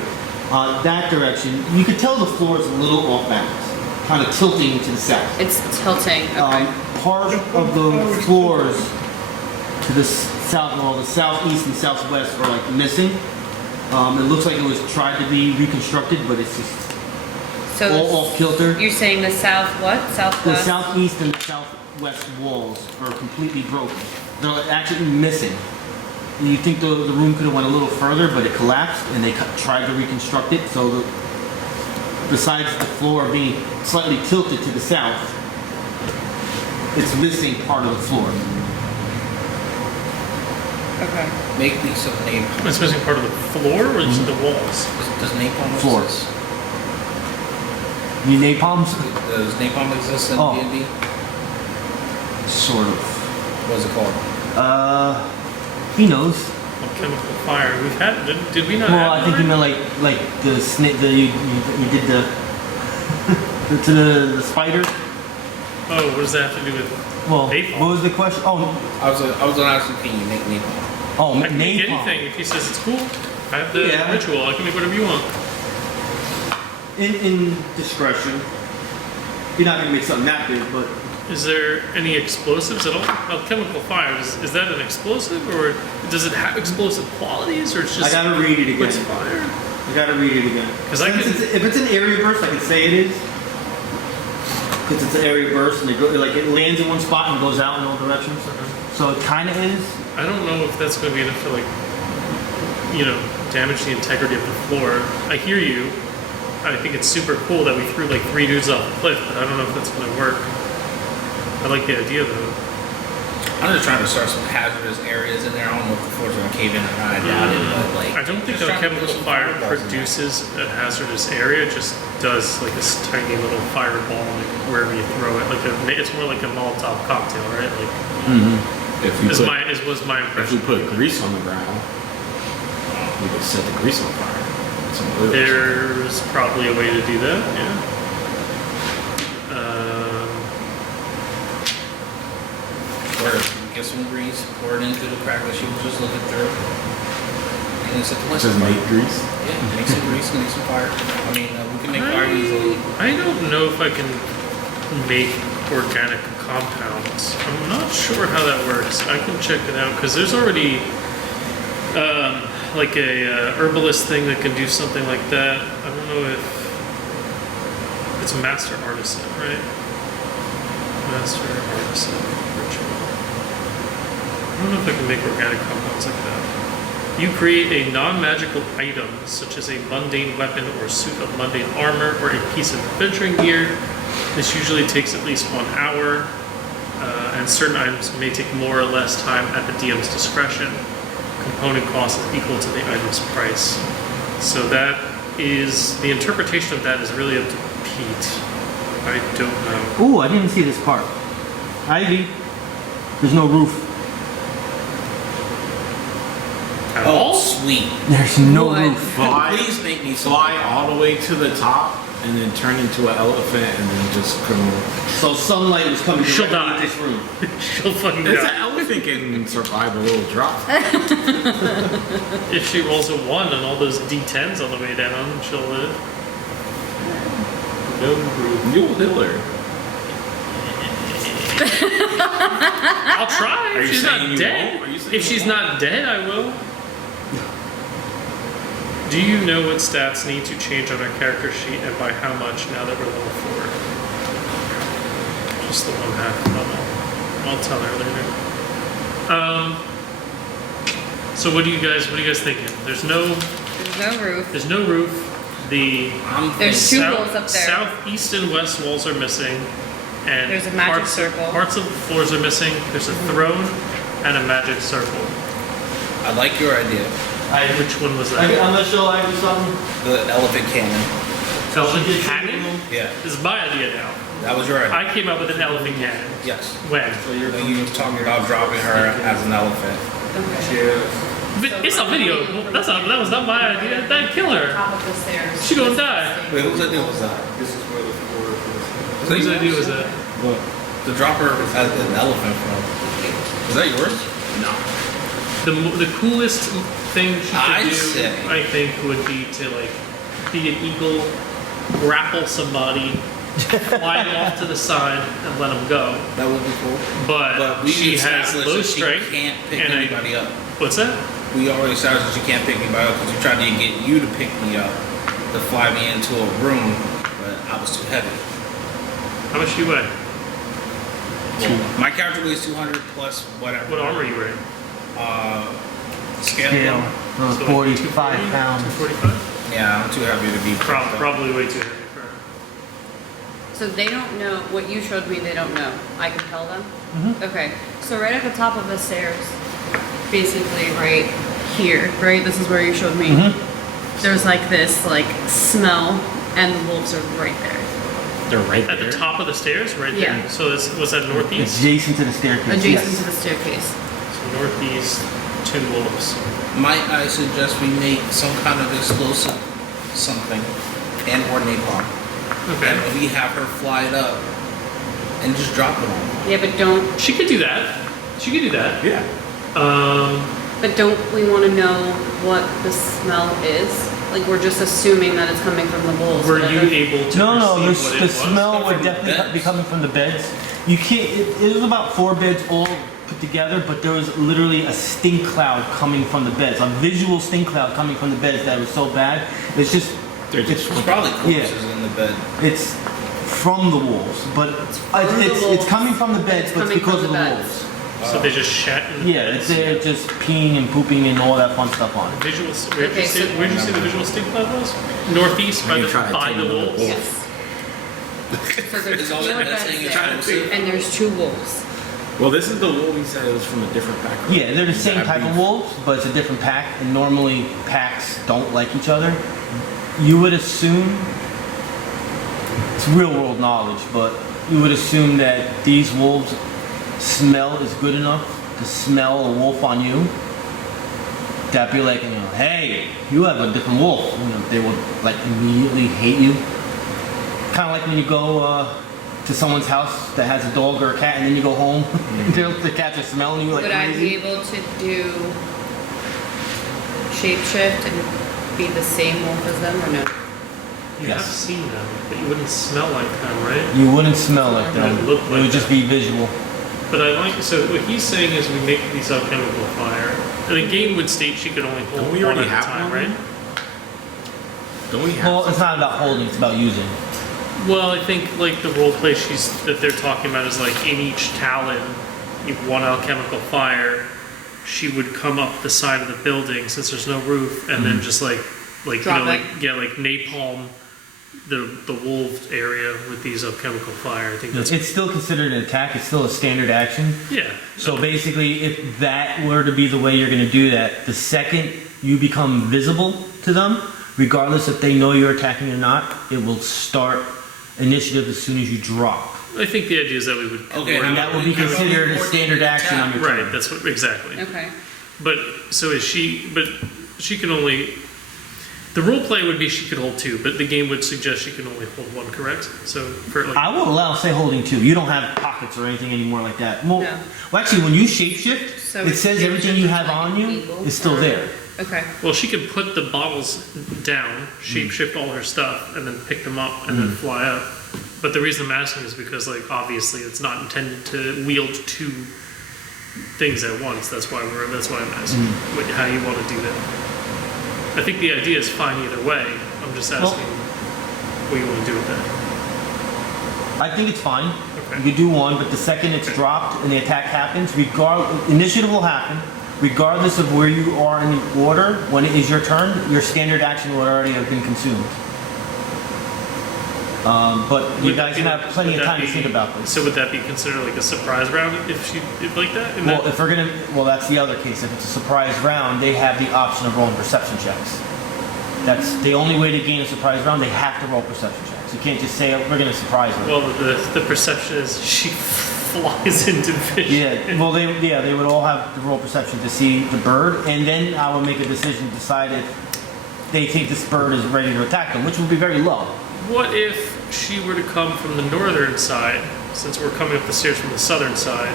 That direction, you could tell the floor is a little off balance, kind of tilting to the south. It's tilting. Okay. Part of the floors to the south, well, the southeast and southwest are like missing. It looks like it was tried to be reconstructed, but it's just So all off kilter. you're saying the south what? The Southwest? southeast and the southwest walls are completely broken. They're actually missing. You think the room could have went a little further, but it collapsed, and they tried to reconstruct it. So besides the floor being slightly tilted to the south, it's missing part of the floor. Okay. Make me some napalm. It's missing part of the floor or just the walls? Does napalm Floor. exist? You napalms? Does napalm exist in Oh. D&D? Sort of. What's it called? He knows. Chemical fire. We've had. Did we not Well, have I think you one? meant like the snake. You did the to the spider. Oh, what does that have to do with? Well, Napalm. what was the question? Oh, I was gonna ask you, can you make napalm? oh, I can make napalm. anything if he says it's cool. I have the Yeah. ritual. I can make whatever you want. In discretion. You're not gonna make something that big, but Is there any explosives at all? Chemical fire, is that an explosive, or does it have explosive qualities, or it's just I gotta read it again. puts fire? I gotta read it again. 'Cause I Since can- if it's an area burst, I can say it is. Because it's an area burst and it lands in one spot and goes out in all directions. So it kind of is. I don't know if that's going to be enough to damage the integrity of the floor. I hear you. I think it's super cool that we threw like 3 dudes off the cliff, but I don't know if that's going to work. I like the idea though. I'm just trying to start some hazardous areas in there. I don't know if the floor's gonna cave in or not. I doubt it, but like. I don't think just that trying to chemical put some fire fireballs in there. produces a hazardous area. It just does like this tiny little fireball like, wherever you throw it. It's more like a Molotov cocktail, right? Like If you was put, my if impression. you put grease on the ground, you could set the grease on fire. Some oil. There's probably a way to do that. Yeah. Or get some grease, pour it into the crack that she was just looking through. And then set the Just make grease. Yeah, make some grease, make some fire. I mean, we can make fire easily. I don't know if I can make organic compounds. I'm not sure how that works. I can check it out because there's already like a herbalist thing that can do something like that. I don't know if it's master artisan, right? Master artisan ritual. I don't know if I can make organic compounds like that. You create a non-magical item, such as a mundane weapon or suit of mundane armor or a piece of adventuring gear. This usually takes at least 1 hour, and certain items may take more or less time at the DM's discretion. Component cost is equal to the item's price. So that is, the interpretation of that is really up to Pete. I don't know. Ooh, I didn't see this part. Ivy. There's no roof. At all? Sweet. There's no What? roof. Please make me some. Fly all the way to the top and then turn into an elephant and then just come. So sunlight was coming She'll directly die. into this room. She'll fucking It's an die. elephant can survive a little drop. If she rolls a 1 on all those D10s on the way down, she'll live. No roof. You'll heal her. I'll try. Are If you she's saying not you dead. won't? Are you saying If you she's won't? not dead, I will. Do you know what stats need to change on our character sheet and by how much now that we're level 4? Just the 1/2 level. I'll tell her later. So what are you guys thinking? There's no There's no roof. The There's 2 walls up there. southeast and west walls are missing, and There's a magic circle. Parts of the floors are missing. There's a throne and a magic circle. I like your idea. Which one was that? I'm not sure I do something. The elephant cannon. Elephant cannon? Yeah, This is my idea now. that was your idea. I came up with an elephant cannon. Yes. When? When you were talking about dropping her as an elephant. It's a video. That was not my idea. That'd kill her. Top of the stairs. She gonna die. Wait, whose idea was that? This is where the floor is. Whose idea was that? To drop her as an elephant from. Was that yours? No. The coolest thing she could I'd do, say- I think, would be to like be an eagle, grapple somebody, fly them off to the side, and let them go. That would be cool. But we she has established low that strength. She can't pick and anybody up. What's that? We already established that she can't pick anybody up because you tried to get you to pick me up to fly me into a room, but I was too heavy. How much do you weigh? My character weighs 200 plus whatever. What armor are you wearing? Scale. Scale. So 45 pounds. 245? Yeah, I'm too heavy to be. Probably way too heavy for her. So they don't know what you showed me. They don't know. I can tell them. Okay. So right at the top of the stairs, basically right here, right. This is where you showed me. There's like this smell, and the wolves are right there. They're right At the top of the stairs, right Yeah. there. So was that northeast? Adjacent to the staircase. Adjacent yes. to the staircase. So northeast, 2 wolves. Might I suggest we make some kind of explosive something and or napalm. Okay. And we have her fly it up and just drop it on them. Yeah, but don't, She could do that. She could do that. Yeah. but don't we want to know what the smell is? Like, we're just assuming that it's coming from the wolves. Were but you it- able to No, perceive what the it was? smell would from the definitely beds. be coming from the beds. You can't. It was about 4 beds all put together, but there was literally a stink cloud coming from the beds, a visual stink cloud coming from the beds that was so bad. It's just. They're just There's probably corpses in the bed. It's from the wolves, but from the it's wolves. coming from the beds, It's but it's coming because from of the the beds. wolves. So they just shat in the Yeah, beds. it's they're just peeing and pooping and all that fun stuff on it. Visual. Where'd Okay, you say? so- Where'd you say the visual stink cloud was? Northeast by I the can try to by take the another wolves. wolf. Yes. So there's Is all 4 that beds saying is there, explosive? and there's 2 wolves. Well, this is the wolf he said it was from a different pack. Yeah, they're the same That type of beef. wolves, but it's a different pack, and normally packs don't like each other. You would assume, it's real world knowledge, but you would assume that these wolves' smell is good enough to smell a wolf on you. That'd be like, hey, you have a different wolf. They would like immediately hate you. Kind of like when you go to someone's house that has a dog or a cat, and then you go home, the cats are smelling you like Would I crazy. be able to do shapeshift and be the same wolf as them, or no? You Yes. have seen them, but you wouldn't smell like them, right? You wouldn't smell like them. It would look It like would just them. be visual. But I like, so what he's saying is we make these alchemical fire. And the game would state she could only hold Don't we one already at a have time, one? right? Don't we have? Well, it's not about holding; it's about using. Well, I think like the role play that they're talking about is like in each talon, you have one alchemical fire. She would come up the side of the building since there's no roof, and then just like Drop like it. like napalm the wolf area with these alchemical fire. I think that's It's still considered an attack. It's still a standard action. yeah. So basically, if that were to be the way you're going to do that, the second you become visible to them, regardless if they know you're attacking or not, it will start initiative as soon as you drop. I think the idea is that we would Okay, And that will be considered a standard action on your turn. right. That's what exactly. Okay. But so is she? But she can only. The role play would be she could hold 2, but the game would suggest she can only hold 1. Correct? So for like. I will allow, say, holding 2. You don't have pockets or anything anymore like that. Well, No. well actually, when you shapeshift, So it says shapeshift everything you is have like on you evil, is still or- there. Okay. Well, she could put the bottles down, shapeshift all her stuff, and then pick them up and then fly up. But the reason I'm asking is because, like, obviously, it's not intended to wield 2 things at once. That's why I'm asking how you want to do that. I think the idea is fine either way. I'm just asking what you want to do with that. I think it's fine. Okay. You do 1, but the second it's dropped and the attack happens, initiative will happen, regardless of where you are in the order. When it is your turn, your standard action will already have been consumed. But you Would guys that be- have plenty would of that time to be- think about this. So would that be considered like a surprise round if like that? And Well, that- if we're gonna, well, that's the other case. If it's a surprise round, they have the option of rolling perception checks. That's the only way to gain a surprise round. They have to roll perception checks. You can't just say, oh, we're gonna surprise them. well, the perception is she flies into vision. Yeah, well, they would all have to roll perception to see the bird, and then I will make a decision to decide if they think this bird is ready to attack them, which will be very low. What if she were to come from the northern side, since we're coming up the stairs from the southern side,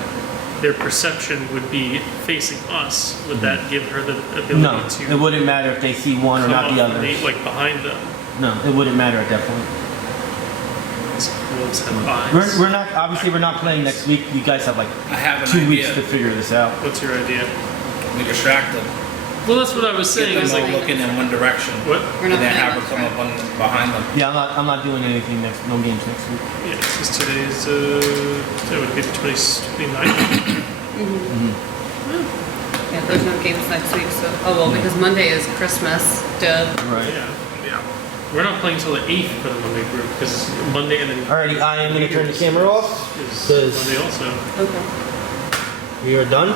their perception would be facing us. Would that give her the ability No, to it wouldn't matter if they see one or come not up the and other. be, like behind them? No, it wouldn't matter at that point. These wolves have eyes. We're not, obviously we're not playing next week. You guys have like I have an 2 weeks idea. to figure this out. What's your idea? We distract them. Well, that's what I was saying. Get Is them all like, looking in one direction. what? We're And not then playing have her next come round. up on behind them. Yeah, I'm not doing anything no games next week. Yeah, because today's that would be the 29th. Yeah, there's no games next week, so, oh, well, because Monday is Christmas, duh. Right. Yeah. We're not playing till the 8th for the Monday group because it's Monday and then Alrighty, I am gonna turn the camera off. is 'Cause- Monday also. Okay. We are done.